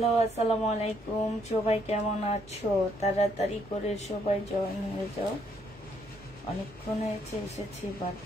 Hello, আসসালামু আলাইকুম। সবাই কেমন আছো? তাড়াতাড়ি করে সবাই জয়েন হয়ে যাও। অনেকক্ষণ হয়েছে এসেছি, বাট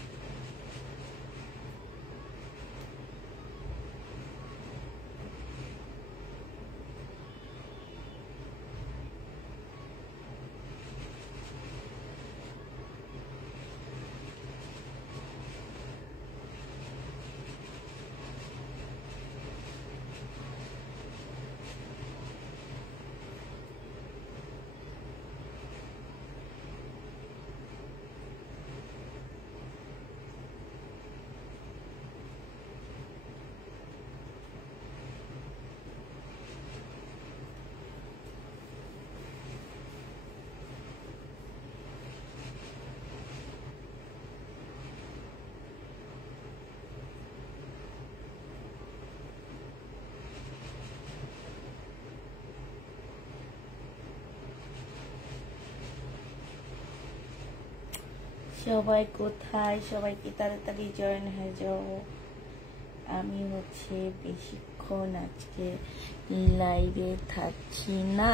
সবাই কোথায়? সবাই কি তাড়াতাড়ি জয়েন হয়ে যাও। আমি বেশিক্ষণ আজকে লাইভে থাকছি না,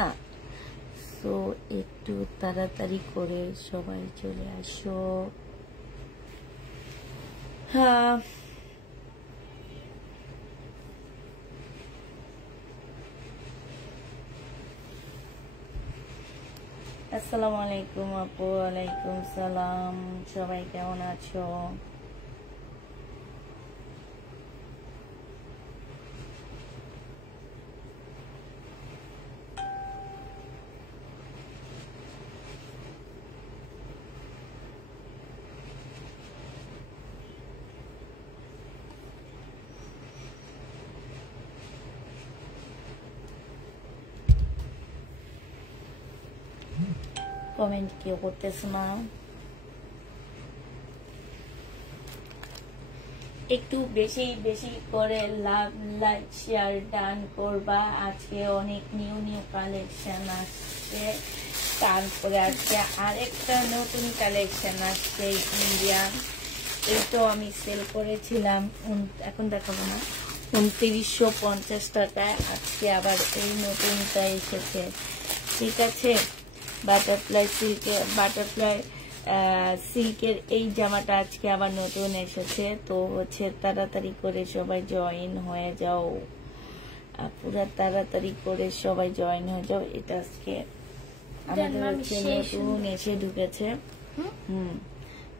তো একটু তাড়াতাড়ি করে সবাই চলে আসো। হ্যাঁ, আসসালামু আলাইকুম আপু। ওয়ালাইকুম সালাম। সবাই কেমন আছো? কমেন্ট কেউ করতেছ না? একটু বেশি বেশি করে লাভ, লাইক, শেয়ার ডান করবা। আজকে অনেক নিউ নিউ কালেকশন আসছে, তারপরে আজকে আরেকটা নতুন কালেকশন আসছে ইন্ডিয়ান। এইটাও আমি সেল করেছিলাম, এখন দেখাবো না, 2950 টাকায়। আজকে আবার এই নতুনটা এসেছে, ঠিক আছে। বাটারফ্লাই সিল্কের এই জামাটা আজকে আবার নতুন এসেছে, তো তাড়াতাড়ি করে সবাই জয়েন হয়ে যাও। পুরা তাড়াতাড়ি করে সবাই জয়েন হয়ে যাও। এটা আজকে আমাদের নতুন এসে ঢুকেছে,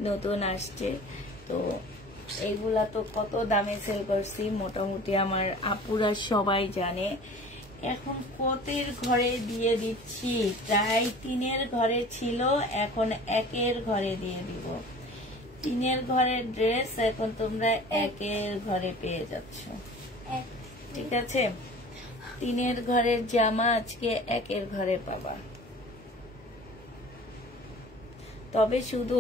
নতুন আসছে। তো এইগুলা তো কত দামে সেল করছি, মোটামুটি আমার আপুরা সবাই জানে। এখন কতের ঘরে দিয়ে দিচ্ছি, প্রায় 3-এর ঘরে ছিল, এখন 1-এর ঘরে দিয়ে দিব। 3-এর ঘরের ড্রেস এখন তোমরা 1-এর ঘরে পেয়ে যাচ্ছ, ঠিক আছে। 3-এর ঘরের জামা আজকে 1-এর ঘরে পাবা। তবে শুধু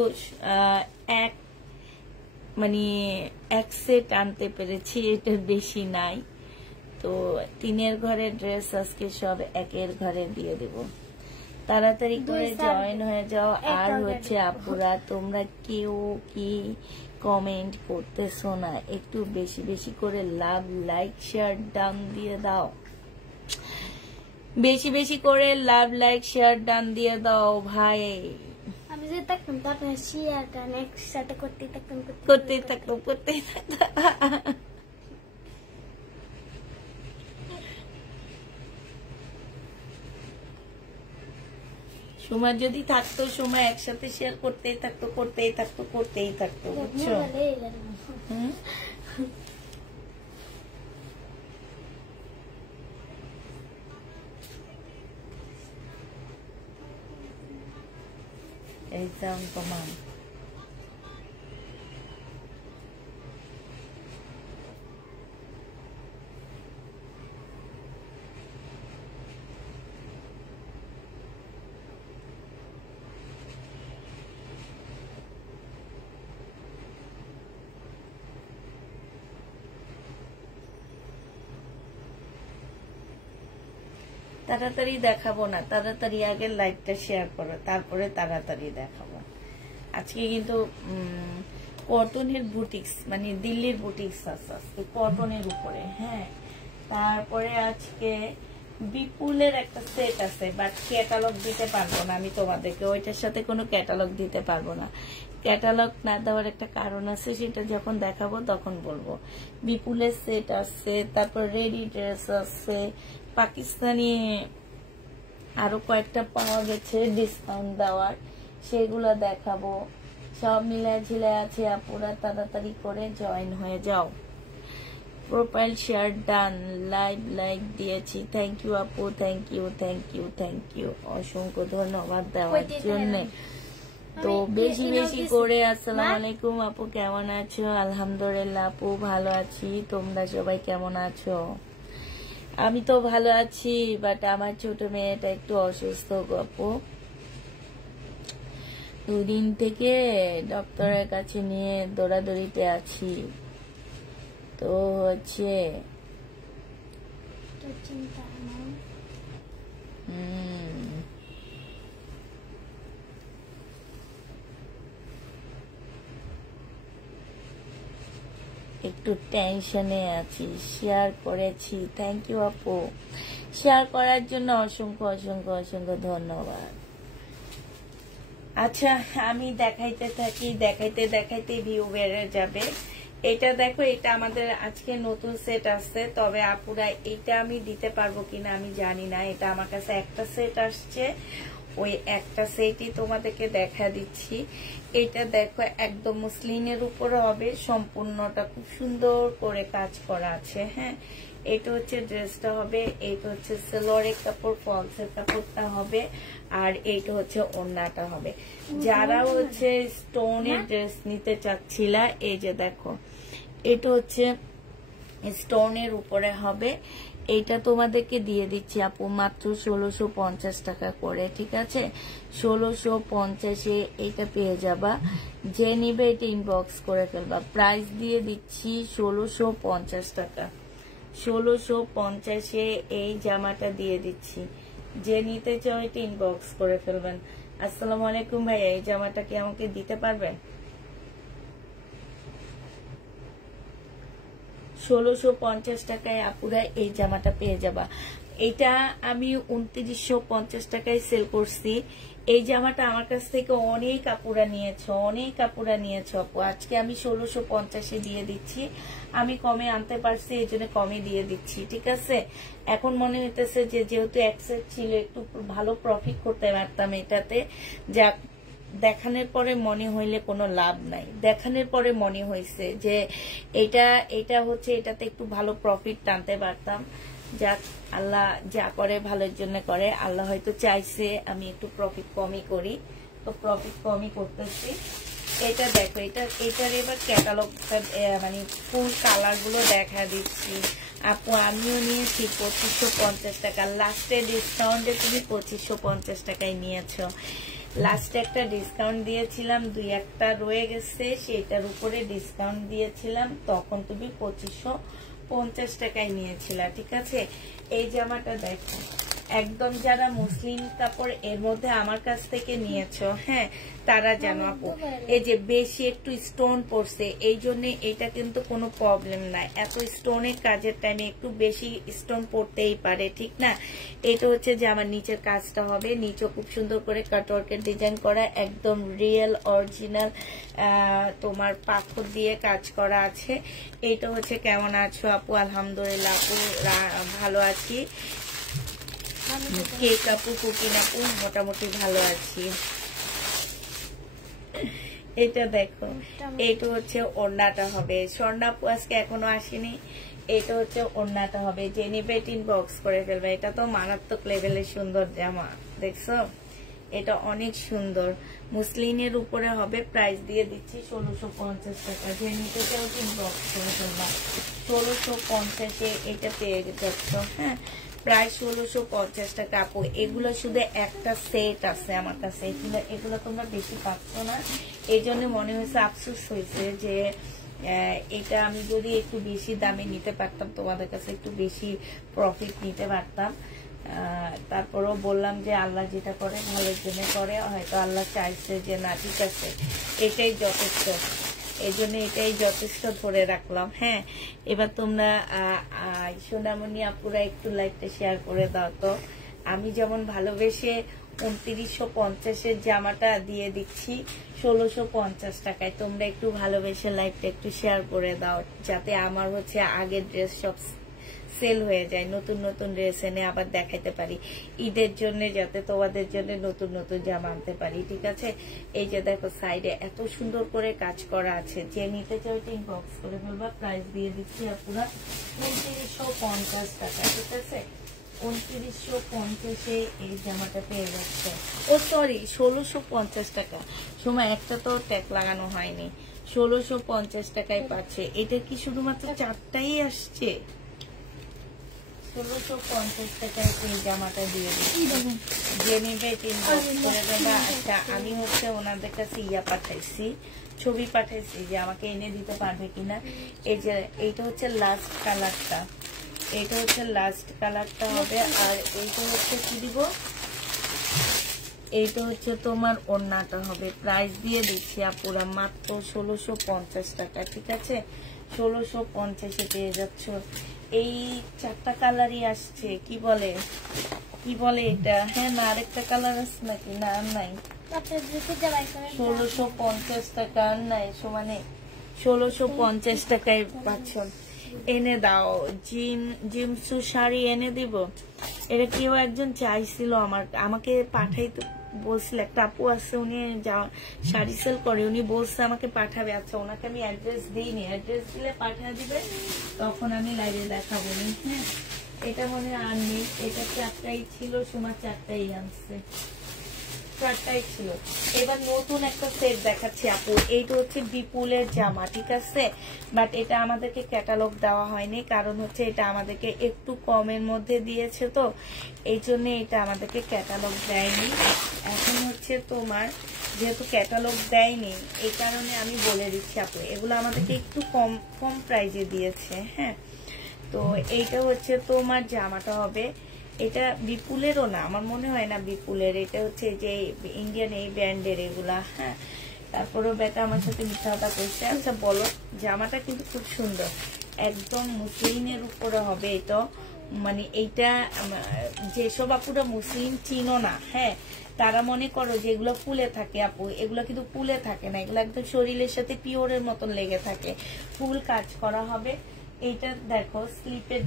এক সেট আনতে পেরেছি, এটার বেশি নাই। তো 3-এর ঘরের ড্রেস আজকে সব 1-এর ঘরে দিয়ে দেব। তাড়াতাড়ি করে জয়েন হয়ে যাও। আর আপুরা, তোমরা কেউ কি কমেন্ট করতেছো না? একটু বেশি বেশি করে লাভ, লাইক, শেয়ার ডান দিয়ে দাও। বেশি বেশি করে লাভ, লাইক, শেয়ার ডান দিয়ে দাও ভাই। আমি যে থাকতাম তো আপনার শেয়ার ডান একসাথে করতেই থাকতাম। সময় যদি থাকতো, সময় একসাথে শেয়ার করতেই থাকতো, বুঝছো? Exam command. তাড়াতাড়ি দেখাবো না, তাড়াতাড়ি আগে লাইভটা শেয়ার করো, তারপরে তাড়াতাড়ি দেখাবো। আজকে কিন্তু কটনের বুটিক্স, দিল্লির বুটিক্স আছে আজকে কটনের উপরে। হ্যাঁ, তারপরে আজকে বিপুলের একটা সেট আছে, বাট ক্যাটালগ দিতে পারবো না আমি তোমাদেরকে, ওইটার সাথে কোনো ক্যাটালগ দিতে পারবো না। ক্যাটালগ না দেওয়ার একটা কারণ আছে, সেটা যখন দেখাবো তখন বলবো। বিপুলের সেট আছে, তারপর রেডি ড্রেস আছে, পাকিস্তানি আরো কয়েকটা পাওয়া গেছে ডিসকাউন্ট দেওয়ার, সেগুলো দেখাবো। সব মিলায় ঝিলায় আছে, আপুরা তাড়াতাড়ি করে জয়েন হয়ে যাও। প্রোফাইল শেয়ার ডান, লাইক দিয়েছি, থ্যাংক ইউ আপু, থ্যাংক ইউ, অসংখ্য ধন্যবাদ দেওয়ার জন্য। তো বেশি বেশি করে আসসালামু আলাইকুম আপু, কেমন আছো? আলহামদুলিল্লাহ আপু ভালো আছি, তোমরা সবাই কেমন আছো? আমি তো ভালো আছি, বাট আমার ছোট মেয়েটা একটু অসুস্থ আপু, দুদিন থেকে ডক্টরের কাছে নিয়ে দৌড়াদৌড়িতে আছি। তো হচ্ছে একটু টেনশনে আছি। শেয়ার করেছি, থ্যাংক ইউ আপু, শেয়ার করার জন্য অসংখ্য ধন্যবাদ। আচ্ছা, আমি দেখাইতে থাকি, দেখাইতে ভিউ বেড়ে যাবে। এটা দেখো, এটা আমাদের আজকে নতুন সেট আসছে, তবে আপুরা এটা আমি দিতে পারবো কিনা আমি জানি না। এটা আমার কাছে একটা সেট আসছে, ওই একটা সেটই তোমাদেরকে দেখা দিচ্ছি। এটা দেখো, একদম মুসলিনের উপরে হবে, সম্পূর্ণটা খুব সুন্দর করে কাজ করা আছে। হ্যাঁ, এটা হচ্ছে ড্রেসটা হবে, এইটা হচ্ছে সেলোয়ারের কাপড়, ফলসের কাপড়টা হবে, আর এইটা হচ্ছে ওড়নাটা হবে। যারা হচ্ছে স্টোনের ড্রেস নিতে চাচ্ছিলা, এই যে দেখো, এটা হচ্ছে স্টোনের উপরে হবে। এইটা তোমাদেরকে দিয়ে দিচ্ছি আপু মাত্র 1650 টাকা করে, ঠিক আছে? 1650-এ এইটা পেয়ে যাবা। যে নিবে এটা ইনবক্স করে ফেলবা। প্রাইস দিয়ে দিচ্ছি 1650 টাকা। 1650-এ এই জামাটা দিয়ে দিচ্ছি। যে নিতে চাও এটা ইনবক্স করে ফেলবেন। আসসালামু আলাইকুম ভাইয়া, এই জামাটা কি আমাকে দিতে পারবেন? 1650 টাকায় আপুরা এই জামাটা পেয়ে যাবা। এটা আমি 2950 টাকায় সেল করছি। এই জামাটা আমার কাছ থেকে অনেক আপুরা নিয়েছ আপু। আজকে আমি 1650-এ দিয়ে দিচ্ছি। আমি কমে আনতে পারছি, এই জন্য কমে দিয়ে দিচ্ছি, ঠিক আছে? এখন মনে হইতেছে যে যেহেতু অ্যাক্সেস ছিল, একটু ভালো প্রফিট করতে পারতাম এটাতে। যা দেখানোর পরে মনে হইলে কোনো লাভ নাই। দেখানোর পরে মনে হয়েছে যে এটা হচ্ছে, এটাতে একটু ভালো প্রফিট টানতে পারতাম। যাক, আল্লাহ যা করে ভালোর জন্য করে। আল্লাহ হয়তো চাইছে আমি একটু প্রফিট কমই করি, তো প্রফিট কমই করতেছি। এটা দেখো, এটার এবার ক্যাটালগটা মানে ফুল কালার গুলো দেখা দিচ্ছি আপু। আমিও নিয়েছি 2550 টাকা। লাস্টে ডিসকাউন্টে তুমি 2550 টাকায় নিয়েছো। লাস্টে একটা ডিসকাউন্ট দিয়েছিলাম, 2-1টা রয়ে গেছে, সেটার উপরে ডিসকাউন্ট দিয়েছিলাম, তখন তুমি 2550 টাকায় নিয়েছিলা, ঠিক আছে? এই জামাটা দেখো, একদম যারা মুসলিম কাপড় এর মধ্যে আমার কাছ থেকে নিয়েছো, হ্যাঁ, তারা জানো আপু, এই যে বেশি একটু স্টোন পড়ছে, এই জন্য এটা কিন্তু কোনো প্রবলেম নাই। এত স্টোনের কাজের টাইমে একটু বেশি স্টোন পড়তেই পারে, ঠিক না? এটা হচ্ছে যে আমার নিচের কাজটা হবে, নিচে খুব সুন্দর করে কাটওয়ার্কের ডিজাইন করা, একদম রিয়েল অরিজিনাল তোমার পাথর দিয়ে কাজ করা আছে। এটা হচ্ছে, কেমন আছো আপু? আলহামদুলিল্লাহ আপু, ভালো আছি। কেক আপু, কুকিং আপু, মোটামুটি ভালো আছি। এটা দেখো, এটা হচ্ছে ওড়নাটা হবে। স্বর্ণা আপু আজকে এখনো আসেনি। এটা হচ্ছে ওড়নাটা হবে। যে নিবে ইনবক্স করে ফেলবে। এটা তো মারাত্মক লেভেলের সুন্দর জামা, দেখছো? এটা অনেক সুন্দর, মুসলিনের উপরে হবে। প্রাইস দিয়ে দিচ্ছি 1650 টাকা। যে নিতে চাও ইনবক্স করে ফেলবা। 1650-এ এটা পেয়ে যাচ্ছ, হ্যাঁ, প্রায় 1650 টাকা আপু। এগুলো শুধু একটা সেট আছে আমার কাছে, এগুলো তোমরা বেশি পাচ্ছ না। এই জন্য মনে হয়েছে, আফসোস হয়েছে যে এটা আমি যদি একটু বেশি দামে নিতে পারতাম, তোমাদের কাছে একটু বেশি প্রফিট নিতে পারতাম। তারপরেও বললাম যে আল্লাহ যেটা করে ভালোর জন্য করে, হয়তো আল্লাহ চাইছে যে না, ঠিক আছে, এটাই যথেষ্ট। এই জন্য এটাই যথেষ্ট ধরে রাখলাম। হ্যাঁ, এবার তোমরা সোনামণি আপুরা একটু লাইভটা শেয়ার করে দাও তো। আমি যেমন ভালোবেসে 2950-এর জামাটা দিয়ে দিচ্ছি 1650 টাকায়, তোমরা একটু ভালোবেসে লাইভটা একটু শেয়ার করে দাও, যাতে আমার হচ্ছে আগের ড্রেস সব সেল হয়ে যায়, নতুন নতুন ড্রেস এনে আবার দেখাইতে পারি ঈদের জন্য, যাতে তোমাদের জন্য নতুন নতুন জামা আনতে পারি। ঠিক আছে, এই যে দেখো সাইডে এত সুন্দর করে কাজ করা আছে, যে নিতে চাও ইনবক্স করে ফেলবা। প্রাইস দিয়ে দিচ্ছি পুরা 2950 টাকা। ঠিক আছে, 2950-এ এই জামাটা পেয়ে যাচ্ছে। ও সরি, 1650 টাকা। সময় একটা তো ট্যাগ লাগানো হয়নি, 1650 টাকায় পাচ্ছে। এটা কি শুধুমাত্র 4টাই আসছে? 1650 টাকায় এই জামাটা দিয়ে দিচ্ছি, যে নিবে ইনবক্স করে দেবা। আচ্ছা, আমি হচ্ছে ওনাদের কাছে পাঠাইছি, ছবি পাঠাইছি যে আমাকে এনে দিতে পারবে কিনা। এই যে এইটা হচ্ছে লাস্ট কালারটা, এটা হচ্ছে লাস্ট কালারটা হবে। আর এইটা হচ্ছে কি দিব, এইটা হচ্ছে তোমার ওড়নাটা হবে। প্রাইস দিয়ে দিচ্ছি আপুরা মাত্র 1650 টাকা। ঠিক আছে, 1650-এ পেয়ে যাচ্ছ। এই 4টা কালারই আসছে। কি বলে এটা? হ্যাঁ, না আরেকটা কালার আছে নাকি? না আর নাই। 1650 টাকা আর নাই, সমানে 1650 টাকায় পাচ্ছ। এনে দাও জিমসু শাড়ি এনে দিব। এটা কেউ একজন চাইছিল আমাকে পাঠাইতে বলছিল, একটা আপু আছে উনি শাড়ি সেল করে, উনি বলছে আমাকে পাঠাবে। আচ্ছা, ওনাকে আমি অ্যাড্রেস দিইনি, অ্যাড্রেস দিলে পাঠিয়ে দিবে, তখন আমি লাইভে দেখাবো। হ্যাঁ, এটা মনে আর নেই, এটা 4টাই ছিল, সময় 4টাই আনছে, 4টাই ছিল। এবার নতুন একটা সেট দেখাচ্ছি আপু, এইটা হচ্ছে বিপুলের জামা। ঠিক আছে, বাট এটা আমাদেরকে ক্যাটালগ দেওয়া হয়নি, কারণ হচ্ছে এটা আমাদেরকে একটু কমের মধ্যে দিয়েছে, তো এই জন্য এটা আমাদেরকে ক্যাটালগ দেয়নি। এখন হচ্ছে তোমার যেহেতু ক্যাটালগ দেয়নি, এই কারণে আমি বলে দিচ্ছি আপু, এগুলো আমাদেরকে একটু কম প্রাইজে দিয়েছে। হ্যাঁ, তো এইটা হচ্ছে তোমার জামাটা হবে, এটা বিপুলেরও না, আমার মনে হয় না বিপুলের, এটা হচ্ছে যে ইন্ডিয়ান এই ব্র্যান্ডের এগুলা। হ্যাঁ, তারপরেও বেটা আমার সাথে মিথ্যা কথা কইছে। আচ্ছা বলো, জামাটা কিন্তু খুব সুন্দর, একদম মুসলিমের উপরে হবে এটা। মানে এইটা যেসব আপুরা মুসলিম চিনো না, হ্যাঁ, তারা মনে করো যে এগুলো ফুলে থাকে। আপু, এগুলো কিন্তু ফুলে থাকে না, এগুলো একদম শরীরের সাথে পিওরের মতন লেগে থাকে। ফুল কাজ করা হবে। এইটা দেখো স্লিপের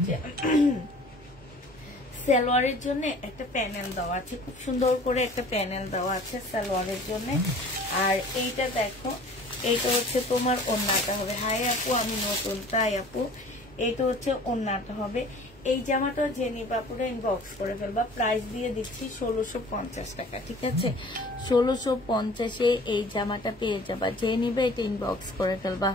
সালোয়ারের জন্য একটা প্যানেল দেওয়া আছে, খুব সুন্দর করে একটা প্যানেল দেওয়া আছে সালোয়ারের জন্য। আর এইটা দেখো, এইটা হচ্ছে তোমার ওড়নাটা হবে। হাই আপু, আমি নতুন, তাই আপু এইটা হচ্ছে ওড়নাটা হবে। এই জামাটা যে নিবা পুরো ইনবক্স করে ফেলবা। প্রাইস দিয়ে দিচ্ছি 1650 টাকা। ঠিক আছে, 1650-এ এই জামাটা পেয়ে যাবা, যে নিবে এটা ইনবক্স করে ফেলবা।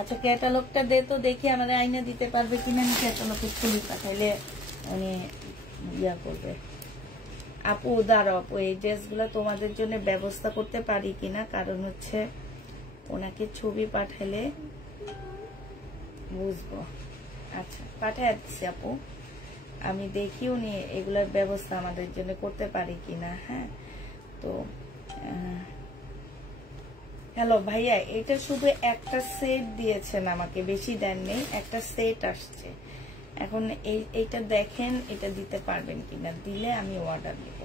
আচ্ছা, ক্যাটালগটা দে তো দেখি, আমাদের আইনা দিতে পারবে কিনা। আমি ক্যাটালগের ছবি পাঠাইলে উনি ইয়া করবে। আপু দাঁড়াও আপু, এই ড্রেসগুলো তোমাদের জন্য ব্যবস্থা করতে পারি কিনা, কারণ হচ্ছে ওনাকে ছবি পাঠাইলে বুঝবো। আচ্ছা, পাঠাই দিচ্ছি আপু, আমি দেখি উনি এগুলার ব্যবস্থা আমাদের জন্য করতে পারি কিনা। হ্যাঁ, তো হ্যালো ভাইয়া, এটা শুধু একটা সেট দিয়েছেন আমাকে, বেশি দেন নেই, একটা সেট আসছে। এখন এইটা দেখেন, এটা দিতে পারবেন কিনা, দিলে আমি অর্ডার দিব।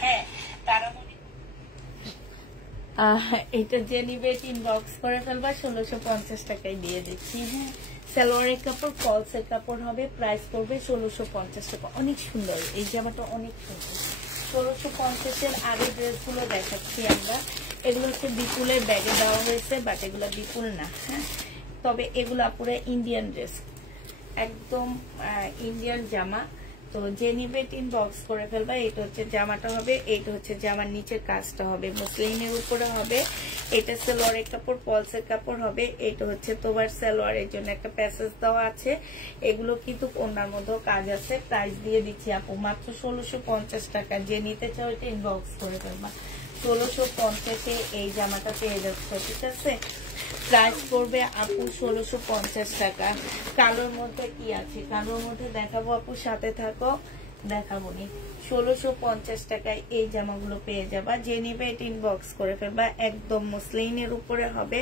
হ্যাঁ, তারা এটা যে নিবে ইনবক্স করে ফেলবা, 1650 টাকায় দিয়ে দিচ্ছি। হ্যাঁ, সালোয়ারের কাপড় ফলসের কাপড় হবে, প্রাইস করবে 1650 টাকা। অনেক সুন্দর এই জামাটা, অনেক সুন্দর। 1650-এর আগে ড্রেসগুলো দেখাচ্ছি আমরা। এগুলো হচ্ছে বিপুলের ব্যাগে দেওয়া হয়েছে, বাট এগুলো বিপুল না। হ্যাঁ, তবে এগুলো পুরো ইন্ডিয়ান ড্রেস, একদম ইন্ডিয়ান জামা। তো যে নিবে ইনবক্স করে ফেলবা। এটা হচ্ছে জামাটা হবে, এটা হচ্ছে জামার নিচের কাজটা হবে মুসলিনের উপরে হবে। এটা সালোয়ারের কাপড়, পলসের কাপড় হবে। এটা হচ্ছে তোমার সালোয়ারের জন্য একটা প্যাসেজ দেওয়া আছে। এগুলো কিন্তু ওনার মধ্যেও কাজ আছে। প্রাইস দিয়ে দিচ্ছি আপু মাত্র 1650 টাকা। যে নিতে চাও এটা ইনবক্স করে ফেলবা। 1650-এ এই জামাটা পেয়ে যাচ্ছে, ঠিক আছে। প্রাইস পড়বে আপু 1650 টাকা। কালোর মধ্যে কি আছে, কালোর মধ্যে দেখাবো আপু, সাথে থাকো, দেখাবো নি। 1650 টাকায় এই জামাগুলো পেয়ে যাবা। যে নিবে এটা ইনবক্স করে ফেলবা। একদম মুসলিনের উপরে হবে।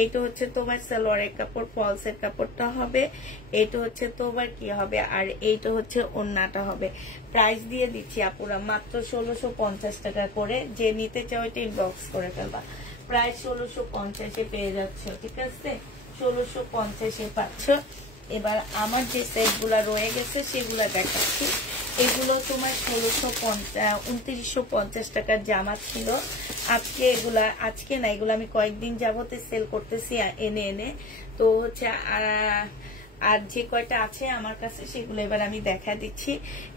এইটা হচ্ছে তোমার সালোয়ারের কাপড়, ফলসের কাপড়টা হবে। এইটা হচ্ছে তোমার কি হবে, আর এইটা হচ্ছে ওন্নাটা হবে। প্রাইস দিয়ে দিচ্ছি আপুরা মাত্র 1650 টাকা করে। যে নিতে চাও এটা ইনবক্স করে ফেলবা। প্রায় 1650-এ পেয়ে যাচ্ছ, ঠিক আছে। 1650-এ পাচ্ছ। এবার আমার যে সেট গুলা রয়ে গেছে সেগুলা দেখাচ্ছি। এগুলো তোমার 2950 টাকার জামা ছিল। আজকে এগুলা, আজকে না, এগুলো আমি কয়েকদিন যাবতে সেল করতেছি এনে এনে। তো হচ্ছে আর যে কয়টা আছে আমার কাছে সেগুলো এবার আমি দেখা দিচ্ছি।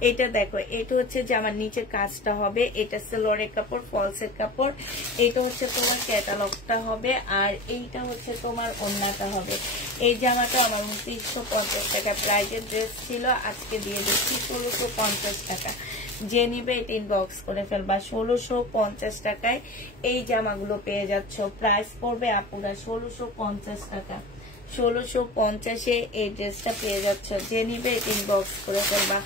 এটা দেখো, এটা হচ্ছে জামার নিচের কাজটা হবে। এটা সালোয়ারের কাপড়, ফলসের কাপড়। এটা হচ্ছে তোমার ক্যাটালগটা হবে, আর এইটা হচ্ছে তোমার ওন্নাটা হবে। এই জামাটা আমার 2950 টাকা প্রাইজের ড্রেস ছিল, আজকে দিয়ে দিচ্ছি 1650 টাকা। যে নিবে এটা ইনবক্স করে ফেলবা। 1650 টাকায় এই জামাগুলো পেয়ে যাচ্ছ। প্রাইস পড়বে আপুরা 1650 টাকা। 1650-এ এই ড্রেসটা পেয়ে যাচ্ছ। যে নিবে ইনবক্স করে ফেলবা।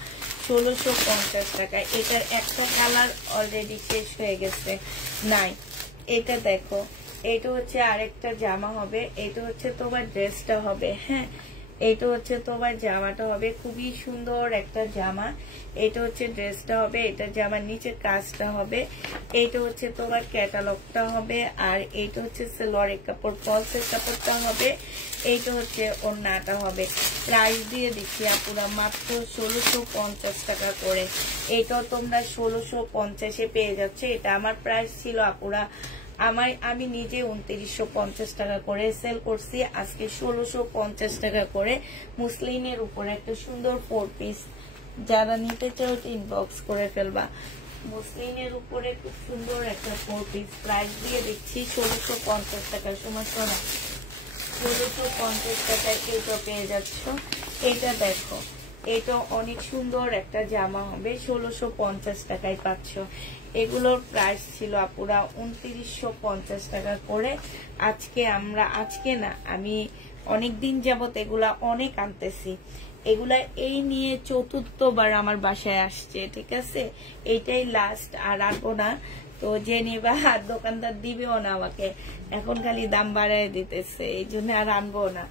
1650 টাকায়। এটার একটা কালার অলরেডি শেষ হয়ে গেছে, নাই। এটা দেখো, এটা হচ্ছে আরেকটা জামা হবে। এটা হচ্ছে তোমার ড্রেসটা হবে, হ্যাঁ। এটা হচ্ছে তোমার জামাটা হবে, খুবই সুন্দর একটা জামা। এটা হচ্ছে ড্রেসটা হবে, এটা জামার নিচের কাজটা হবে। এইটা হচ্ছে তোমার ক্যাটালগটা হবে, আর এইটা হচ্ছে সালোয়ারের কাপড়, ফলসের কাপড়টা হবে। এইটা হচ্ছে ওন্নাটা হবে। প্রাইস দিয়ে দিচ্ছি আপুরা মাত্র 1650 টাকা করে। এইটাও তোমরা 1650-এ পেয়ে যাচ্ছে। এটা আমার প্রাইস ছিল আপুরা, আমি নিজে 2950 টাকা করে সেল করছি, আজকে 1650 টাকা করে। মুসলিনের উপরে একটা সুন্দর 4 পিস। যারা নিতে চাও ইনবক্স করে ফেলবা। মুসলিনের উপরে খুব সুন্দর একটা 4 পিস। প্রাইস দিয়ে দিচ্ছি 1650 টাকা। সমস্যা না, 1650 টাকায় এটা পেয়ে যাচ্ছ। এটা দেখো, এটা অনেক সুন্দর একটা জামা হবে, 1650 টাকায় পাচ্ছ। এগুলোর প্রাইস ছিল আপুরা 2950 টাকা করে। আজকে না, আমি অনেকদিন যাবত এগুলা অনেক আনতেছি। এগুলা এই নিয়ে 4র্থবার আমার বাসায় আসছে, ঠিক আছে। এইটাই লাস্ট, আর আনবো না। তো যে নিবা, আর দোকানদার দিবেও না আমাকে, এখন খালি দাম বাড়ায় দিতেছে, এই জন্য আর আনবো না।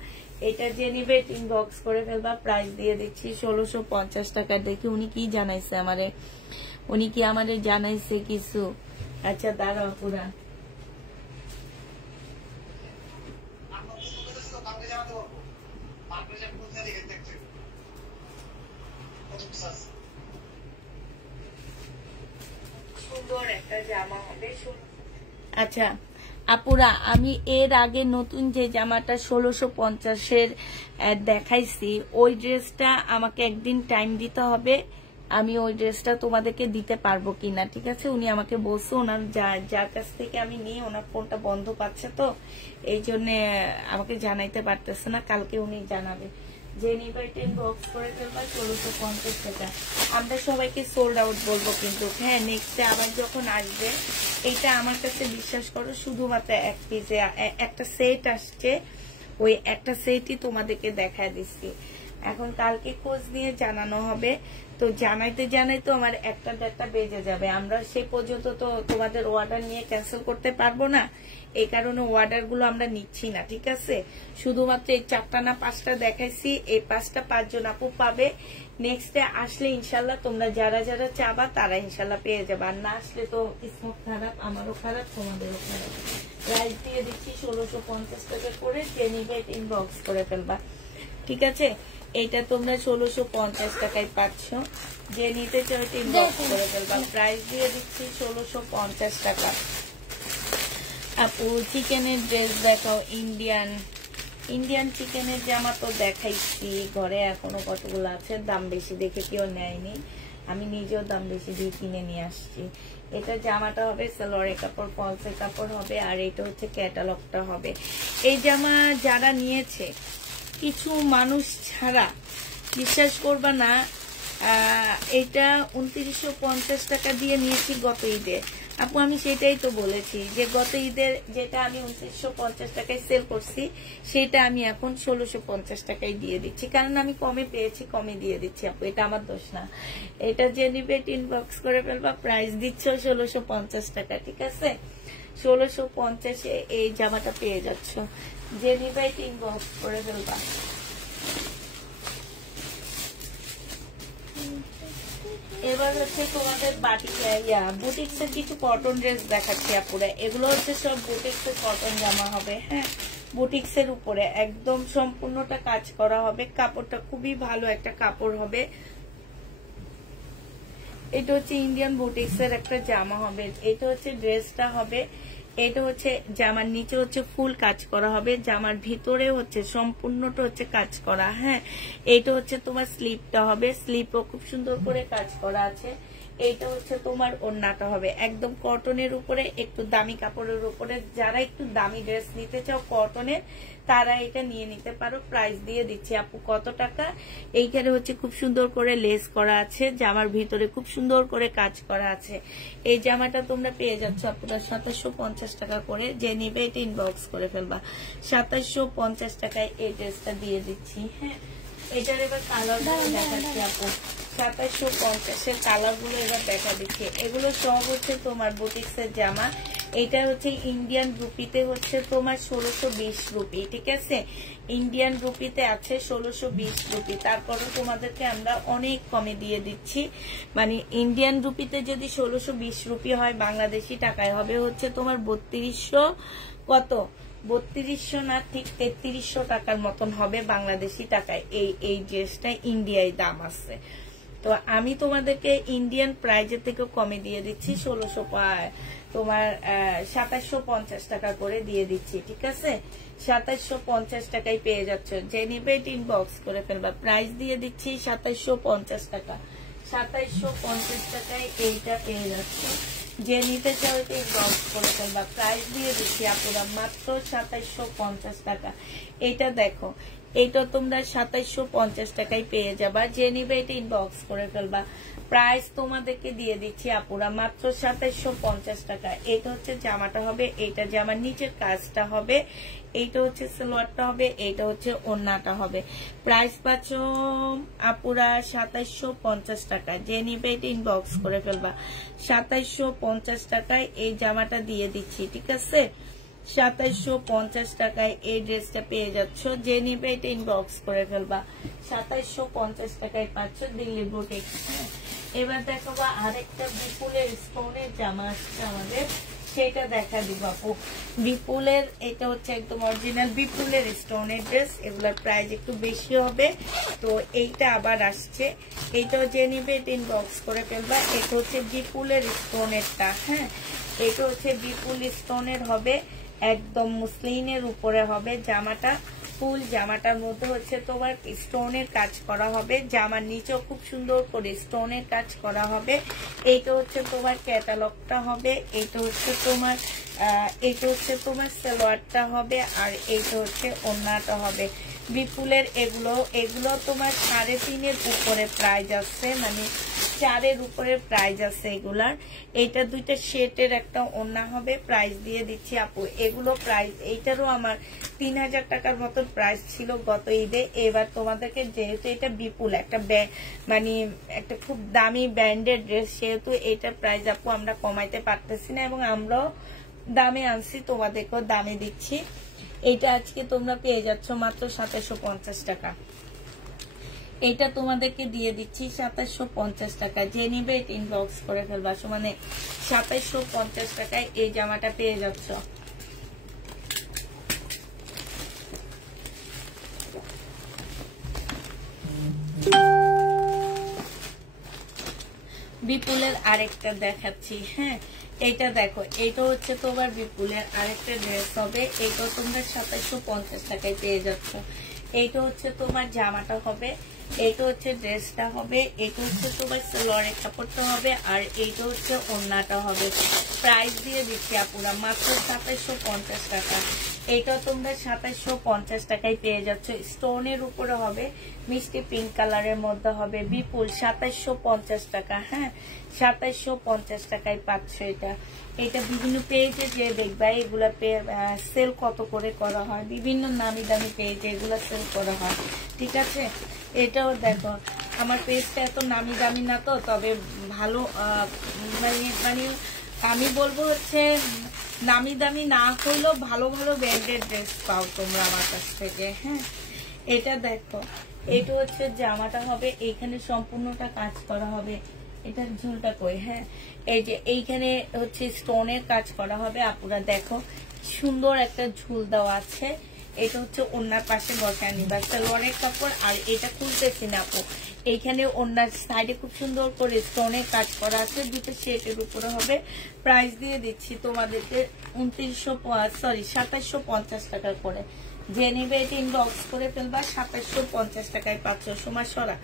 এটা যে নিবে ইনবক্স করে ফেলবা। প্রাইস দিয়ে দিচ্ছি 1650 টাকা। দেখি উনি কি জানাইছে আমারে, উনি কি আমাদের জানাইছে কিছু। আচ্ছা দাঁড়াও পুরা, সুন্দর একটা জামা হবে। আচ্ছা আপুরা, আমি এর আগে নতুন যে জামাটা 1650-এর দেখাইছি, ওই ড্রেসটা আমাকে একদিন টাইম দিতে হবে। আমি ওই ড্রেসটা তোমাদেরকে দিতে পারবো কিনা, ঠিক আছে। উনি আমাকে বলছে, ওনার যার কাছ থেকে আমি নিয়ে, ওনার ফোনটা বন্ধ পাচ্ছে, তো এই জন্য আমাকে জানাইতে পারতেছে না। কালকে উনি জানাবে। যে নিবে বক্স করে ফেলবা 1650 টাকা। আমরা সবাইকে সোল্ড আউট বলবো কিন্তু, হ্যাঁ। নেক্সট আবার যখন আসবে, এটা আমার কাছে বিশ্বাস করো, শুধুমাত্র এক পিসে একটা সেট আসছে, ওই একটা সেটই তোমাদেরকে দেখা দিচ্ছি। এখন কালকে খোঁজ নিয়ে জানানো হবে। তো জানাইতে আমার 1টা বেজে যাবে। আমরা সে পর্যন্ত তো তোমাদের অর্ডার নিয়ে ক্যান্সেল করতে পারবো না। এই কারণে অর্ডার গুলো আমরা নিচ্ছি না, ঠিক আছে। শুধুমাত্র এই 4টা না 5টা দেখাইছি, এই 5টা 5 জন আপু পাবে। নেক্সটে আসলে ইনশাল্লাহ তোমরা যারা যারা চাবা তারা ইনশাল্লাহ পেয়ে যাবে। আর না আসলে তো কিসমত খারাপ, আমারও খারাপ, তোমাদেরও খারাপ। প্রাইস দিয়ে দিচ্ছি 1650 টাকা করে। যে নিবে ইনবক্স করে ফেলবা, ঠিক আছে। এটা তোমরা 1650 টাকায় পাচ্ছ। যে নিতে চাও ইনবক্স করে ফেলবা। প্রাইস দিয়ে দিচ্ছি 1650 টাকা। আপু চিকেনের ড্রেস দেখাও, ইন্ডিয়ান ইন্ডিয়ান চিকেনের জামা তো দেখাইছি, ঘরে এখনো কতগুলো আছে, দাম বেশি দেখে কেউ নেয়নি, আমি নিজেও দাম বেশি দিয়ে কিনে নিয়ে আসছি। এটা জামাটা হবে সালোয়ারের কাপড়, ফলসের কাপড় হবে, আর এটা হচ্ছে ক্যাটালগটা হবে। এই জামা যারা নিয়েছে কিছু মানুষ ছাড়া বিশ্বাস করবা না, এটা 2950 টাকা দিয়ে নিয়েছি গত ঈদে। আপু আমি সেটাই তো বলেছি যে গত ঈদের যেটা আমি 2950 টাকায় সেল করছি সেটা আমি এখন 1650 টাকায় দিয়ে দিচ্ছি, কারণ আমি কমে পেয়েছি, কমে দিয়ে দিচ্ছি আপু, এটা আমার দোষ না। এটা যে নিবে ইনবক্স করে ফেলবা, প্রাইস দিচ্ছ 1650 টাকা, ঠিক আছে? 1650-এ এই জামাটা পেয়ে যাচ্ছ, যে নিবে ইনবক্স করে ফেলবা। এবার হচ্ছে তোমাদের বুটিক্সের কিছু কটন ড্রেস দেখাচ্ছি আপুরা। এগুলো হচ্ছে সব বুটিক্সের কটন জামা হবে, হ্যাঁ, বুটিক্সের উপরে একদম সম্পূর্ণটা কাজ করা হবে, কাপড়টা খুবই ভালো একটা কাপড় হবে। এটা হচ্ছে ইন্ডিয়ান বুটিক্সের একটা জামা হবে, এটা হচ্ছে ড্রেসটা হবে, এটা হচ্ছে জামার নিচে হচ্ছে ফুল কাজ করা হবে, জামার ভিতরে হচ্ছে সম্পূর্ণটা হচ্ছে কাজ করা, হ্যাঁ। এটা হচ্ছে তোমার স্লিপটা হবে, স্লিপও খুব সুন্দর করে কাজ করা আছে। এইটা হচ্ছে তোমার ওড়নাটা হবে একদম কটনের উপরে, একটু দামি কাপড়ের উপরে। যারা একটু দামি ড্রেস নিতে চাও কটনের, তারা এটা নিয়ে নিতে পারো। প্রাইস দিয়ে দিচ্ছি আপু কত টাকা? এইখানে হচ্ছে খুব সুন্দর করে লেস করা আছে, জামার ভিতরে খুব সুন্দর করে কাজ করা আছে। এই জামাটা তোমরা পেয়ে যাচ্ছ আপুরা 2750 টাকা করে, যে নিবে এটা ইনবক্স করে ফেলবা। 2750 টাকায় এই ড্রেসটা দিয়ে দিচ্ছি, হ্যাঁ। এটার এবার কালার দেখাচ্ছি আপু, 2750-এর কালার গুলো এবার দেখা দিচ্ছে। এগুলো সব হচ্ছে তোমার বুটিক্সের জামা। এটা হচ্ছে ইন্ডিয়ান রুপিতে হচ্ছে তোমার 1620 রুপি, ঠিক আছে? ইন্ডিয়ান রুপিতে আছে 1620 রুপি, তারপরে তোমাদেরকে আমরা অনেক কমে দিয়ে দিচ্ছি। মানে ইন্ডিয়ান রুপিতে যদি 1620 রুপি হয়, বাংলাদেশি টাকায় হবে হচ্ছে তোমার 3200 কত 3200 না ঠিক 3300 টাকার মতন হবে বাংলাদেশি টাকায়। এই ড্রেসটা ইন্ডিয়ায় দাম আছে, তো আমি তোমাদেরকে ইন্ডিয়ান প্রাইজের থেকে কমে দিয়ে দিচ্ছি, 2750 টাকা করে দিয়ে দিচ্ছি, ঠিক আছে? 2750 টাকায় পেয়ে যাচ্ছ, যে নিবে ইনবক্স করে ফেলবা। প্রাইস দিয়ে দিচ্ছি 2750 টাকা, 2750 টাকায় এইটা পেয়ে যাচ্ছ, যে নিতে চাও এটা ইনবক্স করে ফেলবা। প্রাইস দিয়ে দিচ্ছি আপুরা মাত্র 2750 টাকা। এটা দেখো, এইটা তোমরা 2750 টাকায় পেয়ে যাবা, যে নিবে এটা ইনবক্স করে ফেলবা। প্রাইস তোমাদেরকে দিয়ে দিচ্ছি আপুরা মাত্র 2750 টাকা। এটা হচ্ছে জামাটা হবে, এইটা জামার নিচের কাজটা হবে, এইটা হচ্ছে সালোয়ারটা হবে, এইটা হচ্ছে ওড়নাটা হবে। প্রাইস পাচ্ছ আপুরা 2750 টাকা, যে নিবে এটা ইনবক্স করে ফেলবা। 2750 টাকায় এই জামাটা দিয়ে দিচ্ছি, ঠিক আছে? 2750 টাকায় এই ড্রেসটা পেয়ে যাচ্ছ, যে নিবে এটা ইনবক্স করে ফেলবা। 2750 টাকায় পাচ্ছ দিল্লি বুটিক। এবার দেখাবো আরেকটা বিপুলের স্টোনের জামা আসছে আমাদের, সেটা দেখা দিব আপু। বিপুলের এটা হচ্ছে একদম অরিজিনাল বিপুলের স্টোনের ড্রেস, এগুলোর প্রাইস একটু বেশি হবে, তো এইটা আবার আসছে, এইটাও যে নিবে এটা ইনবক্স করে ফেলবা। এটা হচ্ছে বিপুলের স্টোনেরটা, হ্যাঁ, এটা হচ্ছে বিপুল স্টোনের হবে, একদম মুসলিনের উপরে হবে জামাটা। ফুল জামাটার মধ্যে হচ্ছে তোমার স্টোনের কাজ করা হবে, জামার নিচেও খুব সুন্দর করে স্টোনের কাজ করা হবে। এইটা হচ্ছে তোমার ক্যাটালগটা হবে, এইটা হচ্ছে তোমার সালোয়ারটা হবে, আর এইটা হচ্ছে ওড়নাটা হবে। বিপুলের এগুলো তোমার 3.5-এর উপরে প্রাইস আছে, মানে 4-এর উপরে প্রাইস আছে এগুলার। এইটা দুইটা সেটের একটা ওড়না হবে। প্রাইস দিয়ে দিচ্ছি আপু, এগুলো প্রাইস এইটারও আমার 3000 টাকার মতো প্রাইস ছিল গত ঈদে। এবার তোমাদেরকে যেহেতু এটা বিপুল একটা মানে একটা খুব দামি ব্র্যান্ডেড ড্রেস, সেহেতু এইটার প্রাইস আপু আমরা কমাইতে পারতেছি না, এবং আমরাও দামে আনছি, তোমাদেরকেও দামে দিচ্ছি। এইটা আজকে তোমরা পেয়ে যাচ্ছ মাত্র 2750 টাকা। এটা তোমাদেরকে দিয়ে দিচ্ছি 2750 টাকা, যে নিবে এটা ইনবক্স করে ফেলবা। মানে 2750 টাকায় এই জামাটা পেয়ে যাচ্ছ। বিপুলের আরেকটা দেখাচ্ছি, হ্যাঁ, এইটা দেখো, এইটা হচ্ছে তোমার বিপুলের আরেকটা ড্রেস হবে। এইটা তোমরা 2750 টাকায় পেয়ে যাচ্ছ। এইটা হচ্ছে তোমার জামাটা হবে, এইটা হচ্ছে ড্রেসটা হবে, এইটা হচ্ছে তোমার সালোয়ারের কাপড়টা হবে, আর এইটা হচ্ছে ওড়নাটা হবে। প্রাইস দিয়ে দিচ্ছি আপুরা মাত্র 2750 টাকা। এইটা তোমরা 2750 টাকায় পেয়ে যাচ্ছ। স্টোনের উপরে হবে, মিষ্টি পিঙ্ক কালারের মধ্যে হবে। বিপুল 2750 টাকা। হ্যাঁ, 2750 টাকায় পাচ্ছ এটা। এটা বিভিন্ন পেজে যে দেখবা এগুলা সেল কত করে করা হয়, বিভিন্ন নামি দামি পেজে এগুলা সেল করা হয়। ঠিক আছে, এটাও দেখো, আমার পেজটা এত নামি দামি না তো, তবে ভালো মানে আমি বলবো হচ্ছে নামি দামি না হইলেও ভালো ভালো ব্র্যান্ডের ড্রেস পাও তোমরা আমার কাছ থেকে। হ্যাঁ, এটা দেখো, এটা হচ্ছে জামাটা হবে, এইখানে সম্পূর্ণটা কাজ করা হবে। এটার ঝুলটা কই? হ্যাঁ, এই যে এইখানে হচ্ছে স্টোনের কাজ করা হবে। আপুরা দেখো সুন্দর একটা ঝুল দেওয়া আছে। এটা হচ্ছে ওনার পাশে বসায় নিবা সালোয়ারের কাপড়। আর এটা খুলতেছি না আপু, এইখানে ওনার সাইডে খুব সুন্দর করে স্টোনের কাজ করা আছে। দুটো সেটের উপরে হবে। প্রাইস দিয়ে দিচ্ছি তোমাদেরকে 2750 টাকা করে। যে নেবে এটা ইনবক্স করে ফেলবা, 2750 টাকায় পাচ্ছ। সময় সরা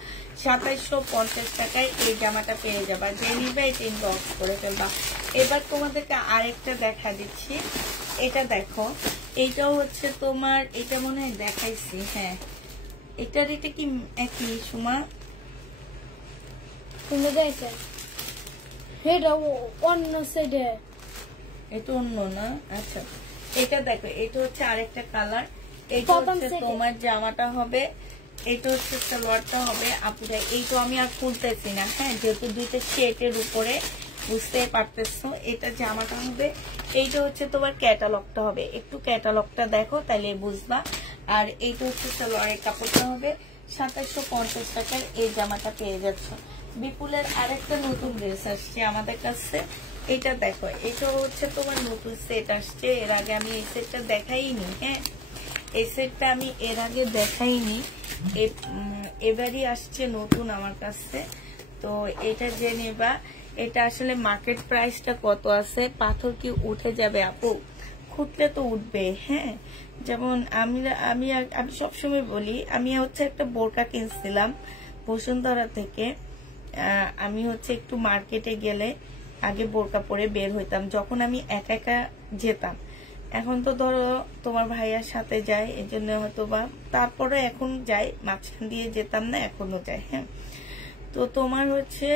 2750 টাকায় এই জামাটা পেয়ে যাবা। যে নেবে এটা ইনবক্স করে ফেলবা। এবার তোমাদেরকে আরেকটা দেখা দিচ্ছি। এটা দেখো, এইটাও হচ্ছে তোমার, এটা মনে হয় দেখাইছি। হ্যাঁ, এটার এটা কি একই সুমা? অন্য সাইডে, এটা অন্য না? আচ্ছা, এটা দেখো, এটা হচ্ছে আরেকটা কালার। এটা হচ্ছে তোমার জামাটা হবে, এটা হচ্ছে সালোয়ারটা হবে। আপুরা এইটা আমি আর খুলতেছি না। হ্যাঁ, যেহেতু দুইটা সেটের উপরে বুঝতে পারতেছো। এটা জামাটা হবে, এইটা হচ্ছে তোমার ক্যাটালগটা হবে। একটু ক্যাটালগটা দেখো তাইলে বুঝবা। আর এইটা হচ্ছে সালোয়ারের কাপড়টা হবে। 2750 টাকার এই জামাটা পেয়ে যাচ্ছ। বিপুলের আরেকটা নতুন ড্রেস আসছে আমাদের কাছে। এটা দেখো, এটা হচ্ছে তোমার নতুন সেট আসছে। এর আগে আমি এই সেটটা দেখাইনি। হ্যাঁ, এই সেটটা আমি এর আগে দেখাইনি, এবারই আসছে নতুন আমার কাছে। তো এটা জেনে বা এটা আসলে মার্কেট প্রাইসটা কত আছে? পাথর কি উঠে যাবে আপু? খুঁটলে তো উঠবে। হ্যাঁ, যেমন আমি সবসময় বলি, আমি হচ্ছে একটা বোরকা কিনছিলাম বসুন্ধরা থেকে। আমি হচ্ছে একটু মার্কেটে গেলে আগে বোরকা পরে বের হইতাম, যখন আমি একা একা যেতাম। এখন তো ধরো তোমার ভাইয়ার সাথে যাই, এই জন্য হয়তো বা, তারপরে এখন যাই, মাঝখান দিয়ে যেতাম না, এখনো যাই। হ্যাঁ, তো তোমার হচ্ছে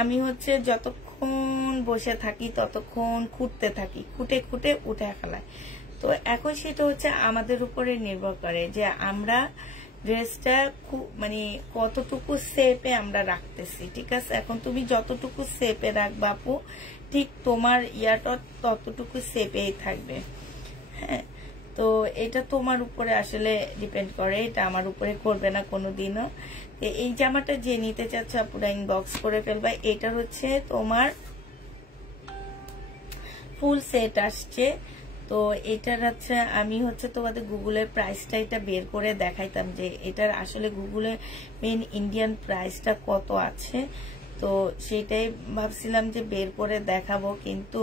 আমি হচ্ছে যতক্ষণ বসে থাকি ততক্ষণ খুঁটতে থাকি, খুঁটে খুঁটে উঠে ফেলায়। তো এখন সেটা হচ্ছে আমাদের উপরে নির্ভর করে যে আমরা ড্রেসটা মানে কতটুকু শেপে আমরা রাখতেছি। ঠিক আছে, এখন তুমি যতটুকু শেপে রাখবা আপু, ঠিক তোমার ইয়াটা ততটুকু শেপেই থাকবে। হ্যাঁ, তো এটা তোমার উপরে আসলে ডিপেন্ড করে, এটা আমার উপরে করবে না কোনোদিনও। এই জামাটা যে নিতে চাচ্ছ আপুরা ইনবক্স করে ফেলবা। এটা হচ্ছে তোমার ফুল সেট আসছে। তো এটার হচ্ছে আমি হচ্ছে তোমাদের গুগলের প্রাইসটা এটা বের করে দেখাইতাম যে এটার আসলে গুগলে মেন ইন্ডিয়ান প্রাইসটা কত আছে। তো সেটাই ভাবছিলাম যে বের করে দেখাবো, কিন্তু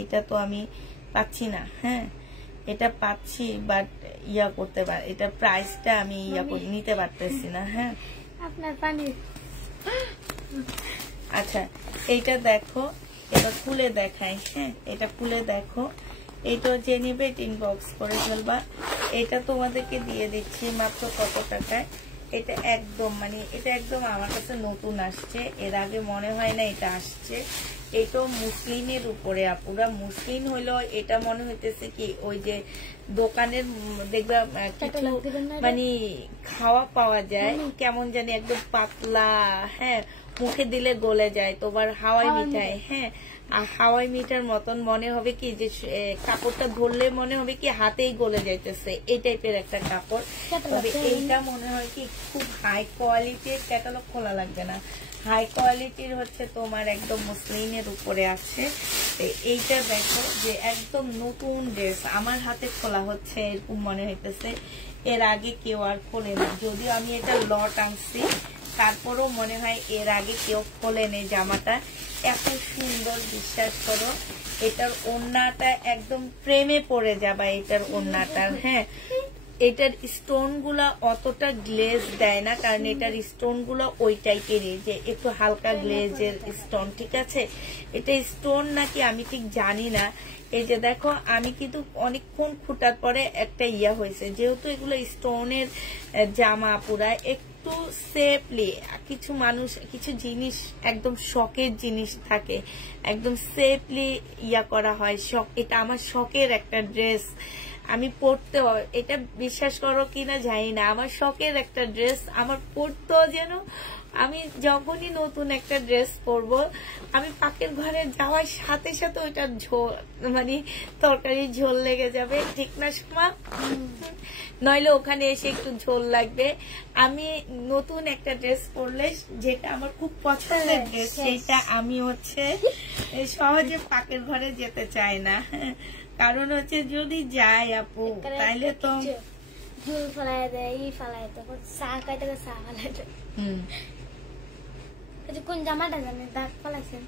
এটা তো আমি পাচ্ছি না। হ্যাঁ, এটা পাচ্ছি বাট ইয়া করতে পার, এটা প্রাইসটা আমি নিতে পারতেছি না। হ্যাঁ, আপনার পানি। আচ্ছা, এইটা দেখো, এটা খুলে দেখাই। হ্যাঁ, এটা খুলে দেখো। এটা যে নিবে ইনবক্স করে ফেলবা। এটা তোমাদেরকে দিয়ে দিচ্ছি মাত্র কত টাকায়? এটা একদম মানে এটা একদম আমার কাছে নতুন আসছে, এর আগে মনে হয় না এটা আসছে। এটা মুসলিনের উপরে আপুরা, মুসলিন হইলো এটা মনে হইতেছে কি ওই যে দোকানের দেখবা কিছু মানে খাওয়া পাওয়া যায়, কেমন জানি একদম পাতলা। হ্যাঁ, মুখে দিলে গলে যায়, তোমার হাওয়াই মিঠাই। হ্যাঁ, আর হাওয়াই মিঠার মতন মনে হবে কি যে কাপড়টা ধরলে মনে হবে কি হাতেই গলে যাইতেছে, এই টাইপের একটা কাপড়। তবে এইটা মনে হয় কি খুব হাই কোয়ালিটির, ক্যাটালগ খোলা লাগবে না, হাই কোয়ালিটির হচ্ছে তোমার একদম মুসলিনের উপরে আছে। এইটা দেখো যে একদম নতুন ড্রেস আমার হাতে খোলা হচ্ছে এরকম মনে হইতেছে, এর আগে কেউ আর খোলে না। যদিও আমি এটা লট আনছি, তারপরও মনে হয় এর আগে কেউ খোলেনি জামাটা। এত সুন্দর, বিশ্বাস করো এটার ওড়নাটা একদম প্রেমে পড়ে যাবা এটার ওড়নাটার। হ্যাঁ, এটার স্টোন গুলা অতটা গ্লেজ দেয় না, কারণ এটার স্টোন গুলা ওই টাইপেরই, যে একটু হালকা গ্লেজের স্টোন। ঠিক আছে, এটা স্টোন নাকি আমি ঠিক জানি না। এই যে দেখো, আমি কিন্তু অনেকক্ষণ খুঁটার পরে একটা ইয়া হয়েছে, যেহেতু এগুলো স্টোনের জামা পুরা একটু সেফলি, কিছু মানুষ কিছু জিনিস একদম শখের জিনিস থাকে, একদম সেফলি ইয়া করা হয়। শখ, এটা আমার শখের একটা ড্রেস, আমি পড়তে, এটা বিশ্বাস করো কিনা জানি না, আমার শখের একটা ড্রেস, আমার পড়তেও যেন, আমি যখনই নতুন একটা ড্রেস পরবো, আমি পাকের ঘরে যাওয়ার সাথে সাথে ওইটা ঝোল, মানে তরকারি ঝোল লেগে যাবে, ঠিক না সুমা? নইলে ওখানে এসে একটু ঝোল লাগবে। আমি নতুন একটা ড্রেস পরলে, যেটা আমার খুব পছন্দের ড্রেস, সেইটা আমি হচ্ছে সহজে পাকের ঘরে যেতে চাই না। কারণ হচ্ছে যদি যাই আপু, তাইলে তো ঝুল ফেলাই দেয়, ই ফেলাই দেয়, চা খাইতে চা ফেলাই দেয়। কোন জামাটা জানে দাগ ফেলাইছেন?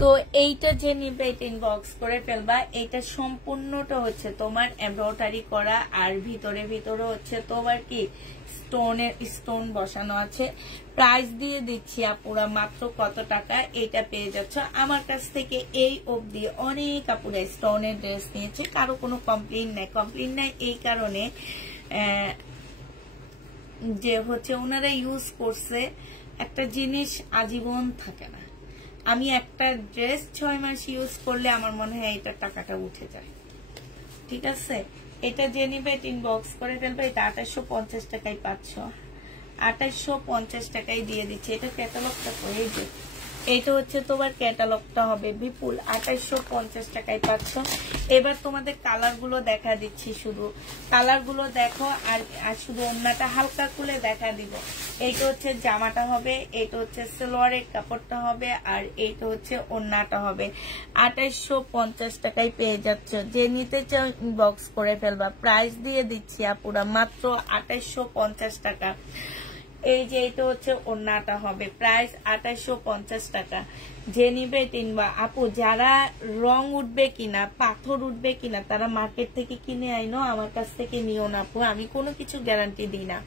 তো এইটা যে নিবে এটা ইনবক্স করে ফেলবা। এটা সম্পূর্ণটা হচ্ছে তোমার এমব্রয়ডারি করা, আর ভিতরে ভিতরে হচ্ছে তোমার কি স্টোন বসানো আছে। প্রাইস দিয়ে দিচ্ছি আপুরা মাত্র কত টাকা, এটা পেয়ে যাচ্ছ আমার কাছ থেকে। এই অবধি অনেক আপুরা স্টোনের ড্রেস নিয়েছে, কারো কোনো কমপ্লেইন নাই। এই কারণে যে হচ্ছে ওনারা ইউজ করছে একটা জিনিস আজীবন থাকে না। আমি একটা ড্রেস 6 মাস ইউজ করলে আমার মনে হয় এটা টাকাটা উঠে যায়। ঠিক আছে, এটা যে নিবে ইনবক্স করে ফেলবে। এটা 2850 টাকায় পাচ্ছ, 2850 টাকায় দিয়ে দিচ্ছে। এটা ক্যাটালগটা করে, এই যে এটা হচ্ছে তোমার ক্যাটালগটা হবে বিপুল, 2850 টাকায় পাচ্ছ। এবার তোমাদের কালার গুলো দেখা দিচ্ছি, শুধু কালার গুলো দেখো, আর শুধু ওড়নাটা হালকা খুলে দেখা দিব। এইটা হচ্ছে জামাটা হবে, এইটা হচ্ছে সালোয়ারের কাপড়টা হবে, আর এইটা হচ্ছে ওড়নাটা হবে। 2850 টাকায় পেয়ে যাচ্ছ। যে নিতে চাও ইনবক্স করে ফেলবা। প্রাইস দিয়ে দিচ্ছি আপুরা মাত্র 2850 টাকা। এই যে এটা হচ্ছে ওড়নাটা হবে, প্রাইস 2850 টাকা। যে নিবে কিনবা আপু, যারা রং উঠবে কিনা, পাথর উঠবে কিনা, তারা মার্কেট থেকে কিনে আইনো, আমার কাছ থেকে নিও না আপু, আমি কোনো কিছু গ্যারান্টি দিই না।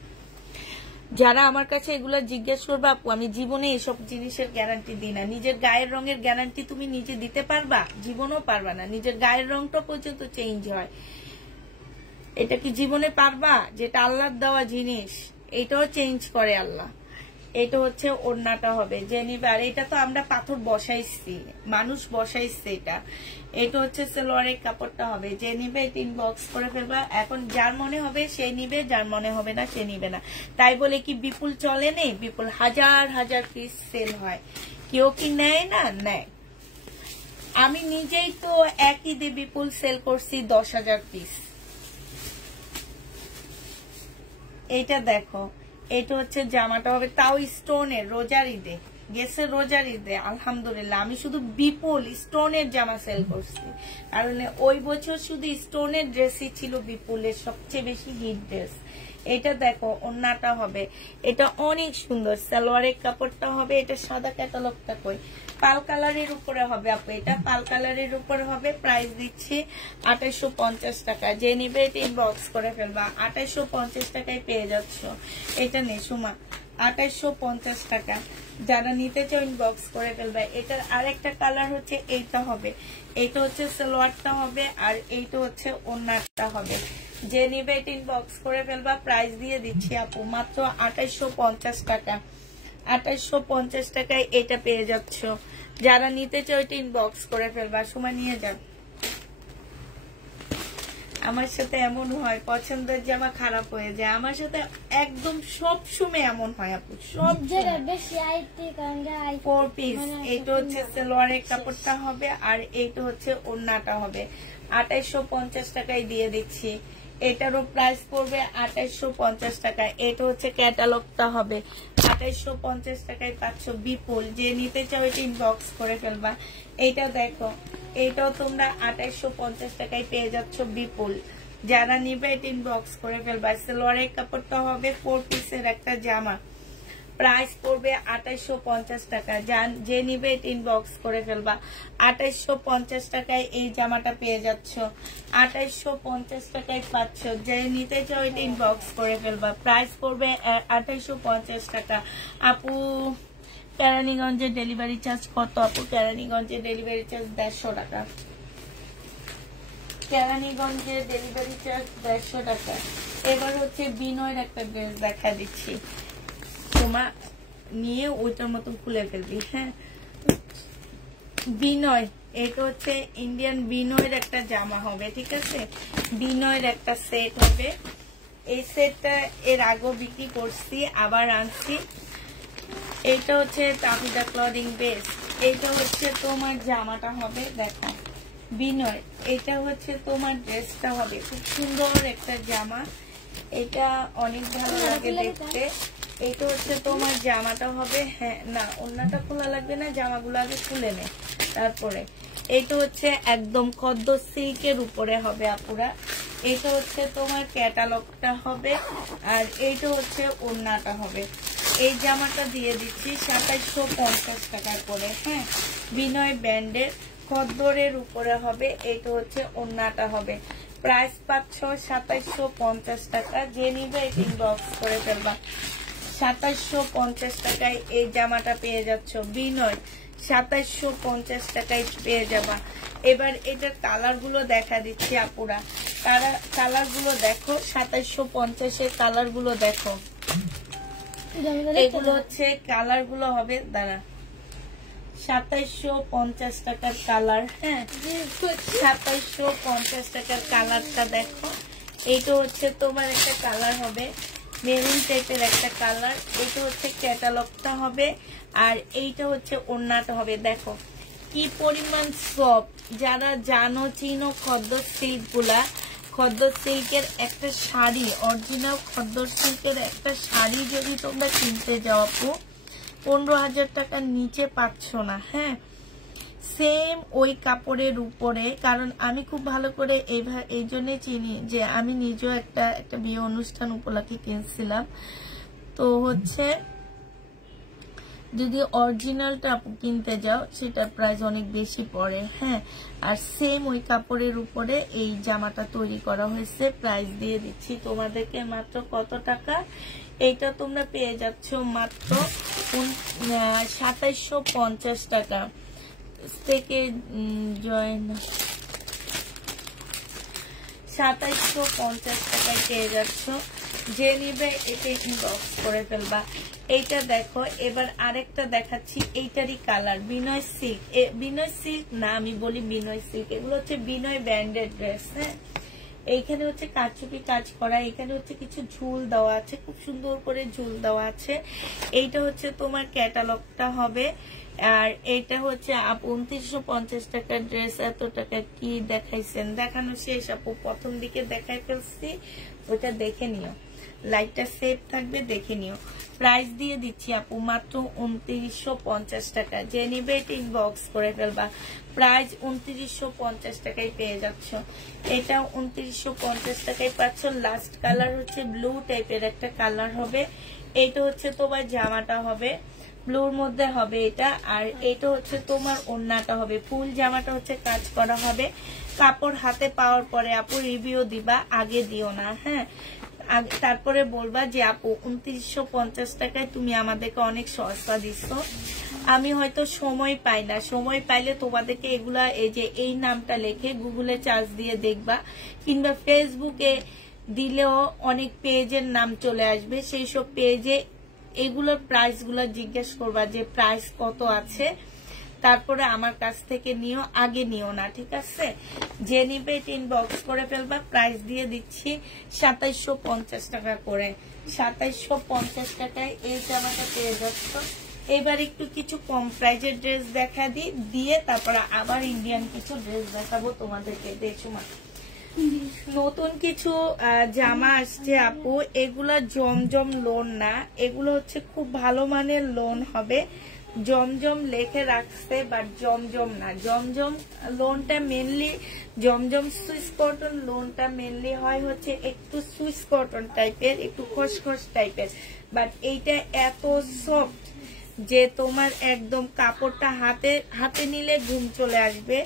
যারা আমার কাছে এগুলো জিজ্ঞেস করবে আপু, আমি জীবনে এসব জিনিসের গ্যারান্টি দিই না। নিজের গায়ের রঙের গ্যারান্টি তুমি নিজে দিতে পারবা? জীবনেও পারবা না। নিজের গায়ের রংটা পর্যন্ত চেঞ্জ হয়, এটা কি জীবনে পারবা? যেটা আল্লাহর দেওয়া জিনিস, এটাও চেঞ্জ করে আল্লাহ। এটা হচ্ছে ওড়নাটা হবে যে নিবে। আর এটা তো আমরা পাথর বসাইছি, মানুষ বসাইছে এটা। এটা হচ্ছে সালোয়ারের কাপড়টা হবে। যে নিবে এটা ইনবক্স করে ফেলবা। এখন যার মনে হবে সেই নিবে, যার মনে হবে না সে নিবে না। তাই বলে কি বিপুল চলে নেই? বিপুল হাজার হাজার পিস সেল হয়, কেউ কি নেয় না? নেয়। আমি নিজেই তো একই দিয়ে বিপুল সেল করছি 10,000 পিস। এইটা দেখো, এটা হচ্ছে জামাটা হবে, তাও স্টোনের। রোজার ঈদে গেছে, রোজার ঈদে আলহামদুলিল্লাহ আমি শুধু বিপুল স্টোনের জামা সেল করছি, কারণ ওই বছর শুধু স্টোনের ড্রেসই ছিল বিপুলের সবচেয়ে বেশি হিট ড্রেস। এটা দেখো, ওড়নাটা হবে, এটা অনেক সুন্দর। সালোয়ারের কাপড়টা হবে, এটা সাদা ক্যাটালগটা কই, পাল কালারের উপরে হবে আপু, এটা পাল কালারের উপরে হবে। প্রাইস দিচ্ছি 2850 টাকা। যে নিবে এটা ইনবক্স করে ফেলবা, 2850 টাকায় পেয়ে যাচ্ছ। এটা নে সুমা, 2850 টাকা। যারা নিতে চাও ইনবক্স করে ফেলবা। এটার আরেকটা কালার হচ্ছে এইটা হবে, এইটা হচ্ছে সালোয়ারটা হবে, আর এইটা হচ্ছে ওড়নাটা হবে। যে নিবে এটা ইনবক্স করে ফেলবা। প্রাইস দিয়ে দিচ্ছি আপু মাত্র 2850 টাকা। 2850 টাকায় এটা পেয়ে যাচ্ছ। যারা নিতে চাও এটা ইনবক্স করে ফেলবা। সময় নিয়ে যান। আমার সাথে এমন হয়, পছন্দের জামা খারাপ হয়ে যায় আমার সাথে, একদম সব সময় এমন হয় আপু, সব বেশি আইতে কারণ 4 পিস। এইটা হচ্ছে সালোয়ারের কাপড়টা হবে, আর এইটা হচ্ছে ওড়নাটা হবে। 2850 টাকায় দিয়ে দিচ্ছি। এটারও প্রাইস পড়বে 2850 টাকা। এটা হচ্ছে ক্যাটালগটা হবে, 2850 টাকায় পাচ্ছ বিপুল। যে নিতে চাও এটা ইনবক্স করে ফেলবা। এইটা দেখো, এইটাও তোমরা 2850 টাকায় পেয়ে যাচ্ছ বিপুল। যারা নিবে এটা ইনবক্স করে ফেলবা। সালোয়ারের কাপড়টা হবে 4 পিসের একটা জামা, প্রাইস পড়বে 2850 টাকা। যে নিবে ইনবক্স করে ফেলবা। 2850 টাকায় এই জামাটা পেয়ে যাচ্ছ, 2850 টাকায় পাচ্ছ। যে নিতে চাও এটা ইনবক্স করে ফেলবা। প্রাইস পড়বে 2850 টাকা। আপু কেরানীগঞ্জের ডেলিভারি চার্জ কত? আপু কেরানীগঞ্জের ডেলিভারি চার্জ 150 টাকা। কেরানীগঞ্জের ডেলিভারি চার্জ 150 টাকা। এবার হচ্ছে বিনয়ের একটা ড্রেস দেখা দিচ্ছি, তোমার নিয়ে ওইটার মতন খুলে ফেলবি। হ্যাঁ, বিনয়, এটা হচ্ছে ইন্ডিয়ান বিনয়ের একটা জামা হবে, ঠিক আছে? বিনয়ের একটা সেট হবে। এই সেটটা এর আগেও বিক্রি করছি, আবার আনছি। এইটা হচ্ছে তাবিদা ক্লদিং বেস। এইটা হচ্ছে তোমার জামাটা হবে, দেখো বিনয়। এটা হচ্ছে তোমার ড্রেসটা হবে, খুব সুন্দর একটা জামা। এটা অনেক ভালো লাগে দেখতে। এটা হচ্ছে তোমার জামাটা হবে। হ্যাঁ না, ওড়নাটা খোলা লাগবে না, জামাগুলো আগে খুলে নে তারপরে। এইটা হচ্ছে একদম খদ্দ সিল্কের উপরে হবে আপুরা। এটা হচ্ছে তোমার ক্যাটালগটা হবে, আর এইটা হচ্ছে ওড়নাটা হবে। এই জামাটা দিয়ে দিচ্ছি 2750 টাকা করে। হ্যাঁ, বিনয় ব্র্যান্ডের খদ্দরের উপরে হবে। এইটা হচ্ছে ওড়নাটা হবে। প্রাইস পাচ্ছ 2750 টাকা। যে নিবে ইনবক্স করে ফেলবা। 2750 টাকায় এই জামাটা পেয়ে যাচ্ছ। বিনয় 2750 টাকায় পেয়ে যাবা। এবার এটার কালার গুলো দেখা দিচ্ছি আপুরা, কালার গুলো দেখো। 2750-এর কালার গুলো দেখো। এগুলো হচ্ছে কালার গুলো হবে, দাঁড়া, 2750 টাকার কালার। হ্যাঁ, 2750 টাকার কালারটা দেখো। এইটা হচ্ছে তোমার একটা কালার হবে, মেরুন টাইপের একটা কালার। এটা হচ্ছে ক্যাটালগটা হবে, আর এইটা হচ্ছে ওড়নাটা হবে। দেখো কি পরিমাণ সফট। যারা জানো চিনো খদ্দর সিল্ক গুলা, খদ্দর সিল্কের একটা শাড়ি, অরিজিনাল খদ্দর সিল্কের একটা শাড়ি যদি তোমরা কিনতে যাও আপু, 15,000 টাকার নিচে পাচ্ছ না। হ্যাঁ, সেম ওই কাপড়ের উপরে। কারণ আমি খুব ভালো করে এই জন্য চিনি যে আমি নিজেও একটা বিয়ে অনুষ্ঠান উপলক্ষে কিনছিলাম। তো হচ্ছে যদি অরিজিনালটা কিনতে যাও সেটার প্রাইস অনেক বেশি পড়ে। হ্যাঁ, আর সেম ওই কাপড়ের উপরে এই জামাটা তৈরি করা হয়েছে। প্রাইস দিয়ে দিচ্ছি তোমাদেরকে মাত্র কত টাকা? এইটা তোমরা পেয়ে যাচ্ছ মাত্র 2750 টাকা থেকে। জয়েন 2750 টাকায় পেয়ে যাচ্ছ। যে নিবে এটা ইনবক্স করে ফেলবা। এইটা দেখো। এবার আরেকটা দেখাচ্ছি, এইটারই কালার বিনয় সিল্ক। বিনয় সিল্ক না, আমি বলি বিনয় সিল্ক। এগুলো হচ্ছে বিনয় ব্র্যান্ডেড ড্রেস। হ্যাঁ, এইখানে হচ্ছে কারচুপি কাজ করা, এখানে হচ্ছে কিছু ঝুল দেওয়া আছে, খুব সুন্দর করে ঝুল দেওয়া আছে। এইটা হচ্ছে তোমার ক্যাটালগটা হবে। আর এটা হচ্ছে 2950 টাকার ড্রেস। এত টাকা কি দেখাইছেন? দেখানো শেষ আপু, প্রথম দিকে দেখাই ফেলছি, ওটা দেখে নিও, লাইটটা সেভ থাকবে, দেখে নিও। প্রাইস দিয়ে দিচ্ছি আপু মাত্র 2950 টাকা। যে নিবে এটা ইনবক্স করে ফেলবা। প্রাইস 2950 টাকায় পেয়ে যাচ্ছ। এটা 2950 টাকায় পাচ্ছ। লাস্ট কালার হচ্ছে ব্লু টাইপের একটা কালার হবে। এইটা হচ্ছে তোমার জামাটা হবে, ব্লুর মধ্যে হবে এটা। আর এটা হচ্ছে তোমার ওড়নাটা হবে। ফুল জামাটা হচ্ছে কাজ করা হবে। কাপড় হাতে পাওয়ার পরে আপু রিভিউ দিবা, আগে দিও না। হ্যাঁ, তারপরে বলবা যে আপু 2950 টাকায় তুমি আমাদেরকে অনেক সস্তা দিচ্ছ। আমি হয়তো সময় পাই না, সময় পাইলে তোমাদেরকে এগুলা এই যে এই নামটা লিখে গুগলে চার্জ দিয়ে দেখবা, কিংবা ফেসবুকে দিলেও অনেক পেজের নাম চলে আসবে। সেই সব পেজে এগুলোর প্রাইস গুলো জিজ্ঞেস করবা যে প্রাইস কত আছে, তারপরে আমার কাছ থেকে নিও, আগে নিও না, ঠিক আছে? যে নিবে ইনবক্স করে ফেলবা। প্রাইস দিয়ে দিচ্ছি 2750 টাকা করে। 2750 টাকায় এই জামাটা পেয়ে যাচ্ছ। এবার একটু কিছু কম প্রাইজের ড্রেস দেখা দিয়ে তারপরে আবার ইন্ডিয়ান কিছু ড্রেস দেখাবো তোমাদেরকে। দেখুমা নতুন কিছু জামা আসছে আপু, এগুলা জমজম লোন না, এগুলো হচ্ছে খুব ভালো মানের লোন হবে। জমজম লেখে রাখছে, বাট জমজম না। জমজম লোনটা মেনলি, জমজম সুইস কটন লোনটা মেনলি হয় হচ্ছে একটু সুইস কটন টাইপের, একটু খসখস টাইপের, বাট এইটা এত সফট যে তোমার একদম কাপড়টা হাতে নিলে ঘুম চলে আসবে,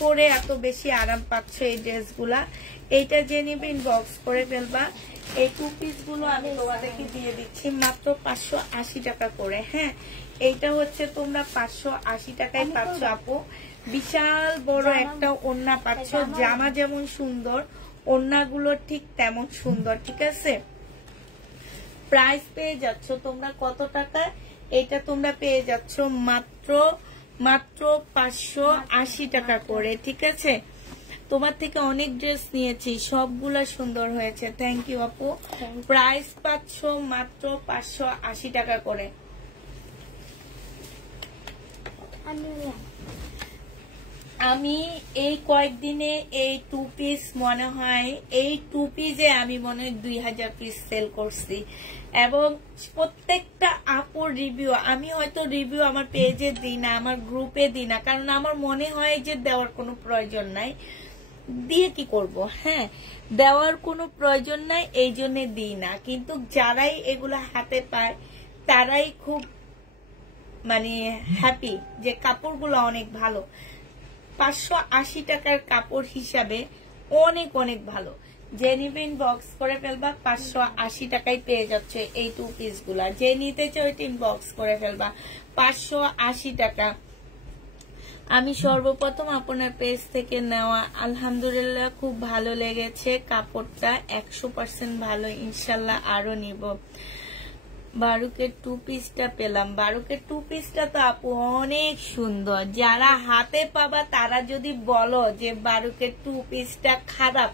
পরে এত বেশি আরাম পাচ্ছ এই ড্রেসগুলা। এইটা যে নিবে ইনবক্স করে ফেলবা। এই 2 পিস গুলো আমি তোমাদেরকে দিয়ে দিচ্ছি মাত্র 580 টাকা করে। হ্যাঁ, এইটা হচ্ছে তোমরা 580 টাকায় পাচ্ছ আপু। বিশাল বড় একটা ওড়না পাচ্ছ, জামা যেমন সুন্দর ওড়নাগুলো ঠিক তেমন সুন্দর, ঠিক আছে। প্রাইস পেয়ে যাচ্ছ তোমরা কত টাকা? এটা তোমরা পেয়ে যাচ্ছ মাত্র 580 টাকা করে, ঠিক আছে। তোমার থেকে অনেক ড্রেস নিয়েছি, সবগুলা সুন্দর হয়েছে। থ্যাংক ইউ আপু। প্রাইস পাচ্ছ মাত্র 580 টাকা করে। আমি এই কয়েকদিনে এই 2 পিস মনে হয়, এই 2 পিসে আমি মনে হয় 2000 পিস সেল করছি, এবং প্রত্যেকটা আপুর রিভিউ, আমি হয়তো রিভিউ আমার পেজে দিই না, আমার গ্রুপে দিই না, কারণ আমার মনে হয় যে দেওয়ার কোনো প্রয়োজন নাই, দিয়ে কি করব। হ্যাঁ, দেওয়ার কোনো প্রয়োজন নাই, এই জন্য দিই না। কিন্তু যারাই এগুলা হাতে পায় তারাই খুব মানে হ্যাপি যে কাপড়গুলো অনেক ভালো। 580 টাকার কাপড় হিসাবে অনেক অনেক ভালো। যে নিবে ইনবক্স করে ফেলবা, 580 টাকায় পেয়ে যাচ্ছে এই 2 পিস গুলা। যে নিতে চাও ইনবক্স করে ফেলবা, 580 টাকা। আমি সর্বপ্রথম আপনার পেজ থেকে নেওয়া, আলহামদুলিল্লাহ খুব ভালো লেগেছে কাপড়টা, 100% ভালো, ইনশাল্লাহ আরো নিব। বারুকের 2 পিসটা পেলাম। বারুকের 2 পিসটা তো আপু অনেক সুন্দর। যারা হাতে পাবা তারা যদি বলো যে বারুকের 2 পিসটা খারাপ,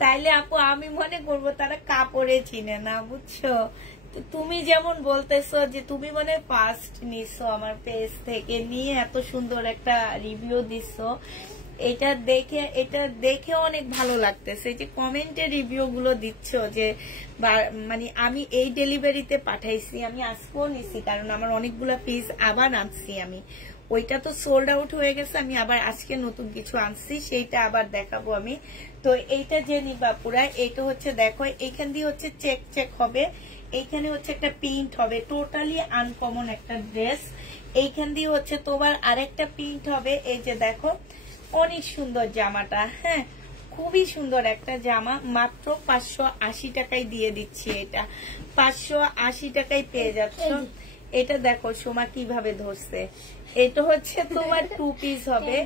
তাইলে আপু আমি মনে করবো তারা কাপড়ে চিনে না, বুঝছো। তুমি যেমন বলতেছো যে তুমি মনে ফার্স্ট নিছো আমার পেজ থেকে, নিয়ে এত সুন্দর একটা রিভিউ দিছো, এটা দেখে অনেক ভালো লাগতেছে। যে কমেন্টে রিভিউ গুলো দিচ্ছ যে মানে আমি এই ডেলিভারিতে পাঠাইছি, আমি আজকেও নিছি, কারণ আমার অনেকগুলা পিস আবার আনছি আমি, ওইটা তো সোল্ড আউট হয়ে গেছে, আমি আবার আজকে নতুন কিছু আনছি, সেইটা আবার দেখাবো আমি। তো এইটা যে নিবা পুরা, এইটা হচ্ছে দেখো এইখান দিয়ে হচ্ছে চেক চেক হবে, এইখানে হচ্ছে একটা প্রিন্ট হবে, টোটালি আনকমন একটা ড্রেস। এইখান দিয়ে হচ্ছে তোমার আরেকটা প্রিন্ট হবে, এই যে দেখো অনেক সুন্দর জামাটা। হ্যাঁ, খুবই সুন্দর একটা জামা, মাত্র 580 টাকায় দিয়ে দিচ্ছি। এটা 580 টাকায় পেয়ে যাচ্ছ। এটা দেখো সোমা কিভাবে ধরছে, এটা হচ্ছে তোমার 2 পিস হবে।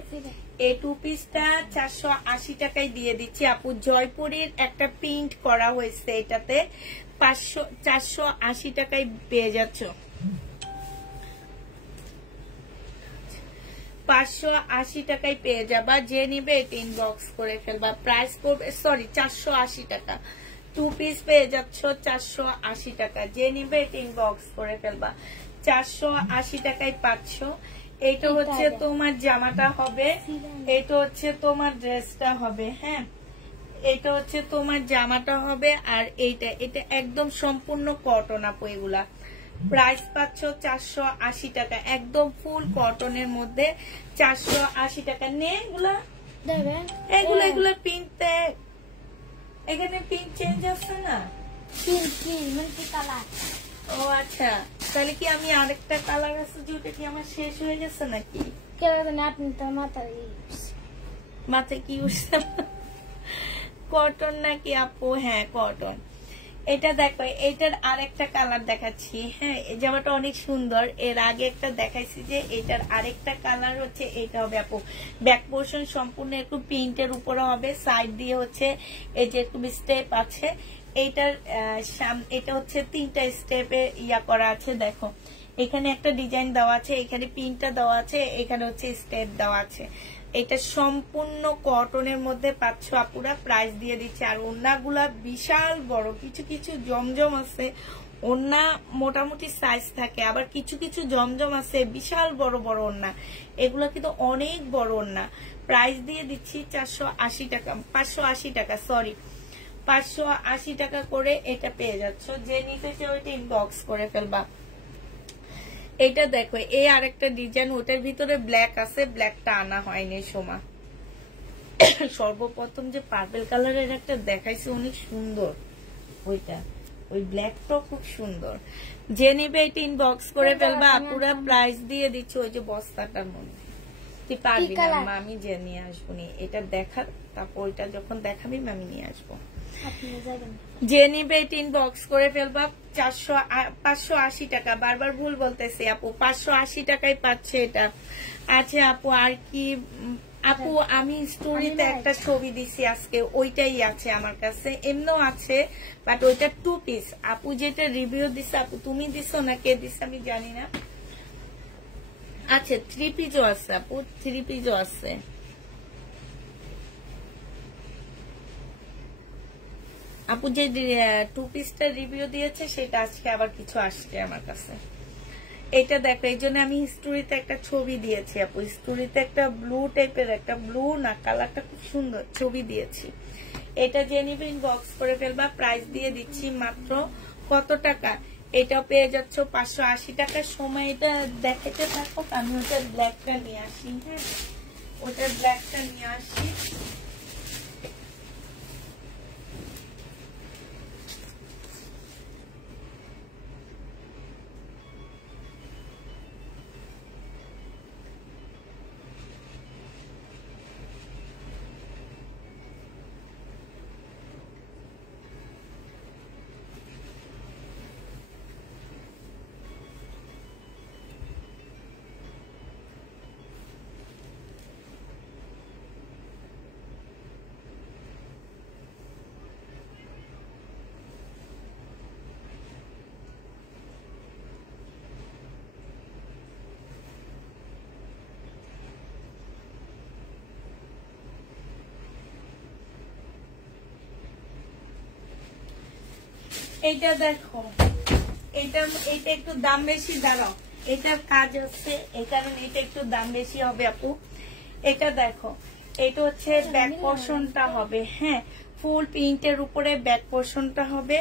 এই 2 পিসটা 480 টাকায় দিয়ে দিচ্ছি আপু। জয়পুরের একটা প্রিন্ট করা হয়েছে, এটাতে 480 টাকায় পেয়ে যাচ্ছ। 580 টাকায় পেয়ে যাবা। যে নিবে এটা ইনবক্স করে ফেলবা। প্রাইস পড়বে, সরি 480 টাকা। 2 পিস পেয়ে যাচ্ছ 480 টাকা। যে নিবে এটা ইনবক্স করে ফেলবা। 480 টাকায় পাচ্ছ। এটা হচ্ছে তোমার জামাটা হবে, এটা হচ্ছে তোমার ড্রেসটা হবে। হ্যাঁ, এটা হচ্ছে তোমার জামাটা হবে, আর এটা একদম সম্পূর্ণ কটন আপু। এগুলা প্রাইস পাচ্ছ 480 টাকা, একদম ফুল কটনের মধ্যে 480 টাকা। নে এগুলা প্রিন্ট, এখানে প্রিন্ট চেঞ্জ আছে না। ও আচ্ছা, তাহলে কি আমি আরেকটা কালার আছে যে ওটা কি আমার শেষ হয়ে গেছে নাকি? আপনি তো মাথায় কি কটন নাকি আপু? হ্যাঁ কটন। এটা দেখো, এটার আরেকটা কালার দেখাচ্ছি। হ্যাঁ, এই জামাটা অনেক সুন্দর। এর আগে একটা দেখাইছি যে এটার আরেকটা কালার হচ্ছে এটা হবে আপু। ব্যাক পোর্শন সম্পূর্ণ একটু প্রিন্টের উপরে হবে, সাইড দিয়ে হচ্ছে এই যে একটু স্টেপ আছে। এইটার এটা হচ্ছে 3টা স্টেপে ইয়া করা আছে। দেখো এখানে একটা ডিজাইন দেওয়া আছে, এখানে প্রিন্টটা দেওয়া আছে, এখানে হচ্ছে স্টেপ দেওয়া আছে। এটা সম্পূর্ণ কটনের মধ্যে পাচ্ছ আপুরা। প্রাইস দিয়ে দিচ্ছে। আর ওড়নাগুলা বিশাল বড়, কিছু কিছু জমজম আছে ওড়না মোটামুটি সাইজ থাকে, আবার কিছু কিছু জমজম আছে বিশাল বড় বড় ওড়না, এগুলো কিন্তু অনেক বড় ওড়না। প্রাইস দিয়ে দিচ্ছি 480 টাকা, 580 টাকা, সরি 580 টাকা করে এটা পেয়ে যাচ্ছ। যে নিতে চাও এটা ইনবক্স করে ফেলবা। এটা দেখো এই আরেকটা ডিজাইন, ওটার ভিতরে ব্ল্যাক আছে, ব্ল্যাকটা আনা হয়নি সোমা। সর্বপ্রথম যে পার্পল কালারের একটা দেখাইছে অনেক সুন্দর, ওইটা ওই ব্ল্যাকটাও খুব সুন্দর। যে নেবে এটা ইনবক্স করে ফেলবা, আপুরা প্রাইস দিয়ে দিচ্ছে ওই যে বস্তাটার মধ্যে। তুই পারবি না, আমি যে নিয়ে আসবো নি, এটা দেখার, তারপর ওইটা যখন দেখাবি আমি নিয়ে আসবো। যে নিবে এটা ইনবক্স করে ফেলবা। 580 টাকা, বারবার ভুল বলতেছি আপু, 580 টাকায় পাচ্ছে এটা। আচ্ছা আপু আর কি আপু, আমি স্টোরিতে একটা ছবি দিছি আজকে, ওইটাই আছে আমার কাছে, এমনও আছে বাট ওইটা 2 পিস। আপু যেটা রিভিউ দিছে, আপু তুমি দিছো না কে দিছে আমি জানি না। আচ্ছা 3 পিসও আছে আপু, 3 পিসও আছে। আপু যে 2 পিসটা রিভিউ দিয়েছে সেটা আজকে আবার কিছু আসছে আমার কাছে। এটা দেখো, এই জন্য আমি হিস্টোরিতে একটা ছবি দিয়েছি আপু, হিস্টোরিতে একটা ব্লু টাইপের, একটা ব্লু না কালারটা খুব সুন্দর ছবি দিয়েছি। এটা যে নিবে ইনবক্স করে ফেলবা, প্রাইস দিয়ে দিচ্ছি মাত্র কত টাকা, এটাও পেয়ে যাচ্ছ 580 টাকা। সময় এটা দেখাতে থাকো, আমি ওটার ব্ল্যাকটা নিয়ে আসি। হ্যাঁ ওটার ব্ল্যাকটা নিয়ে আসি। এটা দেখো, এটা একটু দাম বেশি, দাঁড়াও এটার কাজ হচ্ছে এই কারণে এটা একটু দাম বেশি হবে আপু। এটা দেখো, এটা হচ্ছে ব্যাক পোর্শনটা হবে, হ্যাঁ ফুল প্রিন্টের উপরে ব্যাক পোর্শনটা হবে।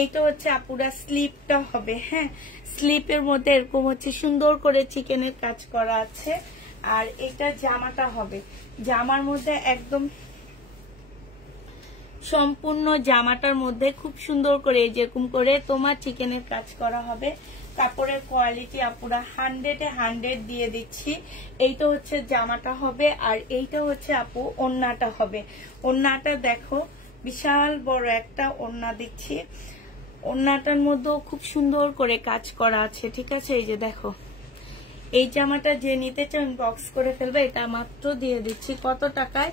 এইটা হচ্ছে আপুরা স্লিপটা হবে, হ্যাঁ স্লিপের মধ্যে এরকম হচ্ছে সুন্দর করে চিকেনের কাজ করা আছে। আর এটা জামাটা হবে, জামার মধ্যে একদম সম্পূর্ণ জামাটার মধ্যে খুব সুন্দর করে যেরকম করে তোমার চিকেনের কাজ করা হবে। কাপড়ের কোয়ালিটি আপুরা 100-এ 100 দিয়ে দিচ্ছি। এইটা হচ্ছে জামাটা হবে, আর এইটা হচ্ছে আপু ওড়নাটা হবে। ওড়নাটা দেখো বিশাল বড় একটা ওড়না দিচ্ছি, ওড়নাটার মধ্যেও খুব সুন্দর করে কাজ করা আছে, ঠিক আছে। এই যে দেখো, এই জামাটা যে নিতে চান বক্স করে ফেলবে, এটা মাত্র দিয়ে দিচ্ছি কত টাকায়,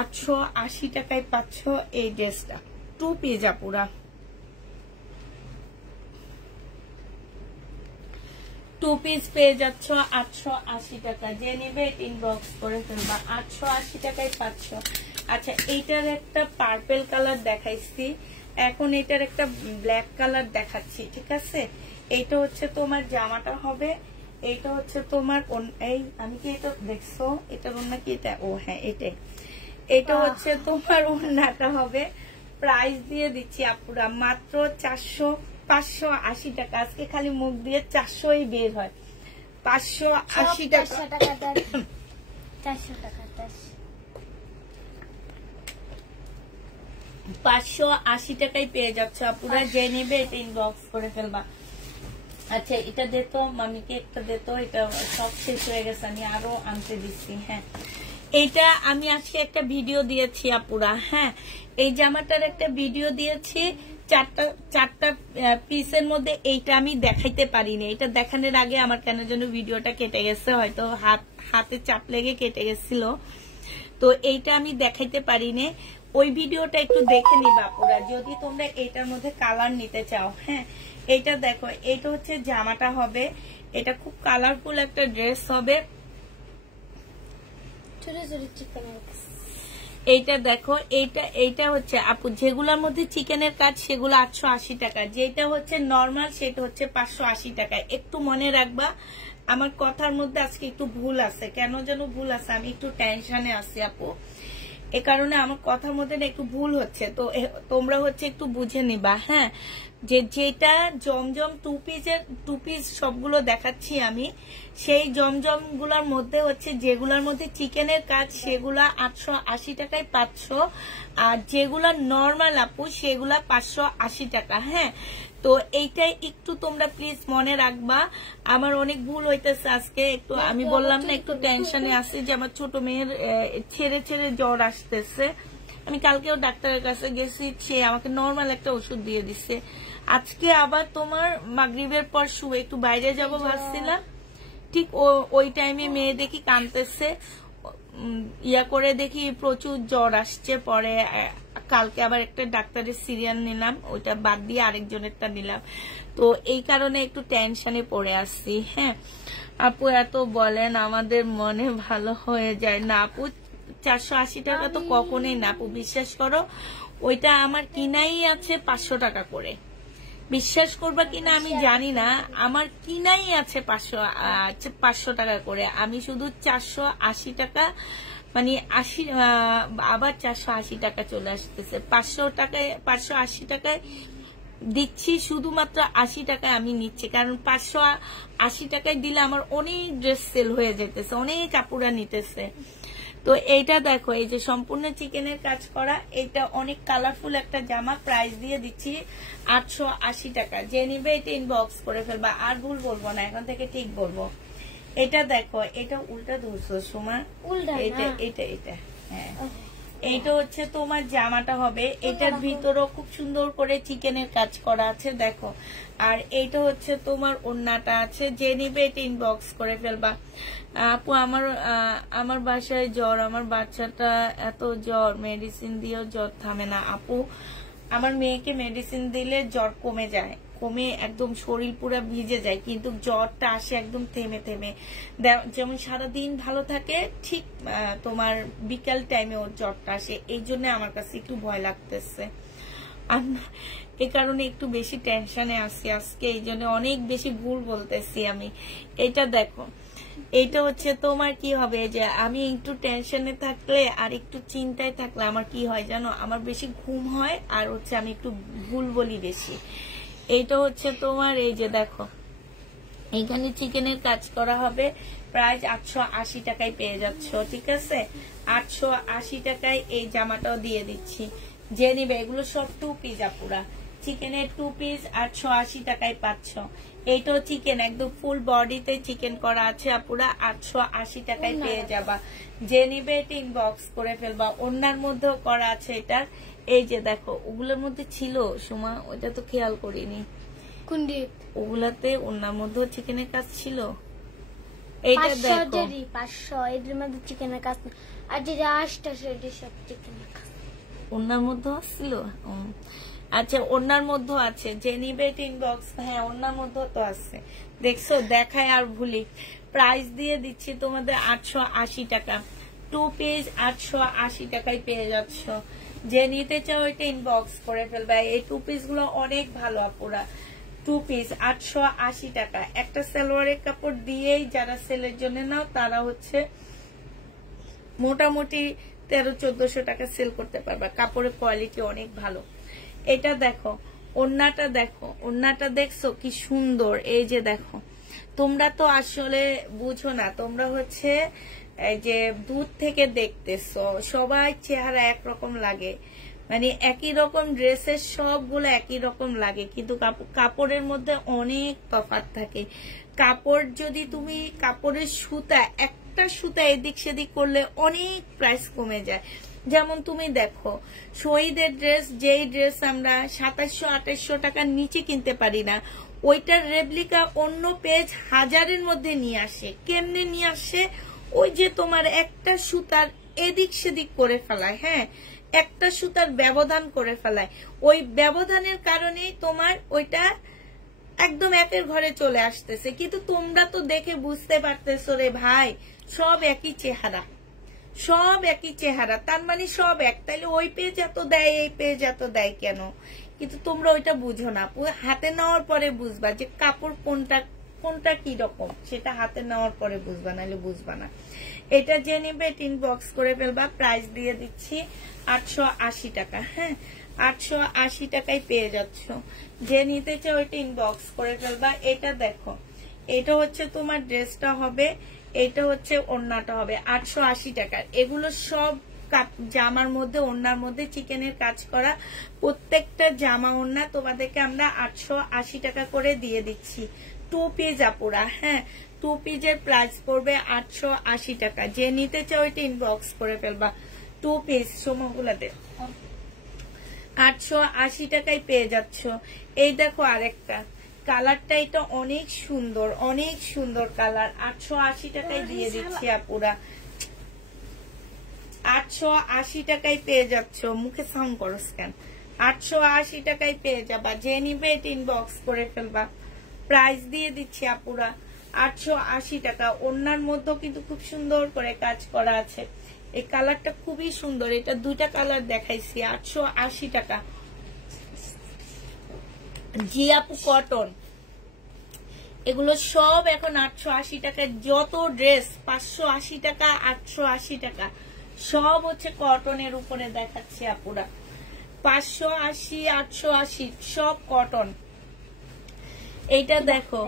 880 টাকায় পাচ্ছ এই ড্রেসটা। 2 পিস আপুরা, 2 পিস পেয়ে যাচ্ছ 880 টাকা। যে নেবে ইনবক্স করে ফেলবা, 880 টাকায় পাচ্ছ। আচ্ছা এইটার একটা পার্পল কালার দেখাইছি, এখন এটার একটা ব্ল্যাক কালার দেখাচ্ছি, ঠিক আছে। এইটা হচ্ছে তোমার জামাটা হবে, এইটা হচ্ছে তোমার এই আমি কি এটা দেখছো, এটার অন্য কি এটা, ও হ্যাঁ এটাই, এটা হচ্ছে তোমার ওড়নাটা হবে। প্রাইস দিয়ে দিচ্ছি আপুরা মাত্র 580 টাকা। আজকে খালি মুখ দিয়ে 400ই বের হয়, 580 টাকা। 580 টাকায় পেয়ে যাচ্ছে আপুরা, যে নেবে এটা ইনবক্স করে ফেলবা। আচ্ছা এটা দে তো, মামিকে একটা দে তো, এটা সব শেষ হয়ে গেছে, আমি আরো আনতে দিচ্ছি। হ্যাঁ এইটা আমি আজকে একটা ভিডিও দিয়েছি আপুরা, হ্যাঁ এই জামাটার একটা ভিডিও দিয়েছি, চারটা পিসের মধ্যে এইটা আমি দেখাইতে পারিনি। এটা দেখানোর আগে আমার কেন যেন ভিডিওটা কেটে গেছে, হয়তো হাতে চাপ লেগে কেটে গেছিল, তো এইটা আমি দেখাইতে পারিনি। ওই ভিডিওটা একটু দেখে নিবা আপুরা যদি তোমরা এটার মধ্যে কালার নিতে চাও। হ্যাঁ এইটা দেখো, এটা হচ্ছে জামাটা হবে, এটা খুব কালারফুল একটা ড্রেস হবে। এইটা দেখো, এইটা হচ্ছে আপু যেগুলোর মধ্যে চিকেনের কাজ সেগুলো 880 টাকা, যেটা হচ্ছে নর্মাল সেটা হচ্ছে 580 টাকা। একটু মনে রাখবা, আমার কথার মধ্যে আজকে একটু ভুল আছে, কেন যেন ভুল আছে, আমি একটু টেনশনে আছি আপু, এ কারণে আমার কথার মধ্যে একটু ভুল হচ্ছে, তো তোমরা হচ্ছে একটু বুঝে নিবা। হ্যাঁ যেটা জমজম টু পিস সবগুলো দেখাচ্ছি আমি, সেই জমজম গুলার মধ্যে হচ্ছে যেগুলোর মধ্যে চিকেনের কাজ সেগুলা 880 টাকায় 500, আর যেগুলা নর্মাল আপু সেগুলা 580 টাকা। হ্যাঁ, তো এইটাই একটু তোমরা প্লিজ মনে রাখবা। আমার অনেক ভুল হইতেছে আজকে, একটু আমি বললাম না একটু টেনশনে আছি যে আমার ছোট মেয়ের ছেড়ে ছেড়ে জ্বর আসতেছে। আমি কালকেও ডাক্তারের কাছে গেছি, সে আমাকে নর্মাল একটা ওষুধ দিয়ে দিচ্ছে। আজকে আবার তোমার মাগরিবের পর শুয়ে একটু বাইরে যাব ভাবছিলাম, ঠিক ওই টাইমে মেয়ে দেখি কাঁদতেছে, ইয়া করে দেখি প্রচুর জ্বর আসছে। পরে কালকে আবার একটা ডাক্তারের সিরিয়াল নিলাম, ওইটা বাদ দিয়ে আরেকজনেরটা নিলাম। তো এই কারণে একটু টেনশনে পড়ে আসছি। হ্যাঁ আপু, এত বলেন আমাদের মনে ভালো হয়ে যায় না আপু। 480 টাকা তো কখনোই না আপু, বিশ্বাস করো। ওইটা আমার কিনাই আছে 500 টাকা করে, বিশ্বাস করবা কিনা আমি জানি না, আমার কিনাই আছে 500 টাকা করে। আমি শুধু 480 টাকা মানে 80, আবার 480 টাকা চলে আসতেছে। 580 টাকায় দিচ্ছি, শুধুমাত্র 80 টাকায় আমি নিচ্ছি, কারণ 580 টাকায় দিলে আমার অনেক ড্রেস সেল হয়ে যেতেছে, অনেক কাপড়া নিতেছে। তো এইটা দেখো, এই যে সম্পূর্ণ চিকেনের কাজ করা, এটা অনেক কালারফুল একটা জামা, প্রাইস দিয়ে দিচ্ছি 880 টাকা। যে নিবে এটা ইনবক্স করে ফেলবা, আর ভুল বলবো না, এখন থেকে ঠিক বলবো। এটা দেখো, এটা উল্টা ধরছো সোমা, এটা এটা এটা হ্যাঁ, এইটা হচ্ছে তোমার জামাটা হবে, এটার ভিতরও খুব সুন্দর করে চিকেনের কাজ করা আছে দেখো। আর এইটা হচ্ছে তোমার ওড়নাটা আছে, যে নিবে এটা ইনবক্স করে ফেলবা। আপু আমার বাসায় জ্বর, আমার বাচ্চাটা এত জ্বর, মেডিসিন দিয়েও জ্বর থামে না আপু। আমার মেয়েকে মেডিসিন দিলে জ্বর কমে যায়, কমে একদম শরীর পুরো ভিজে যায়, কিন্তু জ্বরটা আসে একদম থেমে থেমে। যেমন সারাদিন ভালো থাকে, ঠিক তোমার বিকাল টাইমে ওর জ্বরটা আসে। এই জন্য আমার কাছে একটু ভয় লাগতেছে, এ কারণে একটু বেশি টেনশনে আছি আজকে, এই জন্য অনেক বেশি ভুল বলতেছি আমি। এটা দেখো, এইটা হচ্ছে তোমার কি হবে, যে আমি একটু টেনশনে থাকলে আর একটু চিন্তায় থাকলে আমার কি হয় জানো, আমার বেশি ঘুম হয়, আর হচ্ছে আমি একটু ভুল বলি বেশি। এইটা হচ্ছে তোমার, এই যে দেখো এইখানে চিকেনের কাজ করা হবে, প্রাইস 880 টাকায় পেয়ে যাচ্ছ, ঠিক আছে। 880 টাকায় এই জামাটাও দিয়ে দিচ্ছি, যে নিবে। এগুলো সব টু পিস আপুরা, চিকেনের টু পিস 880 টাকায় পাচ্ছ। এইটাও চিকেন, একদম ফুল বডিতে চিকেন করা আছে আপুরা, 880 টাকায় পেয়ে যাবা। যে নিবে এটা ইনবক্স করে ফেলবা। ওনার মধ্যেও করা আছে এটার, এই যে দেখো ওগুলোর মধ্যে ছিল সুমা, ওটা তো খেয়াল করিনি, ওগুলাতে ওনার মধ্যেও চিকেনের কাজ ছিল। এইটা দেখো 500 এর মধ্যে চিকেনের কাজ, আর যেটা 800 সব চিকেনের কাজ ওনার মধ্যেও ছিল। আচ্ছা, ওনার মধ্যেও আছে, যে নিবে ইনবক্স। হ্যাঁ, ওনার মধ্যেও তো আছে, দেখছো, দেখায় আর ভুলি। প্রাইস দিয়ে দিচ্ছি তোমাদের 880 টাকা, টু পিস 880 টাকায় পেয়ে যাচ্ছ। যে নিতে চাও এটা ইনবক্স করে ফেলবে। এই টু পিস গুলো অনেক ভালো আপুরা, টু পিস 880 টাকা। একটা সালোয়ারের কাপড় দিয়েই যারা সেলের জন্য নাও তারা হচ্ছে মোটামুটি 1300-1400 টাকা সেল করতে পারবা, কাপড়ের কোয়ালিটি অনেক ভালো। এটা দেখো, ওড়নাটা দেখো, ওড়নাটা দেখছো কি সুন্দর। এই যে দেখো, তোমরা তো আসলে বুঝো না, তোমরা হচ্ছে এই যে দূর থেকে দেখতেছো, সবাই চেহারা একরকম লাগে, মানে একই রকম ড্রেসের সবগুলো একই রকম লাগে, কিন্তু কাপড়ের মধ্যে অনেক তফাৎ থাকে। কাপড় যদি তুমি কাপড়ের সুতা, একটা সুতা এদিক সেদিক করলে অনেক প্রাইস কমে যায়। যেমন তুমি দেখো শহীদের ড্রেস, যেই ড্রেস আমরা 2700-2800 টাকার নিচে কিনতে পারি না, ওইটার রেপ্লিকা অন্য পেজ 1000-এর মধ্যে নিয়ে আসে। কেমনে নিয়ে আসে? ওই যে তোমার একটা সুতার এদিক সেদিক করে ফেলায়, হ্যাঁ, একটা সুতার ব্যবধান করে ফেলায়, ওই ব্যবধানের কারণেই তোমার ওইটা একদম একের ঘরে চলে আসতেছে। কিন্তু তোমরা তো দেখে বুঝতে পারতেছো রে ভাই, সব একই চেহারা, সব একই চেহারা, তার মানে সব এক। তাইলে ওই পেজ এত দেয়, এই পেজ এত দেয় কেন? কিন্তু তোমরা ওইটা বুঝো না, হাতে নেওয়ার পরে বুঝবা যে কাপড় কোনটা কোনটা কি রকম সেটা হাতে নেওয়ার পরে বুঝবা, নাহলে বুঝবা না। এটা যে নেবে ইনবক্স করে ফেলবা, প্রাইস দিয়ে দিচ্ছি 880 টাকা। হ্যাঁ, 880 টাকায় পেয়ে যাচ্ছ। যে নিতে চাও ওইটা ইনবক্স করে ফেলবা। এটা দেখো, এটা হচ্ছে তোমার ড্রেসটা হবে, এটা হচ্ছে ওড়নাটা হবে 880 টাকার। এগুলো সব জামার মধ্যে, ওড়নার মধ্যে চিকেনের কাজ করা। প্রত্যেকটা জামা ওড়না তোমাদেরকে আমরা 880 টাকা করে দিয়ে দিচ্ছি। 2 পিস আপুরা। হ্যাঁ, 2 পিসের প্রাইস পড়বে 880 টাকা। যে নিতে চাও ওইটা ইনবক্স করে ফেলবা। 2 পিস সময়গুলাতে 880 টাকায় পেয়ে যাচ্ছ। এই দেখো আরেকটা কালারটা, এটা অনেক সুন্দর, অনেক সুন্দর কালার। 880 টাকায় দিয়ে দিচ্ছি আপুরা। 880 টাকায় পেয়ে যাচ্ছ। মুখে সাউন্ড করো স্ক্যান। 880 টাকায় পেয়ে যাবা। যে নিবে এটা ইনবক্স করে ফেলবা। প্রাইস দিয়ে দিচ্ছি আপুরা 880 টাকা। ওড়নার মধ্যেও কিন্তু খুব সুন্দর করে কাজ করা আছে। এই কালারটা খুবই সুন্দর। এটা দুইটা কালার দেখাইছি। 880 টাকা। জি আপু কটন, এগুলো সব এখন 880 টাকা। যত ড্রেস 580 টাকা, 880 টাকা, সব হচ্ছে কটনের উপরে দেখাচ্ছি আপুরা। 580, 880 সব কটন। এইটা দেখো,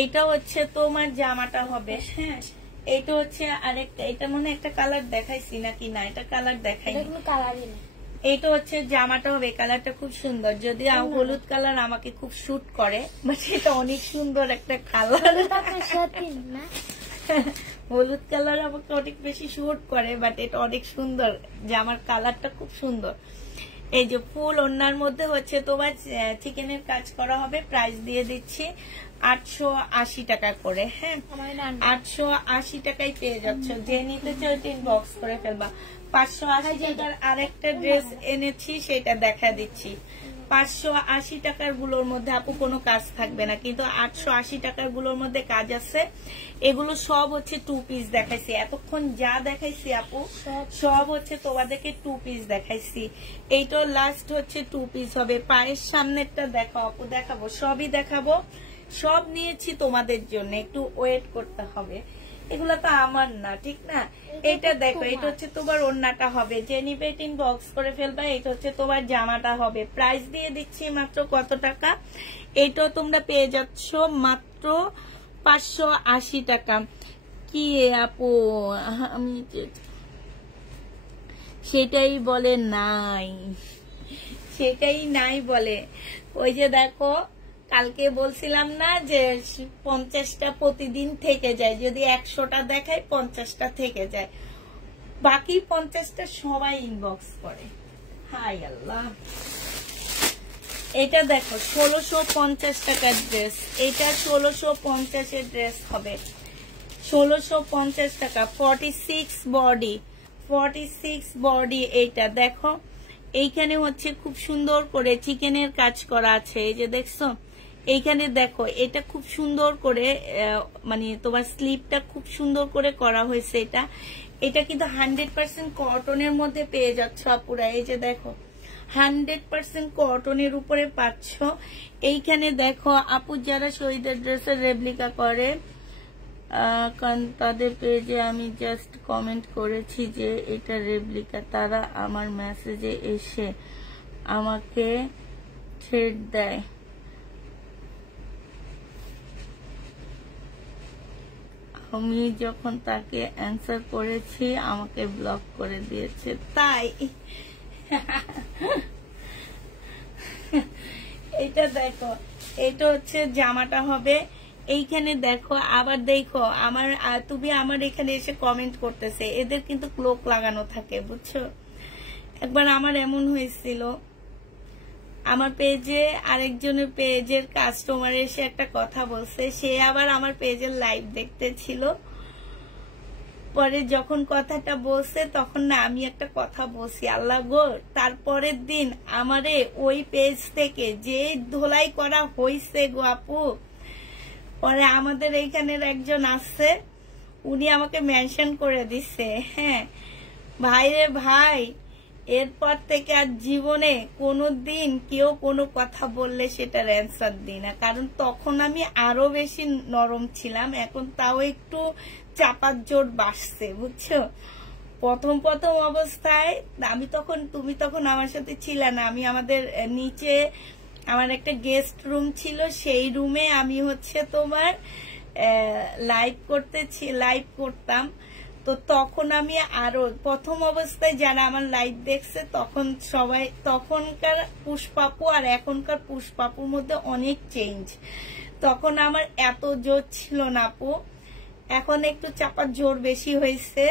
এইটা হচ্ছে তোমার জামাটা হবে। হ্যাঁ, এটা হচ্ছে আরেকটা, এটা মনে একটা কালার দেখাইছি নাকি না, এটা কালার দেখাই। এটা হচ্ছে জামাটা হবে, কালারটা খুব সুন্দর। যদি হলুদ কালার আমাকে খুব শুট করে, বাট এটা অনেক সুন্দর একটা কালার। হলুদ কালার আমাকে অনেক বেশি শুট করে, বাট এটা অনেক সুন্দর। জামার কালারটা খুব সুন্দর। এই যে ফুল ওড়নার মধ্যে হচ্ছে তোমার চিকেনের কাজ করা হবে। প্রাইস দিয়ে দিচ্ছি 880 টাকা করে। হ্যাঁ, 880 টাকায় পেয়ে যাচ্ছ। যে নিতে চাও ইনবক্স করে ফেলবা। 580 টাকার আরেকটা ড্রেস এনেছি, সেটা দেখা দিচ্ছি। 580 টাকার গুলোর মধ্যে আপু কোনো কাজ থাকবে না, কিন্তু 880 টাকার গুলোর মধ্যে কাজ আছে। এগুলো সব হচ্ছে 2 পিস দেখাইছি। এতক্ষণ যা দেখাইছি আপু সব হচ্ছে তোমাদেরকে 2 পিস দেখাইছি। এইটা লাস্ট হচ্ছে 2 পিস হবে। পায়ের সামনেরটা দেখাও আপু, দেখাবো, সবই দেখাবো। সব নিয়েছি তোমাদের জন্য, একটু ওয়েট করতে হবে। এগুলো তো আমার না, ঠিক না? এটা দেখো, এটা হচ্ছে তোমার ওড়নাটা হবে। যে নিবে ইনবক্স করে ফেলবা। এটা হচ্ছে তোমার জামাটা হবে। প্রাইস দিয়ে দিচ্ছি মাত্র কত টাকা? এটাও তোমরা পেয়ে যাচ্ছ মাত্র 580 টাকা। কি আপু, আমি সেটাই বলে নাই, সেটাই নাই বলে। ওই যে দেখো, কালকে বলছিলাম না যে 50টা প্রতিদিন থেকে যায়, যদি 100টা দেখায় 50টা থেকে যায়, বাকি 50টা সবাই ইনবক্স করে। হাই আল্লাহ। এটা দেখো 1650 টাকার ড্রেস। এটা 1650 এর ড্রেস হবে। 1650 টাকা। 46 বডি, 46 বডি। এইটা দেখো, এইখানে হচ্ছে খুব সুন্দর করে চিকেনের কাজ করা আছে। এই যে দেখছো, এইখানে দেখো, এটা খুব সুন্দর করে মানে তোমার স্লিপটা খুব সুন্দর করে করা হয়েছে। এটা কিন্তু 100% কটনের মধ্যে পেয়ে যাচ্ছ আপুরা। এই যে দেখো, 100% কটনের উপরে পাচ্ছ। এইখানে দেখো আপু যারা শহীদের ড্রেসের রেপ্লিকা করে, কারণ তাদের পেজে আমি জাস্ট কমেন্ট করেছি যে এটা রেপ্লিকা, তারা আমার মেসেজে এসে আমাকে থ্রেড দেয়। আমি যখন তাকে অ্যান্সার করেছি আমাকে ব্লক করে দিয়েছে। তাই এটা দেখো, এটা হচ্ছে জামাটা হবে। এইখানে দেখো, আবার দেখো আমার, তুমি আমার এখানে এসে কমেন্ট করতেছে। এদের কিন্তু ক্লোক লাগানো থাকে, বুঝছো? একবার আমার এমন হয়েছিল, আমার পেজে আরেকজনের পেজের কাস্টমার এসে একটা কথা বলছে। সে আবার আমার পেজের লাইভ দেখতে ছিল। পরে যখন কথাটা বলছে, তখন না আমি একটা কথা বলছি, আল্লাহ গো, তারপরের দিন আমারে ওই পেজ থেকে যে ধোলাই করা হয়েছে গো আপু। পরে আমাদের এইখানের একজন আছে, উনি আমাকে মেনশন করে দিছে। হ্যাঁ ভাই রে ভাই, এরপর থেকে আর জীবনে কোনোদিন কেউ কোনো কথা বললে সেটার অ্যান্সার দিই না, কারণ তখন আমি আরো বেশি নরম ছিলাম, এখন তাও একটু চাপার জোর বাড়ছে, বুঝছো। প্রথম প্রথম অবস্থায় তুমি তখন আমার সাথে ছিলে না, আমি আমাদের নিচে আমার একটা গেস্ট রুম ছিল, সেই রুমে আমি হচ্ছে তোমার লাইভ করতাম। তো তখন আমি আরো প্রথম অবস্থায় যারা আমার লাইভ দেখছে তখনকার পুষ্পাপু আর এখনকার পুষ্পাপুর মধ্যে অনেক চেঞ্জ। তখন আমার এত জোর ছিল না আপু, এখন একটু চাপার জোর বেশি হয়েছে।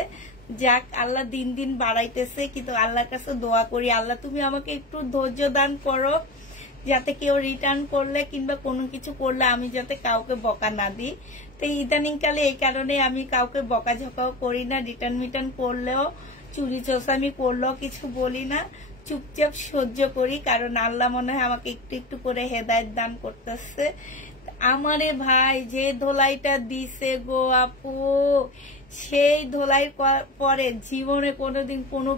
যাক, আল্লাহ দিন দিন বাড়াইতেছে, কিন্তু আল্লাহর কাছে দোয়া করি, আল্লাহ তুমি আমাকে একটু ধৈর্য দান করো, যাতে কেউ রিটার্ন করলে কিংবা কোনো কিছু করলে আমি যাতে কাউকে বকা না দিই। তো ইদানিং কালে এই কারণে আমি কাউকে বকাঝকাও করি না, রিটার্ন করলেও চুরি চোষামি করলেও কিছু বলি না, চুপচাপ সহ্য করি, কারণ আল্লাহ মনে হয় আমাকে একটু একটু করে হেদায়েত দান করতেছে। আমারে ভাই যে ধোলাইটা দিছে গো আপু, সেই ধোলাই পরে জীবনে কোনোদিন কোনো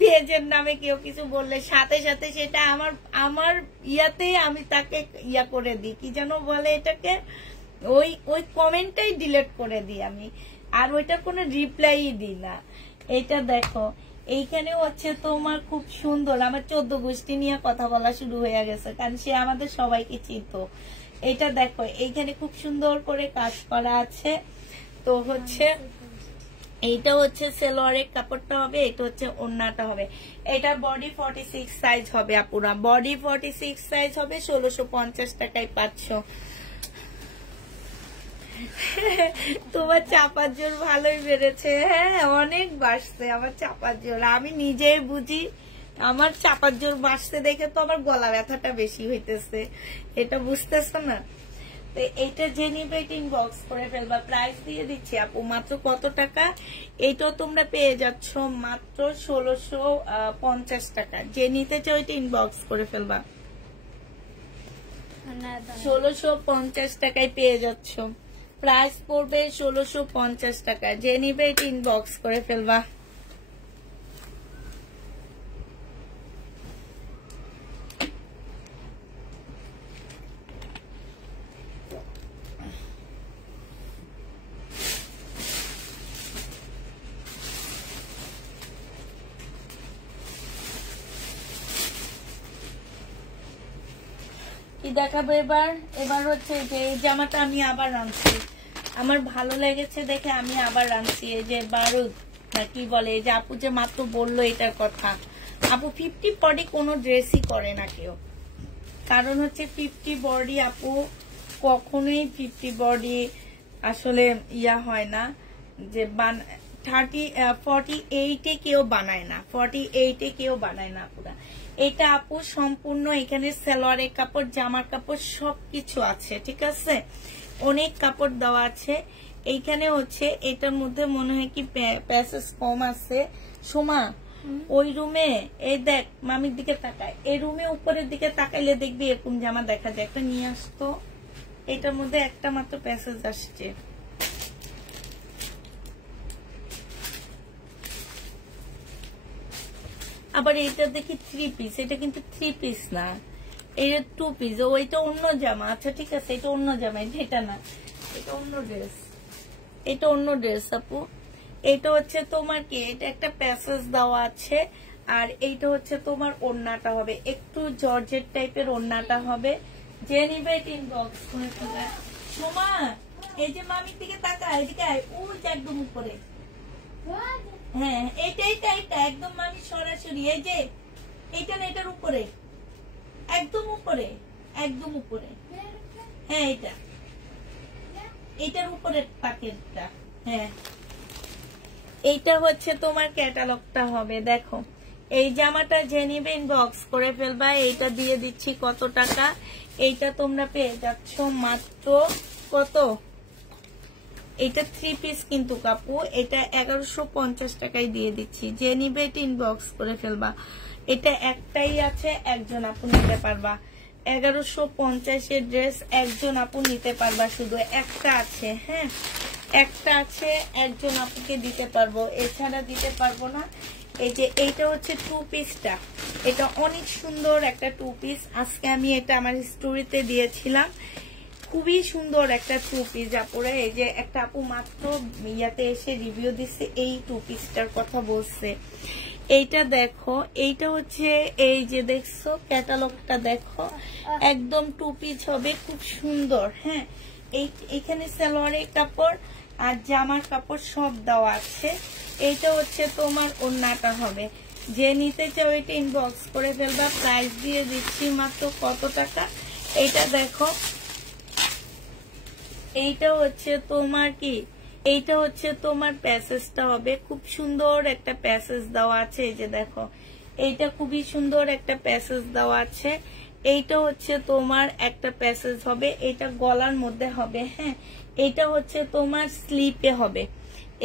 পেজের নামে কেউ কিছু বললে সাথে সাথে সেটা আমার ইয়াতেই আমি তাকে ইয়া করে দিই, কি যেন বলে এটাকে, ওই কমেন্টটাই ডিলিট করে দিই আমি, আর ওইটা কোনো রিপ্লাই দিই না। এটা দেখো এইখানে হচ্ছে তোমার খুব সুন্দর, আমার 14 গোষ্ঠী নিয়ে কথা বলা শুরু হয়ে গেছে, কারণ সে আমাদের সবাইকে চিনত। এটা দেখো এইখানে খুব সুন্দর করে কাজ করা আছে। তো হচ্ছে এইটা হচ্ছে সেলোয়ারের কাপড়টা হবে, এটা হচ্ছে ওড়নাটা হবে। এটা বডি 46 সাইজ হবে আপুরা, বডি 46 সাইজ হবে, 1650 টাকায় পাচ্ছ। তোমার চাপার জোর ভালোই বেড়েছে, হ্যাঁ অনেক বাড়ছে আমার চাপার জোর, আমি নিজেই বুঝি আমার চাপার জোর বাড়ছে দেখে তো আমার গলা ব্যথাটা বেশি হইতেছে, এটা বুঝতেছো না। তো এইটা যে নিবে ইনবক্স করে ফেলবা, প্রাইস দিয়ে দিচ্ছি আপু মাত্র কত টাকা, এইটাও তোমরা পেয়ে যাচ্ছ মাত্র 1650 টাকা। যে নিতে চাও এটা ইনবক্স করে ফেলবা, 1650 টাকায় পেয়ে যাচ্ছ, প্রাইস পড়বে 1650 টাকা। যে নিবে এটা ইনবক্স করে ফেলবা। কি দেখাবো এবার হচ্ছে যে এই জামাটা আমি আবার আনছি, আমার ভালো লেগেছে দেখে আমি আবার আনছি। এই যে বারুদ না কি বলে, এই যে আপু যে মাত্র বললো এটার কথা, আপু 50 বডি কোনো ড্রেসই করে না কেউ, কারণ হচ্ছে 50 বডি আপু কখনোই 50 বডি আসলে ইয়া হয় না, যে 48-এ কেউ বানায় না, 48-এ কেউ বানায় না আপুরা। এটা আপু সম্পূর্ণ এখানে সালোয়ারের কাপড়, জামার কাপড় সবকিছু আছে, ঠিক আছে, অনেক কাপড় দেওয়া আছে। এইখানে হচ্ছে এটার মধ্যে মনে হয় কি প্যাসেজ কম আছে। সোমা ওই রুমে, এই দেখ মামির দিকে তাকায়, এই রুমে উপরের দিকে তাকাইলে দেখবি এরকম জামা দেখা যায়, একটা নিয়ে আসতো, এটার মধ্যে একটা মাত্র প্যাসেজ আসছে। আবার এটা দেখি 3 পিস, এটা কিন্তু 3 পিস না, এটা 2 পিস, ওইটা অন্য জামা, আচ্ছা ঠিক আছে এটা অন্য জামা, এটা না, এটা অন্য ড্রেস, এটা অন্য ড্রেস আপু। এটা হচ্ছে তোমার কি, এটা একটা প্যাসেজ দেওয়া আছে, আর এইটা হচ্ছে তোমার ওড়নাটা হবে একটু জর্জেট টাইপের, ওড়নাটা হবে। যে নিবে ইনবক্স করে ফেলবে। সোমা এই যে মামির দিকে তাকা, এদিকে আয়, ওই যে একদম উপরে, হ্যাঁ এটা একদম মামি সরাসরি, এই যে এইটা না, এটার উপরে, একদম উপরে, একদম উপরে, হ্যাঁ এটার উপরের প্যাকেটটা, হ্যাঁ এইটা হচ্ছে তোমার ক্যাটালগটা হবে। দেখো এই জামাটা যে নিবে ইনবক্স করে ফেলবা, এইটা দিয়ে দিচ্ছি কত টাকা, এইটা তোমরা পেয়ে যাচ্ছ মাত্র কত, এটা 3 পিস কিন্তু কাপু, এটা 1150 টাকায় দিয়ে দিচ্ছি। যে নিবে এটা ইনবক্স করে ফেলবা, এটা একটাই আছে, একজন আপু নিতে পারবা, 1150-এর ড্রেস একজন আপু নিতে পারবা, শুধু একটা আছে, হ্যাঁ একটা আছে, একজন আপুকে দিতে পারবো, এছাড়া দিতে পারবো না। এই যে এইটা হচ্ছে 2 পিসটা, এটা অনেক সুন্দর একটা 2 পিস। আজকে আমি এটা আমার স্টোরিতে দিয়েছিলাম, খুবই সুন্দর একটা 2 পিস আপুরা। এই যে একটা আপু মাত্র ইয়াতে এসে রিভিউ দিচ্ছে, এই 2 পিসটার কথা বলছে। এইটা দেখো, এইটা হচ্ছে এই যে দেখছো ক্যাটালগটা দেখো, একদম 2 পিস হবে, খুব সুন্দর। হ্যাঁ, এইখানে সালোয়ারের কাপড় আর জামার কাপড় সব দেওয়া আছে। এইটা হচ্ছে তোমার ওড়নাটা হবে, যে নিতে চাও এটা ইনবক্স করে ফেলবা। প্রাইস দিয়ে দিচ্ছি মাত্র কত টাকা, এইটা দেখো। এইটা হচ্ছে তোমার কি, এইটা হচ্ছে তোমার প্যাসেজটা হবে, খুব সুন্দর একটা প্যাসেজ দেওয়া আছে। এই যে দেখো, এইটা খুবই সুন্দর একটা প্যাসেজ দেওয়া আছে। এইটা হচ্ছে তোমার একটা প্যাসেজ হবে, এটা গলার মধ্যে হবে। হ্যাঁ, এটা হচ্ছে তোমার স্লিপে হবে,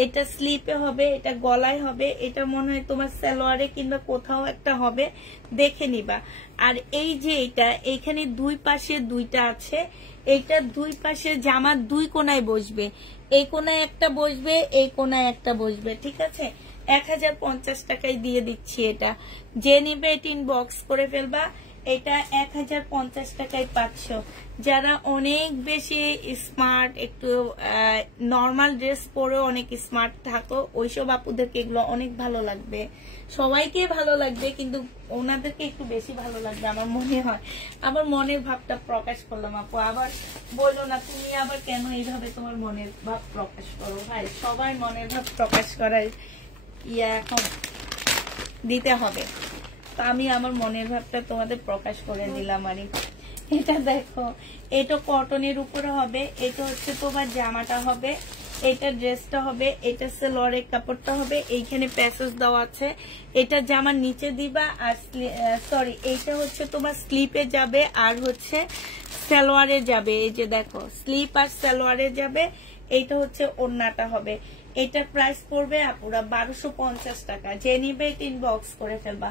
এটা স্লিপে হবে, এটা গলায় হবে, এটা মনে হয় তোমার সালোয়ারে কিংবা কোথাও একটা হবে, দেখে নিবা। আর এই যে এটা এইখানে 2 পাশে 2টা আছে, এইটা 2 পাশে জামার 2 কোনায় বসবে, এই কোনায় একটা বসবে, এই কোনায় একটা বসবে। ঠিক আছে, 1050 টাকায় দিয়ে দিচ্ছি এটা। যে নিবে এটা ইনবক্স করে ফেলবা, এটা 1050 টাকায় পাচ্ছ। যারা অনেক বেশি স্মার্ট, একটু নর্মাল ড্রেস পরেও অনেক স্মার্ট থাকো, ওইসব আপুদেরকে এগুলো অনেক ভালো লাগবে। সবাইকে ভালো লাগবে, কিন্তু ওনাদেরকে একটু বেশি ভালো লাগবে আমার মনে হয়। আবার মনের ভাবটা প্রকাশ করলাম আপু, আবার বললো না তুমি আবার কেন এইভাবে তোমার মনের ভাব প্রকাশ করো। ভাই, সবাই মনের ভাব প্রকাশ করার এখন দিতে হবে, আমি আমার মনের ভাবটা তোমাদের প্রকাশ করে দিলাম। আর এটা দেখো, এটা কটনের উপরে হবে, এটা হচ্ছে তোমার জামাটা হবে, এটা ড্রেসটা হবে, এটা সালোয়ারের কাপড়টা হবে, এইখানে প্যাসেজ দেওয়া আছে, এটা জামার নিচে দিবা। আর সরি, এইটা হচ্ছে তোমার স্লিপে যাবে আর হচ্ছে সালোয়ারে যাবে। এই যে দেখো, স্লিপ আর সালোয়ারে যাবে। এইটা হচ্ছে ওড়নাটা হবে। এটার প্রাইস পড়বে আপুরা 1250 টাকা। যে নিবে ইনবক্স করে ফেলবা,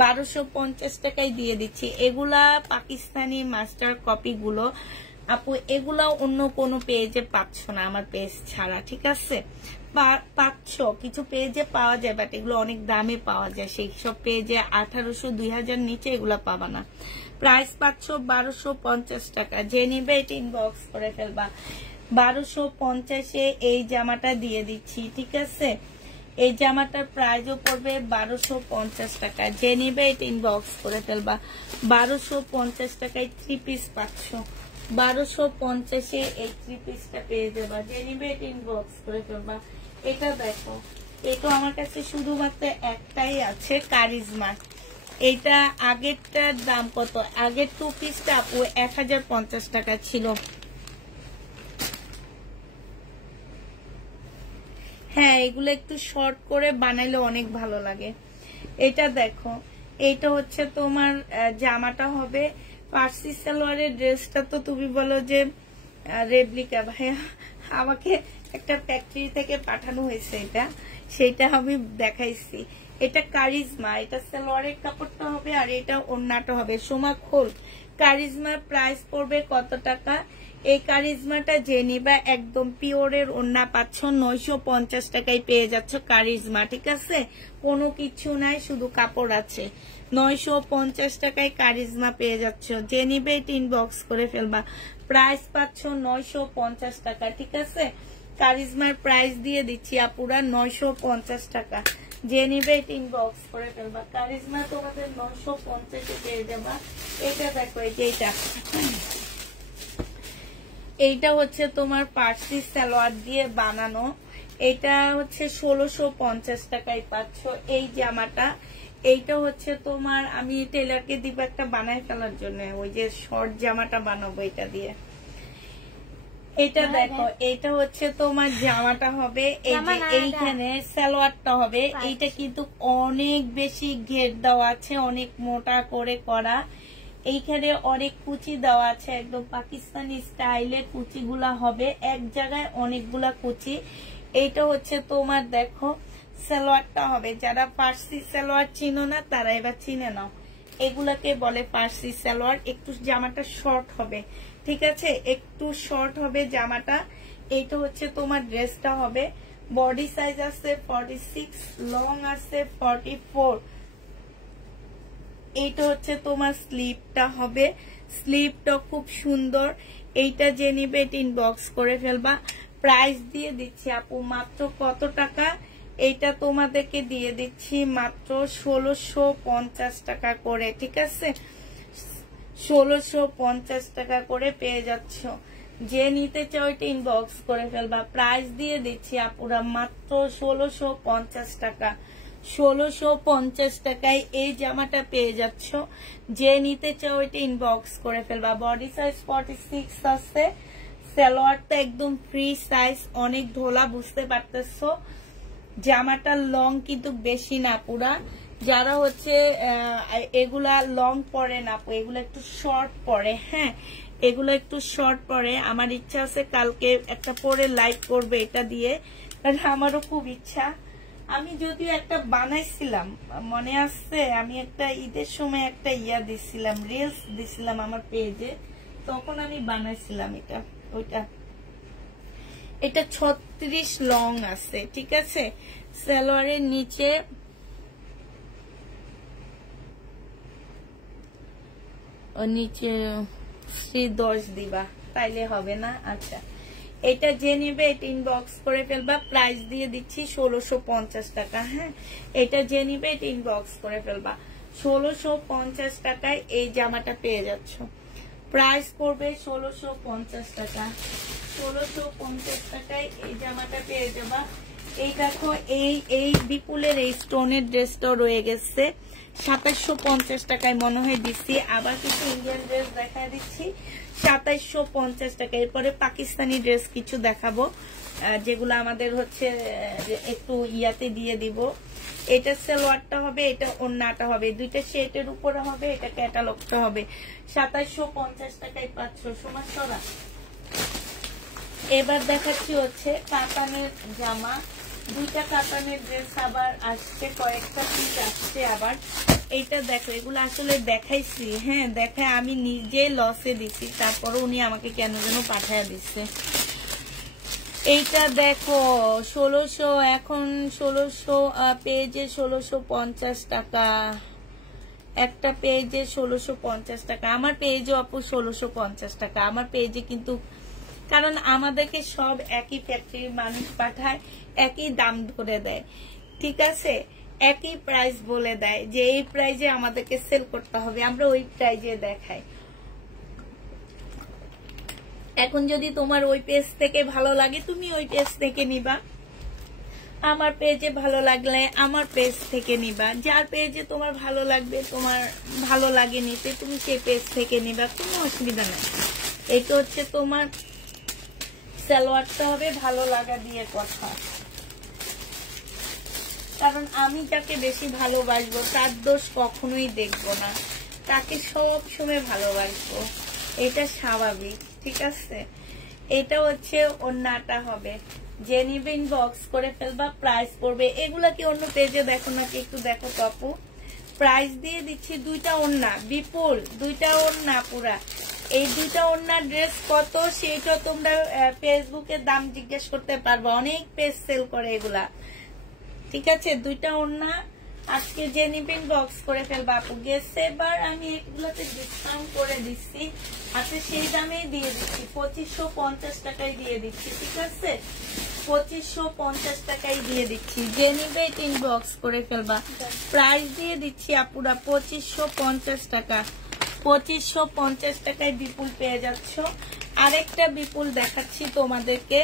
1250 টাকায় দিয়ে দিচ্ছি। এগুলা পাকিস্তানি মাস্টার কপি গুলো আপু, এগুলা অন্য কোনো পেজে পাচ্ছ না আমার পেজ ছাড়া। ঠিক আছে, পাচ্ছ কিছু পেজে পাওয়া যায়, বাট এগুলো অনেক দামে পাওয়া যায়। সেই সব পেজে 1800 2000 নিচে এগুলা পাবা না। প্রাইস পাচ্ছ 1250 টাকা। যে নিবে এটা ইনবক্স করে ফেলবা। 1250-এ এই জামাটা দিয়ে দিচ্ছি। ঠিক আছে, এই জামাটার প্রাইসও পড়বে 1250 টাকা। যে নিবে এটা ইনবক্স করে ফেলবা। 1250 টাকায় 3 পিস পাচ্ছ। 1250-এ এই 3 পিসটা পেয়ে যাবা। যে নিবে এটা ইনবক্স করে ফেলবা। এটা দেখো, এটা আমার কাছে শুধুমাত্র একটাই আছে, কারিজমা। এটা আগেরটার দাম কত, আগের 2 পিসটা আপু 1050 টাকা ছিল। হ্যাঁ, এগুলো একটু শর্ট করে বানাইলে অনেক ভালো লাগে। এটা দেখো, এইটা হচ্ছে তোমার জামাটা হবে। পার্সি সালোয়ারের ড্রেসটা তো তুমি বলো যে রেপ্লিকা। ভাইয়া, আমাকে একটা ফ্যাক্টরি থেকে পাঠানো হয়েছে, এটা সেটা আমি দেখাইছি। এটা কারিজমা, এটা সালোয়ারের কাপড়টা হবে আর এটা ওড়নাটা হবে। সোমা খোল, কারিজমার প্রাইস পড়বে কত টাকা? এই কারিজমাটা যে নিবা একদম পিওরের ওড়না পাচ্ছ, 950 টাকায় পেয়ে যাচ্ছ কারিজমা। ঠিক আছে, কোনো কিছু নাই, শুধু কাপড় আছে। 950 টাকায় কারিজমা পেয়ে যাচ্ছ। যে নিবে এটা ইনবক্স করে ফেলবা। প্রাইস পাচ্ছ 950 টাকা। ঠিক আছে, কারিজমার প্রাইস দিয়ে দিচ্ছি আপুরা 950 টাকা। যে নিবে এটা ইনবক্স করে ফেলবা। কারিজমা তোমাদের 950-এ পেয়ে যাবা। এটা দেখো, এইটা এইটা হচ্ছে তোমার পার্সি সালোয়ার দিয়ে বানানো। এটা হচ্ছে 1650 টাকায় পাচ্ছ এই জামাটা। এইটা হচ্ছে তোমার, আমি টেলারকে দিব একটা বানায় ফেলার জন্য, ওই যে শর্ট জামাটা বানাবো এটা দিয়ে। এটা দেখো, এটা হচ্ছে তোমার জামাটা হবে, এই যে এইখানে সালোয়ারটা হবে। এইটা কিন্তু অনেক বেশি ঘের দেওয়া আছে, অনেক মোটা করে করা। এইখানে অনেক কুচি দেওয়া আছে, একদম পাকিস্তানি স্টাইলে কুচিগুলা হবে, এক জায়গায় অনেকগুলা কুচি। এইটা হচ্ছে তোমার দেখো সালোয়ারটা হবে। যারা ফার্সি সালোয়ার চিনো না তারা এবার চিনে নাও, এগুলাকে বলে ফার্সি সালোয়ার। একটু জামাটা শর্ট হবে, ঠিক আছে, একটু শর্ট হবে জামাটা। এইটা হচ্ছে তোমার ড্রেসটা হবে। বডি সাইজ আছে 46, লং আছে 44। এইটা হচ্ছে তোমার স্লিপটা হবে, স্লিপটা খুব সুন্দর। এইটা যে নিবে এটা ইনবক্স করে ফেলবা। প্রাইস দিয়ে দিচ্ছি আপু মাত্র কত টাকা? এইটা তোমাদেরকে দিয়ে দিচ্ছি মাত্র 1650 টাকা করে, ঠিক আছে? 1650 টাকা করে পেয়ে যাচ্ছ। যে নিতে চাও এটা ইনবক্স করে ফেলবা। প্রাইস দিয়ে দিচ্ছি আপুরা মাত্র 1650 টাকা। 1650 টাকায় এই জামাটা পেয়ে যাচ্ছ। যে নিতে চাও এটা ইনবক্স করে ফেলবা। বডি সাইজ 46 আছে, সালোয়ারটা একদম ফ্রি সাইজ, অনেক ঢোলা, বুঝতে পারতেছো। জামাটা লং কিন্তু বেশি না পুরা। যারা হচ্ছে এগুলা লং পরে না, এগুলো একটু শর্ট পরে, হ্যাঁ এগুলো একটু শর্ট পরে। আমার ইচ্ছা আছে কালকে একটা পরে লাইভ করবে এটা দিয়ে, কারণ আমারও খুব ইচ্ছা। আমি যদিও একটা বানাইছিলাম, মনে আছে আমি একটা ঈদের সময় একটা দিছিলাম, রিলস দিছিলাম আমার পেজে, তখন আমি বানাইছিলাম এটা। ওইটা এটা 36 লং আছে, ঠিক আছে? সালোয়ারের নিচে নিচে 10 দিবা, তাইলে হবে না। আচ্ছা, এটা যে নেবে এটা ইনবক্স করে ফেলবা। প্রাইস দিয়ে দিচ্ছি 1650 টাকা। হ্যাঁ, এটা যে নেবে এটা ইনবক্স করে ফেলবা। 1650 টাকায় এই জামাটা পেয়ে যাচ্ছ। প্রাইস পড়বে 1650 টাকা। 1650 টাকায় এই জামাটা পেয়ে যাবা। এই দেখো, এই বিপুলের এই স্টোনের ড্রেসটা রয়ে গেছে 2750 টাকায় মনে হয় দিচ্ছি। আবার কিছু ইন্ডিয়ান ড্রেস দেখা দিচ্ছি 2750 টাকা। এরপরে পাকিস্তানি ড্রেস কিছু দেখাবো, যেগুলো আমাদের হচ্ছে একটু ইয়াতে দিয়ে দিব। এটা সালোয়ারটা হবে, এটা ওন্নাটা হবে, দুইটা সেটের উপরে হবে, এটা ক্যাটালগটা হবে। 2750 টাকায় পাচ্ছ সমাসরা। এবার দেখাচ্ছি হচ্ছে কাতানের জামা, দুইটা কাতানের ড্রেস আবার আসছে, কয়েকটা পিস আসছে আবার। এইটা দেখো, এগুলো আসলে দেখাইছি, হ্যাঁ দেখায় আমি নিজে লসে দিছি, তারপরে উনি আমাকে কেন যেন পাঠায় দিচ্ছে। এইটা দেখো 1600, এখন 1600 পেজে 1650 টাকা, একটা পেজে 1650 টাকা। আমার পেজে আপু 1650 টাকা আমার পেজে, কিন্তু কারণ আমাদেরকে সব একই ফ্যাক্টরির মানুষ পাঠায়, একই দাম ধরে দেয়, ঠিক আছে? একই প্রাইস বলে দেয় যে এই প্রাইজে আমাদেরকে সেল করতে হবে, আমরা ওই প্রাইজে দেখাই। এখন যদি তোমার ওই পেজ থেকে ভালো লাগে তুমি ওই পেজ থেকে নিবা, আমার পেজে ভালো লাগলে আমার পেজ থেকে নিবা। যার পেজে তোমার ভালো লাগবে, তোমার ভালো লাগে নিতে, তুমি সেই পেজ থেকে নিবা, কোনো অসুবিধা নেই। এটা হচ্ছে তোমার সালোয়ারটা হবে ভালো লাগা দিয়ে কথা, কারণ আমি যাকে বেশি ভালোবাসবো তার দোষ কখনোই দেখবো না, তাকে সব সময় ভালোবাসবো, এটা স্বাভাবিক, ঠিক আছে? এটা হচ্ছে ওন্নাটা হবে। যে নিবে ইনবক্স করে ফেলবা। প্রাইস পড়বে, এগুলা কি অন্য পেজে দেখো নাকি একটু দেখো তো আপু। প্রাইস দিয়ে দিচ্ছি দুইটা ওন্না, বিপুল দুইটা ওন্না পুরা। এই দুইটা ওন্নার ড্রেস কত সেটা তোমরা ফেসবুকে দাম জিজ্ঞেস করতে পারবো, অনেক পেজ সেল করে এগুলা, ঠিক আছে? দুইটা ওন্না আজকে যে নিবেন বক্স করে ফেলবা আপু। গেছে এবার আমি এগুলোতে ডিসকাউন্ট করে দিচ্ছি, আচ্ছা সেই দামেই দিয়ে দিচ্ছি, 2550 টাকায় দিয়ে দিচ্ছি, ঠিক আছে? 2550 টাকায় দিয়ে দিচ্ছি। যে নিবে এটা ইনবক্স করে ফেলবা। প্রাইস দিয়ে দিচ্ছি আপুরা 2550 টাকা। 2550 টাকায় বিপুল পেয়ে যাচ্ছ। আরেকটা বিপুল দেখাচ্ছি তোমাদেরকে,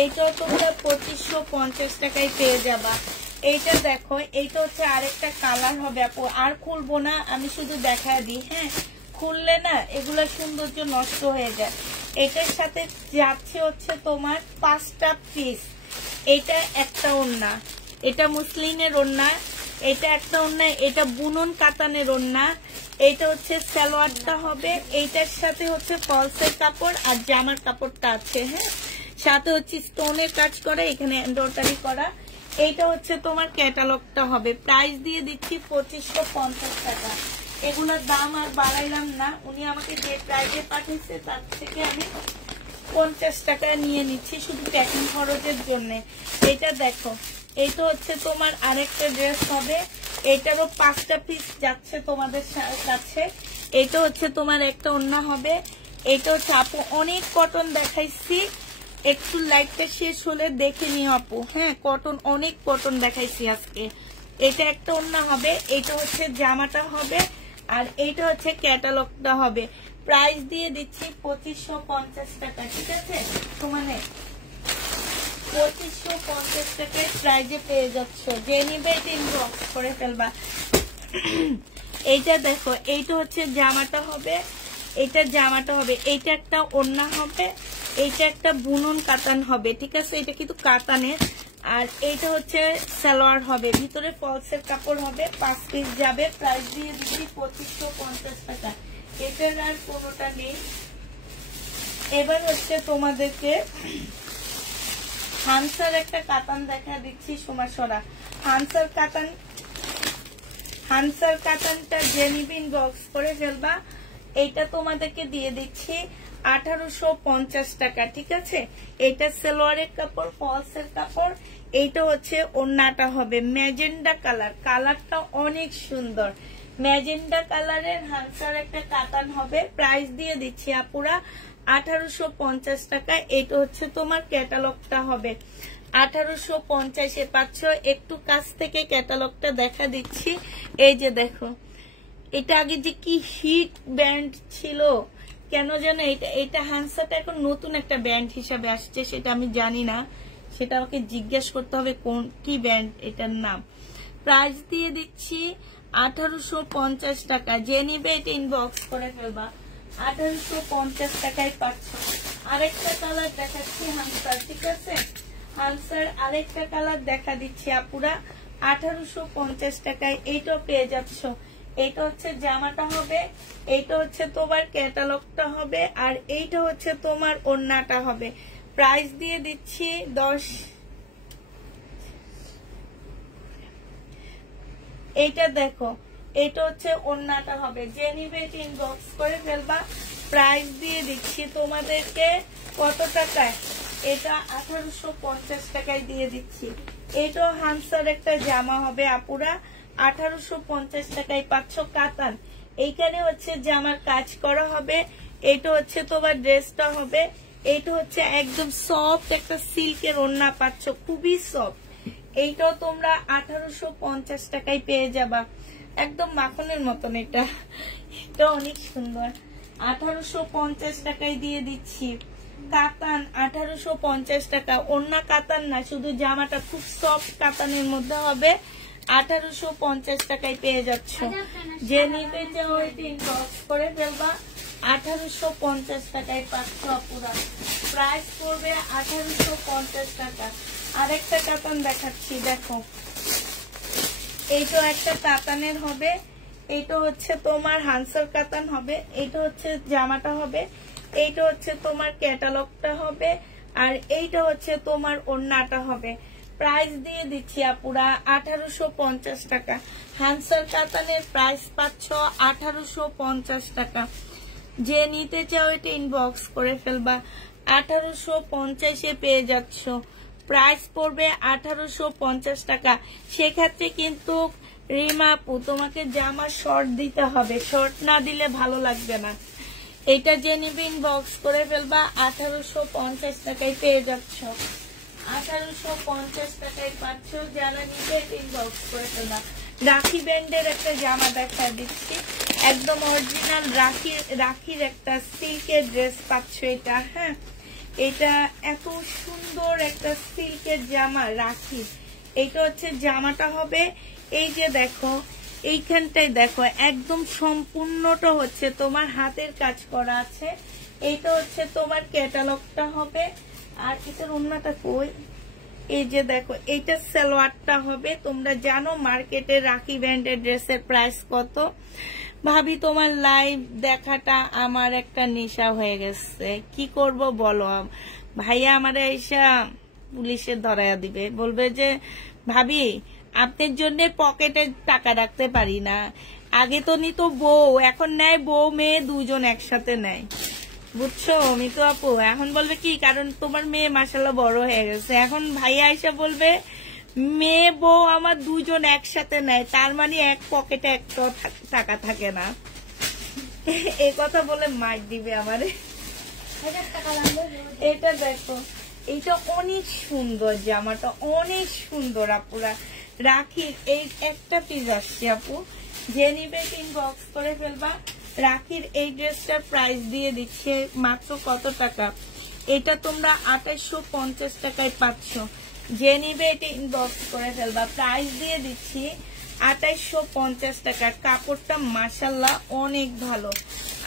এইটাও তোমরা 2550 টাকায় পেয়ে যাবা। এইটা দেখো, এইটা হচ্ছে আরেকটা কালার হবে আপু, আর খুলবো না, আমি শুধু দেখায় দিই, হ্যাঁ খুললে না এগুলা সৌন্দর্য নষ্ট হয়ে যায়। এটার সাথে যাচ্ছে হচ্ছে তোমার 5টা পিস। এটা একটা ওড়না, এটা মুসলিনের ওড়না, এটা একটা ওড়না, এটা বুনন কাতানের ওড়না, এইটা হচ্ছে সালোয়ারটা হবে, এইটার সাথে হচ্ছে ফলসের কাপড় আর জামার কাপড়টা আছে, হ্যাঁ সাথে হচ্ছে স্টোনের কাজ করা, এখানে এমব্রয়ডারি করা। এইটা হচ্ছে তোমার ক্যাটালগটা হবে। প্রাইস দিয়ে দিচ্ছি 2550 টাকা। এগুলোর দাম আর বাড়াইলাম না, উনি আমাকে যে প্রাইসে পাঠিয়েছে তার থেকে আমি 250 টাকা নিয়ে নিচ্ছি শুধু প্যাকিং খরচের জন্য। এটা দেখো, এটা হচ্ছে তোমার আরেকটা ড্রেস হবে, এটারও 5টা পিস যাচ্ছে তোমাদের কাছে। এটা হচ্ছে তোমার একটা ওড়না হবে। এটা হচ্ছে আপু অনেক কটন দেখাইছি, একটু লাইটটা শেষ হলে দেখে নিও আপু। হ্যাঁ, কটন অনেক কটন দেখাইছি আজকে। এটা একটা ওড়না হবে, এটা হচ্ছে জামাটা হবে, আর এইটা হচ্ছে ক্যাটালগটা হবে। প্রাইস দিয়ে দিচ্ছি 2550 টাকা, ঠিক আছে? তো মানে 2550 টাকায় প্রাইজে পেয়ে যাচ্ছ, যে নিবে এটা ইনবক্স করে ফেলবা। এইটা দেখো, এইটা হচ্ছে জামাটা হবে, এইটা জামাটা হবে, এইটা একটা ওড়না হবে, এইটা একটা বুনন কাতান হবে, ঠিক আছে? এটা কিন্তু কাতানের। আর এইটা হচ্ছে সালোয়ার হবে, ভিতরে ফলসের কাপড় হবে, 5 পিস যাবে। প্রাইস দিয়ে দিচ্ছি 2550 টাকা। এটার আর কোনোটা নেই। এবার হচ্ছে তোমাদেরকে হানসার একটা কাতান দেখা দিচ্ছি, সুমাসরা হানসার কাতানটা জেনিবিন বক্স করে ফেলবা। এইটা তোমাদেরকে দিয়ে দিচ্ছি 1850 টাকা, ঠিক আছে? এটা সালোয়ারের কাপড়, ফলসের কাপড়। এইটা হচ্ছে ওড়নাটা হবে ম্যাজেন্ডা কালার, কালারটা অনেক সুন্দর, ম্যাজেন্ডা কালারের হানসার একটা কাতান হবে। প্রাইস দিয়ে দিচ্ছি আপুরা 1850 টাকা। এটা হচ্ছে তোমার ক্যাটালগটা হবে 1850-এ পাচ্ছ। একটু কাছ থেকে ক্যাটালগটা দেখা দিচ্ছি। এই যে দেখো, এটা আগে যে কি হিট ব্যান্ড ছিল, কেন যেন এটা হানসাটা এখন নতুন একটা ব্যান্ড হিসাবে আসছে, সেটা আমি জানি না, সেটা আমাকে জিজ্ঞেস করতে হবে কোন কি ব্যান্ড এটার নাম। প্রাইস দিয়ে দিচ্ছি 1850 টাকা। যে নিবে এটা ইনবক্স করে ফেলবা, 1850 টাকায় পাচ্ছ। আরেকটা কালার দেখাচ্ছি হানসার, ঠিক আছে? হানসার আরেকটা কালার দেখা দিচ্ছি আপুরা 1850 টাকায়। এইটাও পেয়ে যাচ্ছ। এইটা হচ্ছে জামাটা হবে, এইটা হচ্ছে তোমার ক্যাটালগটা হবে, আর এইটা হচ্ছে তোমার ওড়নাটা হবে। প্রাইস দিয়ে দিচ্ছি 10। এইটা দেখো, এটা হচ্ছে ওড়নাটা হবে, যে নিবে এটা ইনবক্স করে ফেলবা। প্রাইস দিয়ে দিচ্ছি তোমাদেরকে কত টাকায়? এটা 1850 টাকায় দিয়ে দিচ্ছি। এটাও হানসার একটা জামা হবে আপুরা, 1850 টাকায় পাচ্ছ। কাতান, এইখানে হচ্ছে জামার কাজ করা হবে। এটা হচ্ছে তোমার ড্রেসটা হবে। এটা হচ্ছে একদম সফট একটা সিল্কের ওড়না পাচ্ছ, খুবই সফট। এইটাও তোমরা 1850 টাকায় পেয়ে যাবা, একদম মাখনের মতন। এটা অনেক সুন্দর, 1850 টাকায় দিয়ে দিচ্ছি। কাতান 1850 টাকা, ওড়না কাতান না, শুধু জামাটা খুব সফট কাতানের মধ্যে হবে, 1850 টাকায় পেয়ে যাচ্ছ। যে নিবে ইনবক্স করে ফেলবা, 1850 টাকায় পাচ্ছ পুরা। প্রাইস পড়বে 1850 টাকা। আরেকটা কাতান দেখাচ্ছি, দেখো, এইটা একটা কাতানের হবে, এইটা হচ্ছে তোমার হানসার কাতান হবে, এইটা হচ্ছে জামাটা হবে, এইটা হচ্ছে তোমার ক্যাটালগটা হবে, আর এইটা হচ্ছে তোমার ওড়নাটা হবে। প্রাইস দিয়ে দিচ্ছি আপুরা 1850 টাকা। হানসার কাতানের প্রাইস পাচ্ছ 1850 টাকা। যে নিতে চাও এটা ইনবক্স করে ফেলবা, 1850-এ পেয়ে যাচ্ছ। প্রাইস পড়বে 1850 টাকা। সেক্ষেত্রে কিন্তু রিমা আপু তোমাকে জামা শর্ট দিতে হবে, শর্ট না দিলে ভালো লাগবে না। এটা যে নিবে ইনবক্স করে ফেলবা, 1850 টাকায় পেয়ে যাচ্ছ। 1850 টাকায় পাচ্ছ, যারা নিবে ইনবক্স করে ফেলবা। রাখি ব্যান্ডের একটা জামা দেখা দিচ্ছি, একদম অরিজিনাল রাখির একটা সিল্কের ড্রেস পাচ্ছ এটা। হ্যাঁ, এটা এত সুন্দর একটা সিল্কের জামা রাখি। এইটা হচ্ছে জামাটা হবে। এই যে দেখো, এইখানটায় দেখো একদম সম্পূর্ণটা হচ্ছে তোমার হাতের কাজ করা আছে। এইটা হচ্ছে তোমার ক্যাটালগটা হবে, আর এটার ওড়নাটা কই? এই যে দেখো, এইটা সালোয়ারটা হবে। তোমরা জানো মার্কেটে রাখি ব্র্যান্ডের ড্রেসের প্রাইস কত। ভাবি তোমার লাইভ দেখাটা আমার একটা নেশা হয়ে গেছে, কি করব বলো? ভাইয়া আমার এসা পুলিশে ধরাইয়া দিবে, বলবে যে ভাবি আপনার জন্য পকেটে টাকা রাখতে পারি না। আগে তো নিত বউ, এখন নেয় বউ মেয়ে দুজন একসাথে নেয়। বুঝছো মিতু আপু? এখন বলবে কি, কারণ তোমার মেয়ে মাশাআল্লাহ বড় হয়ে গেছে, এখন ভাইয়া আইসা বলবে মেয়ে বউ আমার দুজন একসাথে নেয়, তার মানে এক পকেটে একটা টাকা থাকে না। এই কথা বলে মার দিবে আমারে। এটা দেখো, এটা অনেক সুন্দর, জামাটা অনেক সুন্দর আপুরা। রাখির এই একটা পিস আসছে আপু, যে নিবে ইনবক্স করে ফেলবা। রাখির এই ড্রেসটার প্রাইস দিয়ে দিচ্ছে মাত্র কত টাকা? এটা তোমরা 2850 টাকায় পাচ্ছ। যে নিবে এটা ইনবক্স করে ফেলবা। প্রাইস দিয়ে দিচ্ছি 2850 টাকা। কাপড়টা মাশাআল্লাহ অনেক ভালো।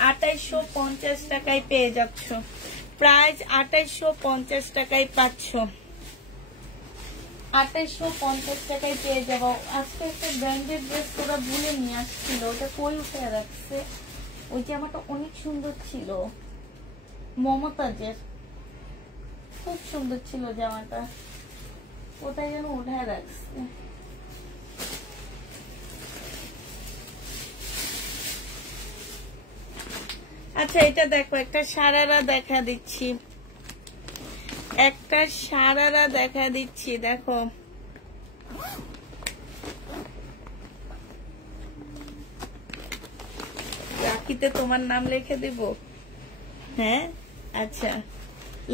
2850 টাকায় পেয়ে যাচ্ছ। প্রাইস 2850 টাকায় পাচ্ছ। 2850 টাকায় পেয়ে যাবো। আজকে একটা ব্র্যান্ডেড ড্রেস তোরা ভুলে নিয়ে আসছিল, ওটা কই উঠে রাখছে? ওই জামাটা অনেক সুন্দর ছিল, মমতাজের, খুব সুন্দর ছিল জামাটা, কোথায় যেন উঠে রাখছে। আচ্ছা এটা দেখো, একটা সারারা দেখা দিচ্ছি, একটা সারারা দেখা দিচ্ছি, দেখো রাখিতে তোমার নাম লিখে দিব? হ্যাঁ আচ্ছা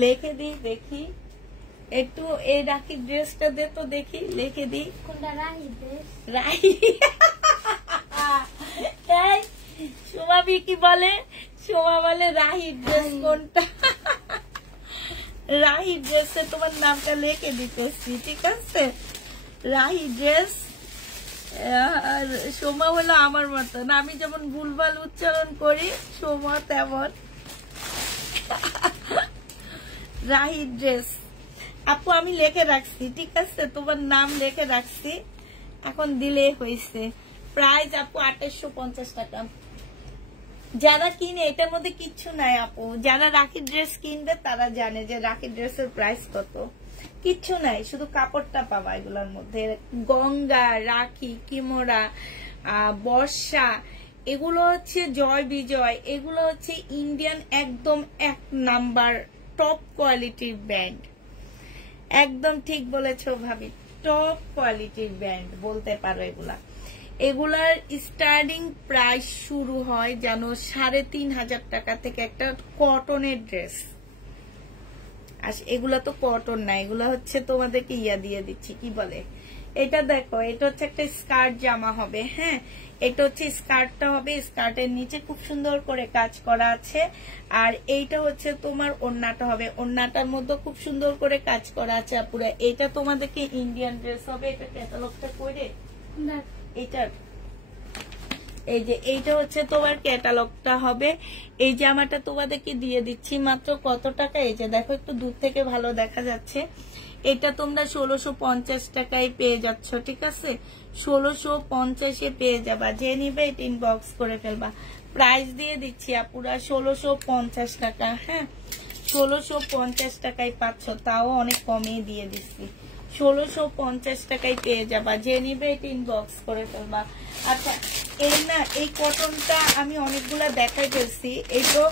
লিখে দিই, দেখি একটু এই রাখির ড্রেসটা দে তো দেখি, লিখে দিই। কোনটা রাহি ড্রেস? রাহি সোমা কি বলে? সোমা বলে রাহি ড্রেস কোনটা? রাহি ড্রেসে তোমার নামটা লিখে দিতেছি, ঠিক আছে? রাহি ড্রেস। আর সোমা হলো আমার মতন, আমি যেমন ভুলভাল উচ্চারণ করি সোমা তেমন। রাহি ড্রেস আপু আমি লিখে রাখছি, ঠিক আছে? তোমার নাম লিখে রাখছি, এখন দিলে হয়েছে। প্রাইস আপু 2850 টাকা। যারা কিনে এটার মধ্যে কিচ্ছু নাই আপু, যারা রাখি ড্রেস কিনবে তারা জানে যে রাখি ড্রেসের প্রাইস কত। কিচ্ছু নাই, শুধু কাপড়টা পাবা এগুলোর মধ্যে। গঙ্গা, রাখি, কিমোরা, বর্ষা, এগুলো হচ্ছে জয় বিজয়, এগুলো হচ্ছে ইন্ডিয়ান একদম 1 নাম্বার টপ কোয়ালিটির ব্র্যান্ড। একদম ঠিক বলেছো ভাবি, টপ কোয়ালিটির ব্র্যান্ড বলতে পারো এগুলা। এগুলার স্টার্টিং প্রাইস শুরু হয় জানো 3500 টাকা থেকে একটা কটনের ড্রেস। আর এগুলা তো কটন না, এগুলা হচ্ছে তোমাদেরকে ইয়া দিয়ে দিচ্ছি, কি বলে এটা দেখো, এটা হচ্ছে একটা স্কার্ট জামা হবে। হ্যাঁ এটা হচ্ছে স্কার্টটা হবে, স্কার্টের নিচে খুব সুন্দর করে কাজ করা আছে। আর এইটা হচ্ছে তোমার ওড়নাটা হবে, ওড়নাটার মধ্যে খুব সুন্দর করে কাজ করা আছে আপুরা। এটা তোমাদেরকে ইন্ডিয়ান ড্রেস হবে। এটা ক্যাটালগটা করে এটার, এই যে এইটা হচ্ছে তোমার ক্যাটালগটা হবে। এই জামাটা তোমাদেরকে দিয়ে দিচ্ছি মাত্র কত টাকা? এই যে দেখো, একটু দূর থেকে ভালো দেখা যাচ্ছে। এটা তোমরা 1650 টাকায় পেয়ে যাচ্ছ, ঠিক আছে? 1650-এ পেয়ে যাবা। যে নিবে এটা ইনবক্স করে ফেলবা। প্রাইস দিয়ে দিচ্ছি আপুরা 1650 টাকা। হ্যাঁ 1650 টাকায় পাচ্ছ, তাও অনেক কমে দিয়ে দিচ্ছি। 1650 টাকায় পেয়ে যাবা। যে নিবে এটা ইনবক্স করে ফেলবা। আচ্ছা এই না, এই কটনটা আমি অনেকগুলা দেখাই ফেলছি। এই তো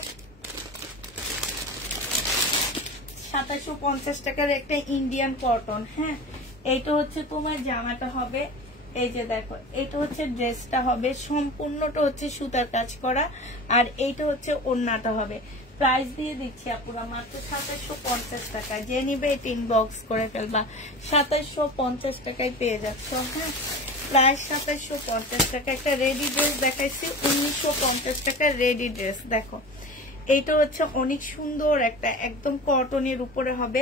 2750 টাকার একটা ইন্ডিয়ান কটন। হ্যাঁ এইটা হচ্ছে তোমার জামাটা হবে। এই যে দেখো, এটা হচ্ছে ড্রেসটা হবে, সম্পূর্ণটা হচ্ছে সুতার কাজ করা। আর এইটা হচ্ছে ওড়নাটা হবে। প্রাইস দিয়ে দিচ্ছি আপুরা মাত্র 2750 টাকা। যে নিবে এটা ইনবক্স করে ফেলবা। 2750 টাকায় পেয়ে যাচ্ছ। হ্যাঁ প্রাইস 2750 টাকা। একটা রেডি ড্রেস দেখাইছি 1950 টাকার রেডি ড্রেস। দেখো এইটা হচ্ছে অনেক সুন্দর একটা একদম কটনের উপরে হবে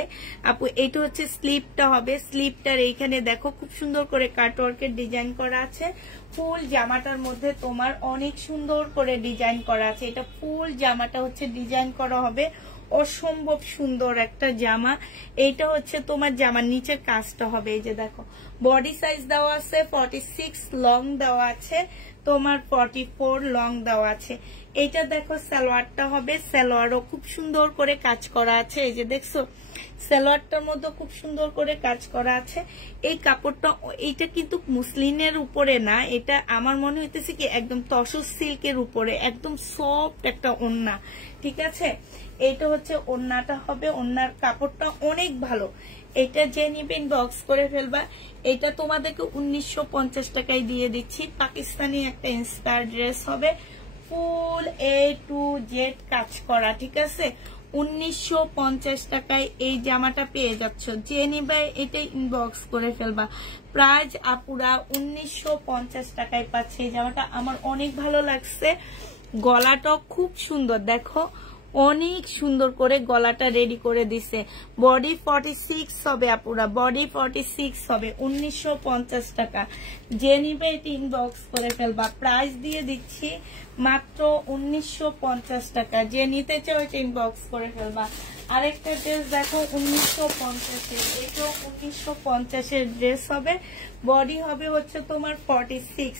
আপু। এইটা হচ্ছে স্লিপটা হবে। স্লিপটার এইখানে দেখো খুব সুন্দর করে কাটওয়ার্কের ডিজাইন করা আছে। ফুল জামাটার মধ্যে তোমার অনেক সুন্দর করে ডিজাইন করা আছে। এটা ফুল জামাটা হচ্ছে ডিজাইন করা হবে, অসম্ভব সুন্দর একটা জামা। এইটা হচ্ছে তোমার জামার নিচের কাজটা হবে। এই যে দেখো বডি সাইজ দেওয়া আছে 46, লং দেওয়া আছে তোমার 44 লং দেওয়া আছে। এইটা দেখো সালোয়ারটা হবে, সালোয়ারও খুব সুন্দর করে কাজ করা আছে। এই যে দেখছো সালোয়ারটার মধ্যে খুব সুন্দর করে কাজ করা আছে। এই কাপড়টা এইটা কিন্তু মুসলিনের উপরে না, এটা আমার মনে হইতেছে কি একদম তসর সিল্কের উপরে, একদম সফট একটা ওড়না, ঠিক আছে। এইটা হচ্ছে ওড়নাটা হবে, ওড়নার কাপড়টা অনেক ভালো। এটা যে নিবে ইনবক্স করে ফেলবা। এটা তোমাদেরকে 1950 টাকায় দিয়ে দিচ্ছি। পাকিস্তানি একটা ইন্সপায়ার ড্রেস হবে, ফুল A to Z কাজ করা, ঠিক আছে। 1950 টাকায় এই জামাটা পেয়ে যাচ্ছ। যে নিবে এটা ইনবক্স করে ফেলবা। প্রাইস আপুরা 1950 টাকায় পাচ্ছে এই জামাটা। আমার অনেক ভালো লাগছে, গলাটাও খুব সুন্দর, দেখো অনেক সুন্দর করে গলাটা রেডি করে দিছে। বডি 46 হবে আপুরা, বডি 46 হবে। 1950 টাকা। যে নিবে এটা ইনবক্স করে ফেলবা। প্রাইস দিয়ে দিচ্ছি মাত্র 1950 টাকা। যে নিতে চাও এটা ইনবক্স করে ফেলবা। আরেকটা ড্রেস দেখো 1950-এর, এটাও 1950-এর ড্রেস হবে। বডি হবে হচ্ছে তোমার 46।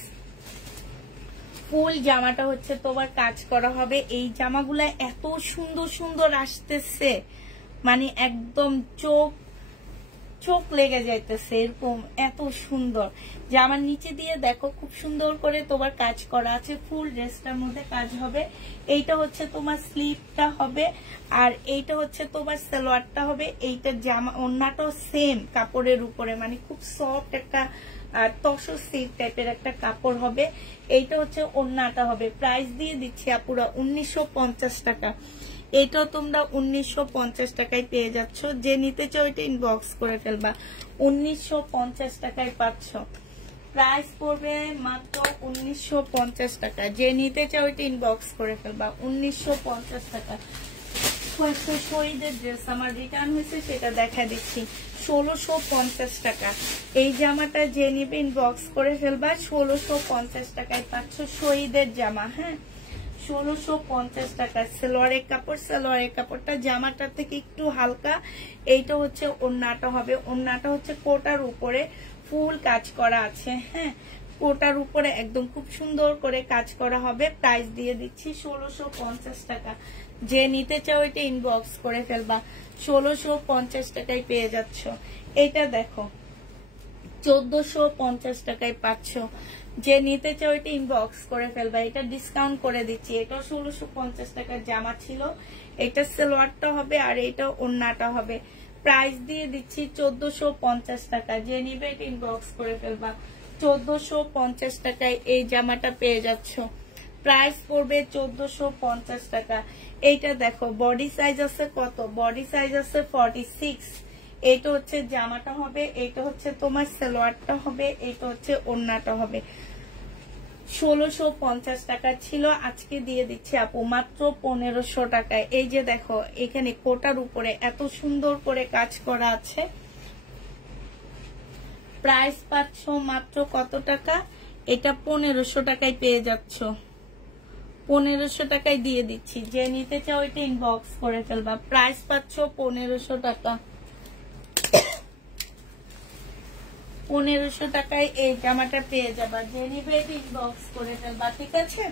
ফুল জামাটা হচ্ছে তোমার কাজ করা হবে। এই জামাগুলা এত সুন্দর সুন্দর আসতেছে, মানে একদম চোখ লেগে যাইতেছে, এরকম এত সুন্দর। জামার নিচে দিয়ে দেখো খুব সুন্দর করে তোমার কাজ করা আছে, ফুল ড্রেসটার মধ্যে কাজ হবে। এইটা হচ্ছে তোমার স্লিভটা হবে, আর এইটা হচ্ছে তোমার সালোয়ারটা হবে। এইটা জামা ওড়নাটাও সেম কাপড়ের উপরে, মানে খুব সফট একটা আর তসর সিল্ক টাইপের একটা কাপড় হবে। এইটা হচ্ছে ওড়নাটা হবে। প্রাইস দিয়ে দিচ্ছি আপুরা 1950 টাকা। এটাও তোমরা 1950 টাকায় পেয়ে যাচ্ছ। যে নিতে চাও এটা ইনবক্স করে ফেলবা। 1950 টাকায় পাচ্ছ। প্রাইস পড়বে মাত্র 1950 টাকা। যে নিতে চাও এটা ইনবক্স করে ফেলবা। 1950 টাকা। শহীদের ড্রেস আমার রিটার্ন হয়েছে, সেটা দেখা দিচ্ছি। 1650 টাকা। এই জামাটা যে নিবে ইনবক্স করে ফেলবা। 1650 টাকায় পাচ্ছ শহীদের জামা। হ্যাঁ, 1650 টাকা। সালোয়ারের কাপড়, সালোয়ারের কাপড়টা জামাটার থেকে একটু হালকা। এইটা হচ্ছে ওড়নাটা হবে। ওড়নাটা হচ্ছে কোটার উপরে ফুল কাজ করা আছে। হ্যাঁ, কোটার উপরে একদম খুব সুন্দর করে কাজ করা হবে। প্রাইস দিয়ে দিচ্ছি 1650 টাকা। যে নিতে চাও এটা ইনবক্স করে ফেলবা। 1650 টাকায় পেয়ে যাচ্ছ। এটা দেখো 1450 টাকায় পাচ্ছ। যে নিতে চাও এটা ইনবক্স করে ফেলবা। এটা ডিসকাউন্ট করে দিচ্ছি। এটা 1650 টাকার জামা ছিল। এটা সালোয়ারটা হবে আর এটা ওড়নাটা হবে। প্রাইস দিয়ে দিচ্ছি 1450 টাকা। যে নিবে এটা ইনবক্স করে ফেলবা। 1450 টাকায় এই জামাটা পেয়ে যাচ্ছ। প্রাইস পড়বে 1450 টাকা। এইটা দেখো বডি সাইজ আছে কত, বডি সাইজ আছে 46। এটা হচ্ছে জামাটা হবে, এটা হচ্ছে তোমার সালোয়ারটা হবে, এটা হচ্ছে ওড়নাটা হবে। 1650 টাকা ছিল, আজকে দিয়ে দিচ্ছি আপু মাত্র 1500 টাকায়। এই যে দেখো এখানে কোটার উপরে এত সুন্দর করে কাজ করা আছে। প্রাইস পাচ্ছ মাত্র কত টাকা? এটা 1500 টাকায় পেয়ে যাচ্ছ। 1500 টাকায় দিয়ে দিচ্ছি। যে নিতে চাও এটা ইনবক্স করে ফেলবা। প্রাইস পাচ্ছ 1500 টাকা। 1500 টাকায় এই জামাটা পেয়ে যাবা। যে নিবে এটা ইনবক্স করে ফেলবা, ঠিক আছে।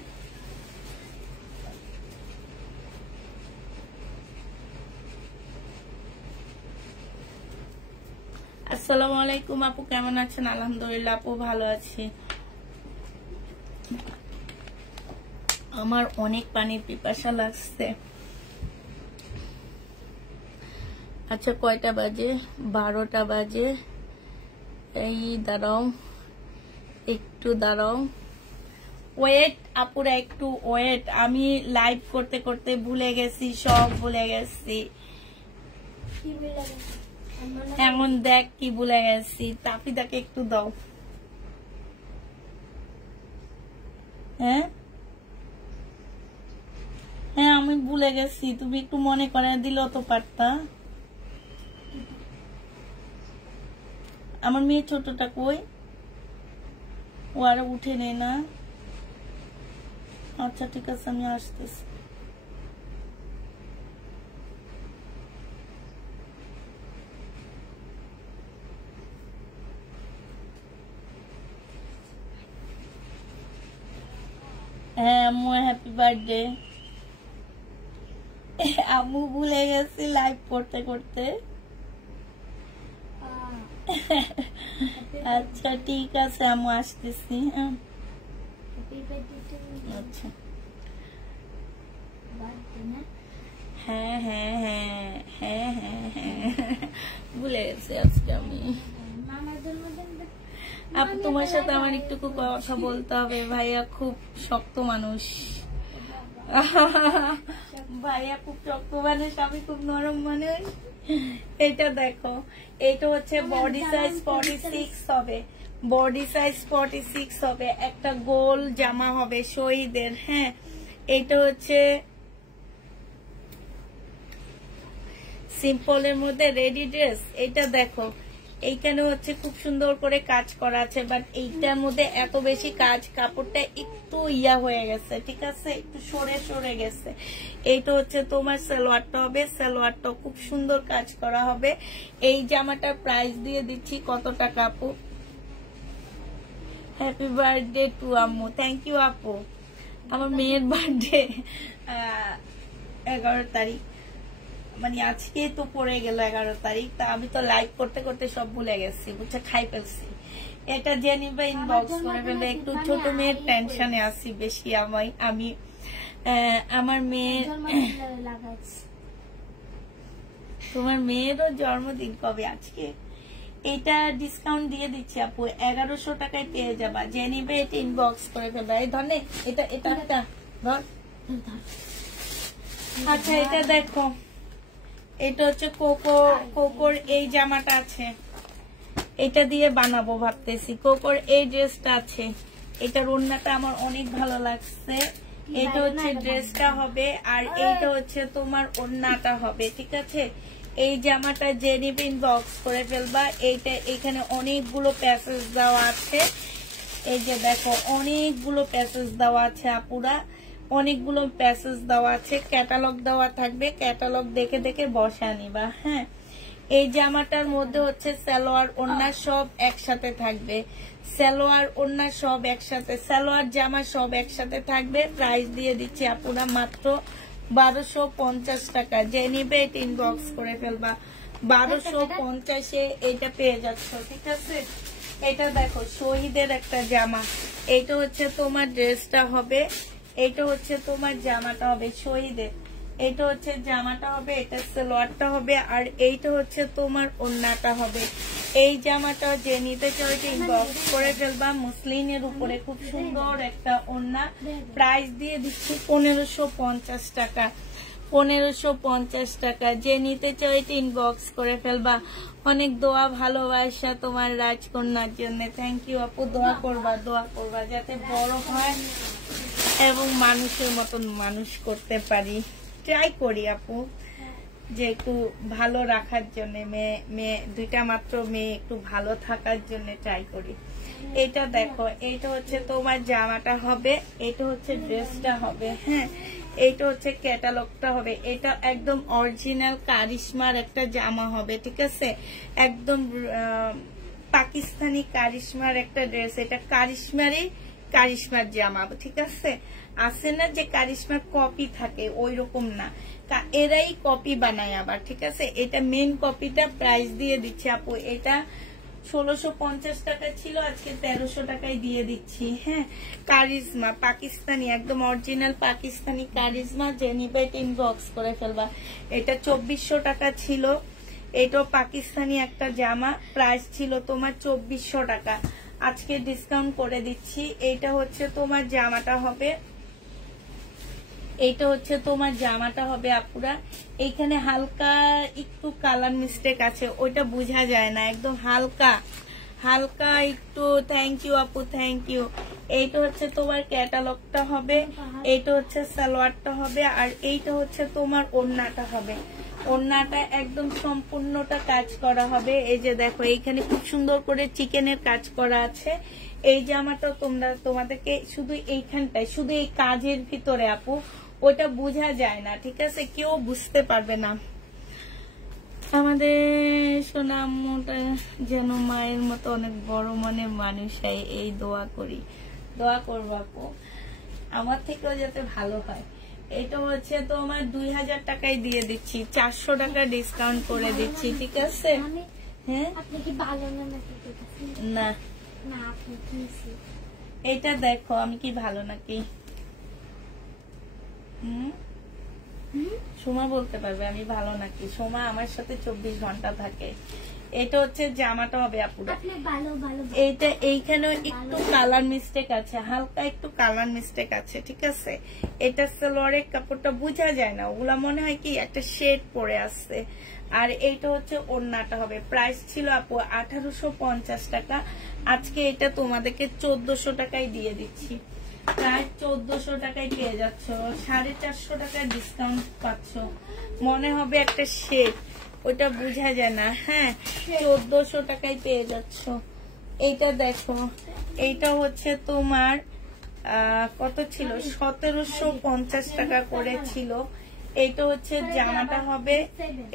আসসালামু আলাইকুম আপু, কেমন আছেন? আলহামদুলিল্লাহ আপু ভালো আছি। আমার অনেক পানির পিপাসা লাগছে। আচ্ছা কয়টা বাজে? 12টা বাজে। এই দাঁড়াও, একটু দাঁড়াও, ওয়েট আপুরা, একটু ওয়েট। আমি লাইভ করতে করতে ভুলে গেছি, সব ভুলে গেছি। এমন দেখ কি ভুলে গেছি। তাফিদাকে একটু দাও। হ্যাঁ হ্যাঁ, আমি ভুলে গেছি, তুমি একটু মনে করে দিলেও তো পারতা। আমার মেয়ে ছোটটা কই? ও আর উঠে নেই না। আচ্ছা ঠিক আছে, আমি আসতেছি। হ্যাঁ আম্মু, হ্যাপি বার্থডে। আম্মু ভুলে গেছি লাইভ করতে করতে। আচ্ছা ঠিক আছে, আমি আসতেছি। আচ্ছা হ্যাঁ হ্যাঁ হ্যাঁ হ্যাঁ হ্যাঁ হ্যাঁ ভুলে গেছি আজকে আমি। আপু তোমার সাথে আমার একটু কথা বলতে হবে, ভাইয়া খুব শক্ত মানুষ। ভাইয়া খুব শক্ত মানুষ, আমি খুব নরম মানুষ। এটা দেখো, এটা হচ্ছে বডি সাইজ 46 হবে, বডি সাইজ 46 হবে। একটা গোল জামা হবে শহীদের। হ্যাঁ এটা হচ্ছে সিম্পলের মধ্যে রেডি ড্রেস। এটা দেখো এইখানে হচ্ছে খুব সুন্দর করে কাজ করা আছে, বাট এইটার মধ্যে এত বেশি কাজ, কাপড়টা একটু ইয়া হয়ে গেছে, ঠিক আছে, একটু সরে সরে গেছে। এইটা হচ্ছে তোমার সালোয়ারটা হবে, সালোয়ারটা খুব সুন্দর কাজ করা হবে। এই জামাটার প্রাইস দিয়ে দিচ্ছি কত টাকা আপু? হ্যাপি বার্থডে টু আম্মু। থ্যাংক ইউ আপু। আমার মেয়ের বার্থডে 11 তারিখ, মানে আজকে তো পড়ে গেল 11 তারিখ। তা আমি তো লাইভ করতে করতে সব ভুলে গেছি, বুঝছে, খাই ফেলছি। এটা জেনিবা ইনবক্স করে ফেলবে। একটু ছোট মেয়ের টেনশনে আছি বেশি আমি। আমার মেয়ের, তোমার মেয়েরও জন্মদিন কবে? আজকে। এটা ডিসকাউন্ট দিয়ে দিচ্ছি আপু, 1100 টাকায় পেয়ে যাবা। জেনিবা এটা ইনবক্স করে ফেলবে। এই ধরনে এটা এটা ধর। আচ্ছা এটা দেখো, এটা হচ্ছে কোকোর এই জামাটা আছে, এটা দিয়ে বানাবো ভাবতেছি। কোকোর এই ড্রেসটা আছে, এটার ওড়নাটা আমার অনেক ভালো লাগছে। এটা হচ্ছে ড্রেসটা হবে, আর এইটা হচ্ছে তোমার ওড়নাটা হবে, ঠিক আছে। এই জামাটা জেনিবা ইনবক্স করে ফেলবা। এইটা এখানে অনেকগুলো প্যাসেজ দেওয়া আছে, এই যে দেখো অনেকগুলো প্যাসেজ দেওয়া আছে আপুরা, অনেকগুলো প্যাসেজ দেওয়া আছে, ক্যাটালগ দেওয়া থাকবে, ক্যাটালগ দেখে দেখে বসা নিবা। হ্যাঁ এই জামাটার মধ্যে হচ্ছে সালোয়ার ওড়না সব একসাথে থাকবে, সালোয়ার ওড়না সব একসাথে, সালোয়ার জামা সব একসাথে থাকবে। প্রাইস দিয়ে দিচ্ছি আপুরা মাত্র 1250 টাকা। যে নিবে এটা ইনবক্স করে ফেলবা, 1250-এ এটা পেয়ে যাচ্ছ, ঠিক আছে। এটা দেখো শহীদের একটা জামা, এটা হচ্ছে তোমার ড্রেসটা হবে, এটা হচ্ছে তোমার জামাটা হবে শহীদের, এটা হচ্ছে জামাটা হবে, এটা সালোয়ারটা হবে, আর এইটা হচ্ছে তোমার ওড়নাটা হবে। এই জামাটা যে নিতে চাইছে ইনবক্স করে ফেলবা। মুসলিনের উপরে খুব সুন্দর একটা ওড়না, প্রাইস দিয়ে দিচ্ছি 1550 টাকা, 1550 টাকা। যে নিতে চাইছে ইনবক্স করে ফেলবা। অনেক দোয়া ভালোবাসা তোমার রাজকন্যার জন্য। থ্যাংক ইউ আপু। দোয়া করবা যাতে বড় হয় এবং মানুষের মতন মানুষ করতে পারি। ট্রাই করি আপু যে একটু ভালো রাখার জন্য, মেয়ে দুইটা মাত্র মেয়ে, একটু ভালো থাকার জন্য ট্রাই করি। এটা দেখো, এটা হচ্ছে তোমার জামাটা হবে, এটা হচ্ছে ড্রেসটা হবে। হ্যাঁ এইটা হচ্ছে ক্যাটালগটা হবে। এটা একদম অরিজিনাল কারিশমার একটা জামা হবে, ঠিক আছে, একদম পাকিস্তানি কারিশমার একটা ড্রেস। এটা কারিশমার জামা, ঠিক আছে। আছে না যে কারিশমার কপি থাকে, ওই রকম না, এরাই কপি বানায় আবার, ঠিক আছে। এটা মেন কপিটা। প্রাইস দিয়ে দিচ্ছি আপু, এটা 1650 টাকা ছিল, আজকে 1300 টাকায় দিয়ে দিচ্ছি। হ্যাঁ কারিজমা পাকিস্তানি, একদম অরিজিনাল পাকিস্তানি কারিজমা। জেনিবা ইনবক্স করে ফেলবা। এটা 2400 টাকা ছিল, এটাও পাকিস্তানি একটা জামা, প্রাইস ছিল তোমার 2400 টাকা, আজকে ডিসকাউন্ট করে দিচ্ছি। এইটা হচ্ছে তোমার জামাটা হবে, এইটা হচ্ছে তোমার জামাটা হবে আপুরা। এইখানে হালকা একটু কালার মিস্টেক আছে, ওইটা বোঝা যায় না, একদম হালকা হালকা একটু। থ্যাংক ইউ আপু, থ্যাংক ইউ। এইটা হচ্ছে তোমার ক্যাটালগটা হবে, এইটা হচ্ছে সালোয়ারটা হবে, আর এইটা হচ্ছে তোমার ওড়নাটা হবে। ওড়নাটা একদম সম্পূর্ণটা কাজ করা হবে। এই যে দেখো এইখানে খুব সুন্দর করে চিকেনের কাজ করা আছে। এই জামাটা তোমাদেরকে শুধু এইখানটায়, শুধু এই কাজের ভিতরে আপু, ওটা বোঝা যায় না, ঠিক আছে, কেউ বুঝতে পারবে না। আমাদের সোনামটা যেন মায়ের মতো অনেক বড় মনের মানুষ হয়, এই দোয়া করি। দোয়া করবো আপু আমার থেকেও যাতে ভালো হয়। এটা হচ্ছে তোমার 2000 টাকায় দিয়ে দিচ্ছি, 400 টাকা ডিসকাউন্ট করে দিচ্ছি, ঠিক আছে। হ্যাঁ আপনি কি ভালো না নাকি? না না আপনি কিনছি। এটা দেখো আমি কি ভালো নাকি? সোমা বলতে পারবে আমি ভালো নাকি। সোমা আমার সাথে 24 ঘন্টা থাকে। এটা হচ্ছে জামাটা হবে আপুরা। আপনি ভালো ভালো। এইটা এইখানে একটু কালার মিস্টেক আছে, হালকা একটু কালার মিস্টেক আছে, ঠিক আছে। এটা সালোয়ারের কাপড়টা বোঝা যায় না, ওগুলা মনে হয় কি একটা শেড পরে আসছে। আর এইটা হচ্ছে ওড়নাটা হবে। প্রাইস ছিল আপু 1850 টাকা, আজকে এটা তোমাদেরকে 1400 টাকায় দিয়ে দিচ্ছি। প্রায় 1400 টাকায় পেয়ে যাচ্ছ, 450 টাকা ডিসকাউন্ট পাচ্ছ। মনে হবে একটা শেড, ওটা বোঝা যায় না। হ্যাঁ 1400 টাকায় পেয়ে যাচ্ছ। এইটা দেখো, এইটা হচ্ছে তোমার কত ছিল, 1750 টাকা করে ছিল। এইটা হচ্ছে জামাটা হবে,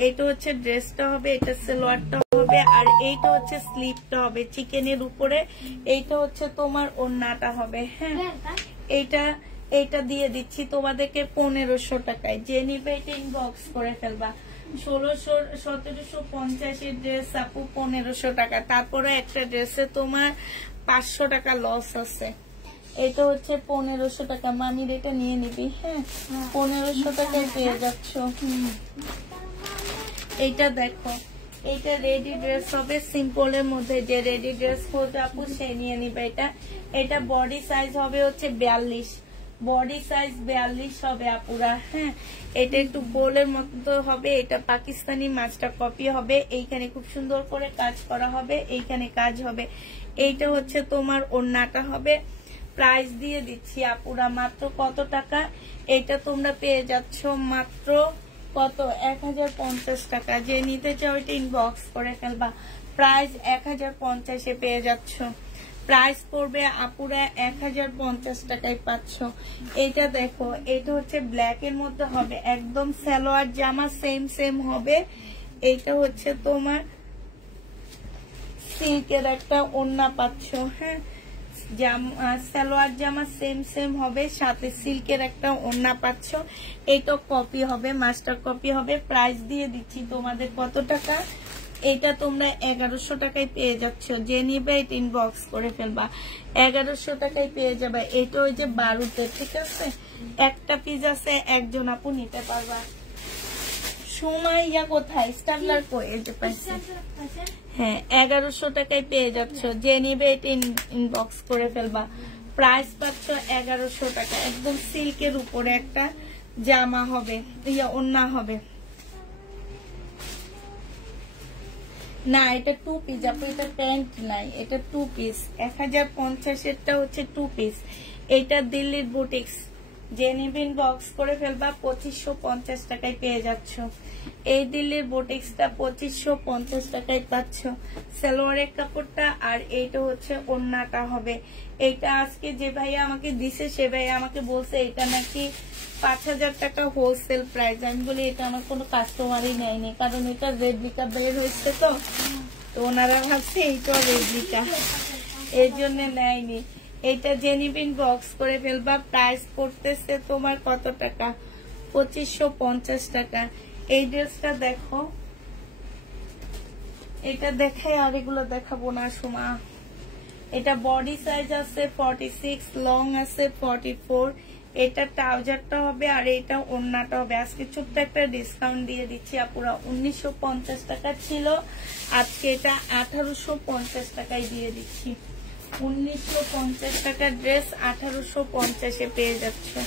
এইটা হচ্ছে ড্রেসটা হবে, এটা সালোয়ারটা হবে, আর এইটা হচ্ছে স্লিপটা হবে চিকেনের উপরে। এইটা হচ্ছে তোমার ওড়নাটা হবে। হ্যাঁ এইটা দিয়ে দিচ্ছি তোমাদেরকে 1500 টাকায়। যে নিবে এটা ইনবক্স করে ফেলবা। 1750 ড্রেস আপু 1500 টাকা। তারপরে একটা ড্রেসে তোমার 500 টাকা লস আছে। এটা হচ্ছে 1500 টাকা, মামির এটা নিয়ে নিবি। হ্যাঁ 1500 টাকায় পেয়ে যাচ্ছ। এইটা দেখো, এইটা রেডি ড্রেস হবে সিম্পলের মধ্যে। যে রেডি ড্রেস খোঁজে আপু সে নিয়ে নিবে। এটা বডি সাইজ হবে হচ্ছে 42, বডি সাইজ 42 হবে আপুরা। হ্যাঁ এটা একটু গোলের মতো হবে, এটা পাকিস্তানি মাস্টার কপি হবে। এইখানে খুব সুন্দর করে কাজ করা হবে, এইখানে কাজ হবে। এইটা হচ্ছে তোমার ওড়নাটা হবে। প্রাইস দিয়ে দিচ্ছি আপুরা মাত্র কত টাকা, এটা তোমরা পেয়ে যাচ্ছ মাত্র কত, 1050 টাকা। যে নিতে চাও এটা ইনবক্স করে ফেলবা। প্রাইস 1050 পেয়ে যাচ্ছ। প্রাইস পড়বে আপুরা 1050 টাকায় পাচ্ছ। এইটা দেখো, এটা হচ্ছে ব্ল্যাক এর মধ্যে হবে, একদম সালোয়ার জামা সেম হবে। এইটা হচ্ছে তোমার সিল্কের একটা ওড়না পাচ্ছ। হ্যাঁ সালোয়ার জামা সেম হবে, সাথে সিল্কের একটা ওড়না পাচ্ছ। এটা কপি হবে, মাস্টার কপি হবে। প্রাইস দিয়ে দিচ্ছি তোমাদের কত টাকা, এটা তোমরা 1100 টাকায় পেয়ে যাচ্ছ। যে নিবে এটা ইনবক্স করে ফেলবা, 1100 টাকায় পেয়ে যাবে। এটা ওই যে 12তে, ঠিক আছে। একটা পিস আছে, একজন আপু নিতে পারবা। সময় কোথায় স্টাবলার কই, এই যে পাইছি। হ্যাঁ 1100 টাকায় পেয়ে যাচ্ছ। যে নিবে এটা ইনবক্স করে ফেলবা। প্রাইস পাচ্ছ 1100 টাকা। একদম সিল্কের উপরে একটা জামা হবে, ওড়না হবে। না এটা 2 পিস আপু, এটা প্যান্ট নাই, এটা 2 পিস। 1050 হচ্ছে 2 পিস। এটা দিল্লির বুটিক্স। যে নিবে ইনবক্স করে ফেলবা, 2550 টাকায় পেয়ে যাচ্ছ। এই দিল্লির বুটিক্সটা 2550 টাকায় পাচ্ছ। সালোয়ারের কাপড়টা, আর এইটা হচ্ছে ওড়নাটা হবে। এইটা আজকে যে ভাইয়া আমাকে দিছে সে ভাইয়া আমাকে বলছে এটা নাকি 5000 টাকা হোলসেল প্রাইস। আমি বলি এটা আমার কোনো কাস্টমারই নেয়নি, কারণ এটা রেডলিকা বের হয়েছে, তো ওনারা ভাবছে এইটা রেডলিকা, এই জন্য নেয়নি। এটা জেনিবিন বক্স করে ফেলবা। প্রাইস পড়তেছে তোমার কত টাকা, 2550 টাকা। এই ড্রেসটা দেখো, এটা দেখাই আর এগুলো দেখাবো না সোমা। এটা বডি সাইজ আছে 46, লং আছে 44। এটা ট্রাউজারটা হবে, আর এটা ওড়নাটা হবে। আজকে ছোট্ট একটা ডিসকাউন্ট দিয়ে দিচ্ছি আপুরা। 1950 টাকা ছিল, আজকে এটা 1850 টাকায় দিয়ে দিচ্ছি। 1950 টাকা ড্রেস 1850 পেয়ে যাচ্ছে।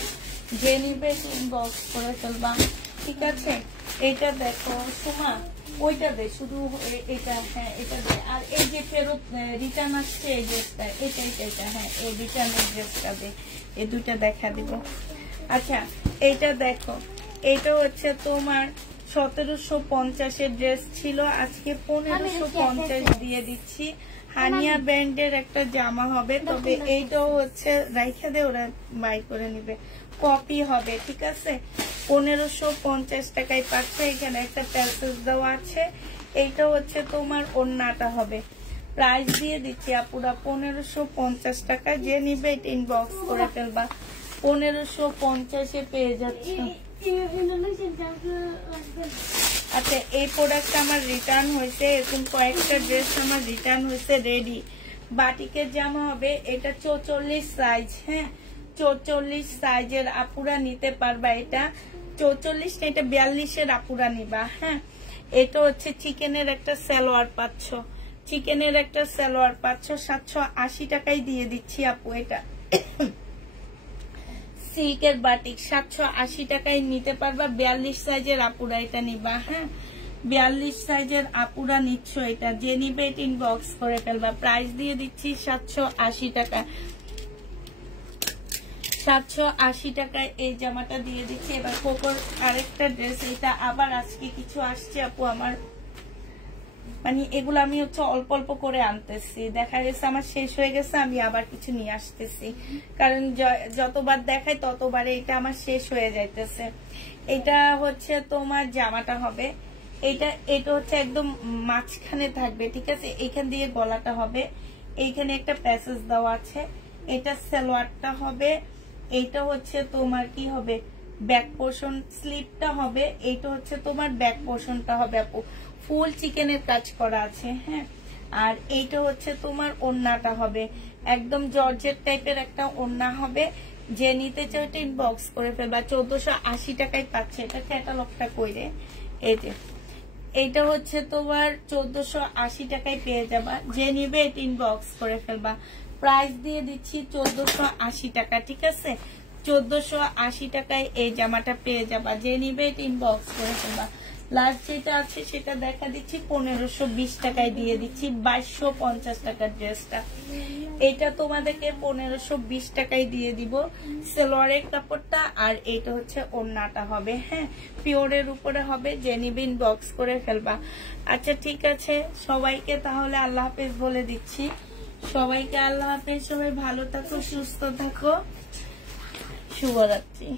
যে নিবে ইনবক্স করে ফেলবা, ঠিক আছে। এটা দেখো সোমা, ওইটা দে শুধু, এটা হ্যাঁ এটা দে। আর এই যে ফেরত রিটার্ন আসছে এই ড্রেসটা, এটা হ্যাঁ এই রিটার্নের ড্রেসটা দে। এই দুইটা দেখা দিব। আচ্ছা এইটা দেখো, এটা হচ্ছে তোমার 1750 ড্রেস ছিল, আজকে 1550 দিয়ে দিচ্ছি। হানিয়া ব্র্যান্ডের একটা জামা হবে, তবে এইটাও হচ্ছে রাইখা দে, ওরা বাই করে নিবে। কপি হবে, ঠিক আছে। 1550 টাকায় পাচ্ছে। এখানে একটা প্যাসেজ দেওয়া আছে। এইটা হচ্ছে তোমার ওড়নাটা হবে। প্রাইস দিয়ে দিচ্ছি আপুরা 1550 টাকা। যে নিবে এটা ইনবক্স করে ফেলবা। 1550 পেয়ে যাচ্ছে। আচ্ছা, এই প্রোডাক্ট আমার রিটার্ন হয়েছে, এরকম কয়েকটা ড্রেস আমার রিটার্ন হয়েছে রেডি। বাটিকের জামা হবে, এটা 44 সাইজ। হ্যাঁ, 44 সাইজের আপুরা নিতে পারবা। এটা 44 না, এটা 42-এর আপুরা নিবা। হ্যাঁ, এটা হচ্ছে চিকেনের একটা সালোয়ার পাচ্ছ, চিকেনের একটা সালোয়ার পাচ্ছ 780 টাকায় দিয়ে দিচ্ছি আপু। এটা সিল্কের বাটিক 780 টাকায় নিতে পারবা। 42 সাইজের আপুরা এটা নিবা। হ্যাঁ, 42 সাইজের আপুরা নিচ্ছ, এটা যে নিবে এটা ইনবক্স করে ফেলবা। প্রাইস দিয়ে দিচ্ছি 780 টাকা। 780 টাকায় এই জামাটা দিয়ে দিচ্ছি। এবার কোকোর আরেকটা ড্রেস, এটা আবার আজকে কিছু আসছে আপু আমার, মানে এগুলো আমি হচ্ছে অল্প অল্প করে আনতেছি। দেখা গেছে আমার শেষ হয়ে গেছে, আমি আবার কিছু নিয়ে আসতেছি, কারণ যতবার দেখাই ততবারে এটা আমার শেষ হয়ে যাইতেছে। এটা হচ্ছে তোমার জামাটা হবে, এটা হচ্ছে একদম মাঝখানে থাকবে, ঠিক আছে। এইখান দিয়ে গলাটা হবে, এইখানে একটা প্যাসেজ দেওয়া আছে। এটা সালোয়ারটা হবে, এইটা হচ্ছে তোমার কি হবে ব্যাক পোর্শন, স্লিপটা হবে। এইটা হচ্ছে তোমার ব্যাক পোর্শনটা হবে আপু, ফুল চিকেনের কাজ করা আছে। হ্যাঁ, আর এইটা হচ্ছে তোমার ওড়নাটা হবে, একদম জর্জেট টাইপের একটা ওড়না হবে। যে নিতে চাও এটা ইনবক্স করে ফেলবা। 1480 টাকায় পাচ্ছে, এটা ক্যাটালগটা কইরে। এই যে এইটা হচ্ছে তোমার 1480 টাকায় পেয়ে যাবা। যে নিবে এটা ইনবক্স করে ফেলবা। প্রাইস দিয়ে দিচ্ছি 1480 টাকা, ঠিক আছে। 1480 টাকায় এই জামাটা পেয়ে যাবা। যে নিবে এটা ইনবক্স করে ফেলবা। লাস্ট যেটা আছে সেটা দেখা দিচ্ছি 1520 টাকায় দিয়ে দিচ্ছি। 2250 টাকার ড্রেসটা, এটা তোমাদেরকে 1520 টাকায় দিয়ে দিব। সালোয়ারের কাপড়টা আর এইটা হচ্ছে ওড়নাটা হবে। হ্যাঁ, পিওরের উপরে হবে। যে নিবে ইনবক্স করে ফেলবা। আচ্ছা, ঠিক আছে, সবাইকে তাহলে আল্লাহ হাফেজ বলে দিচ্ছি। সবাইকে আল্লাহ হাফেজ, সবাই ভালো থাকো, সুস্থ থাকো, শুভরাত্রি।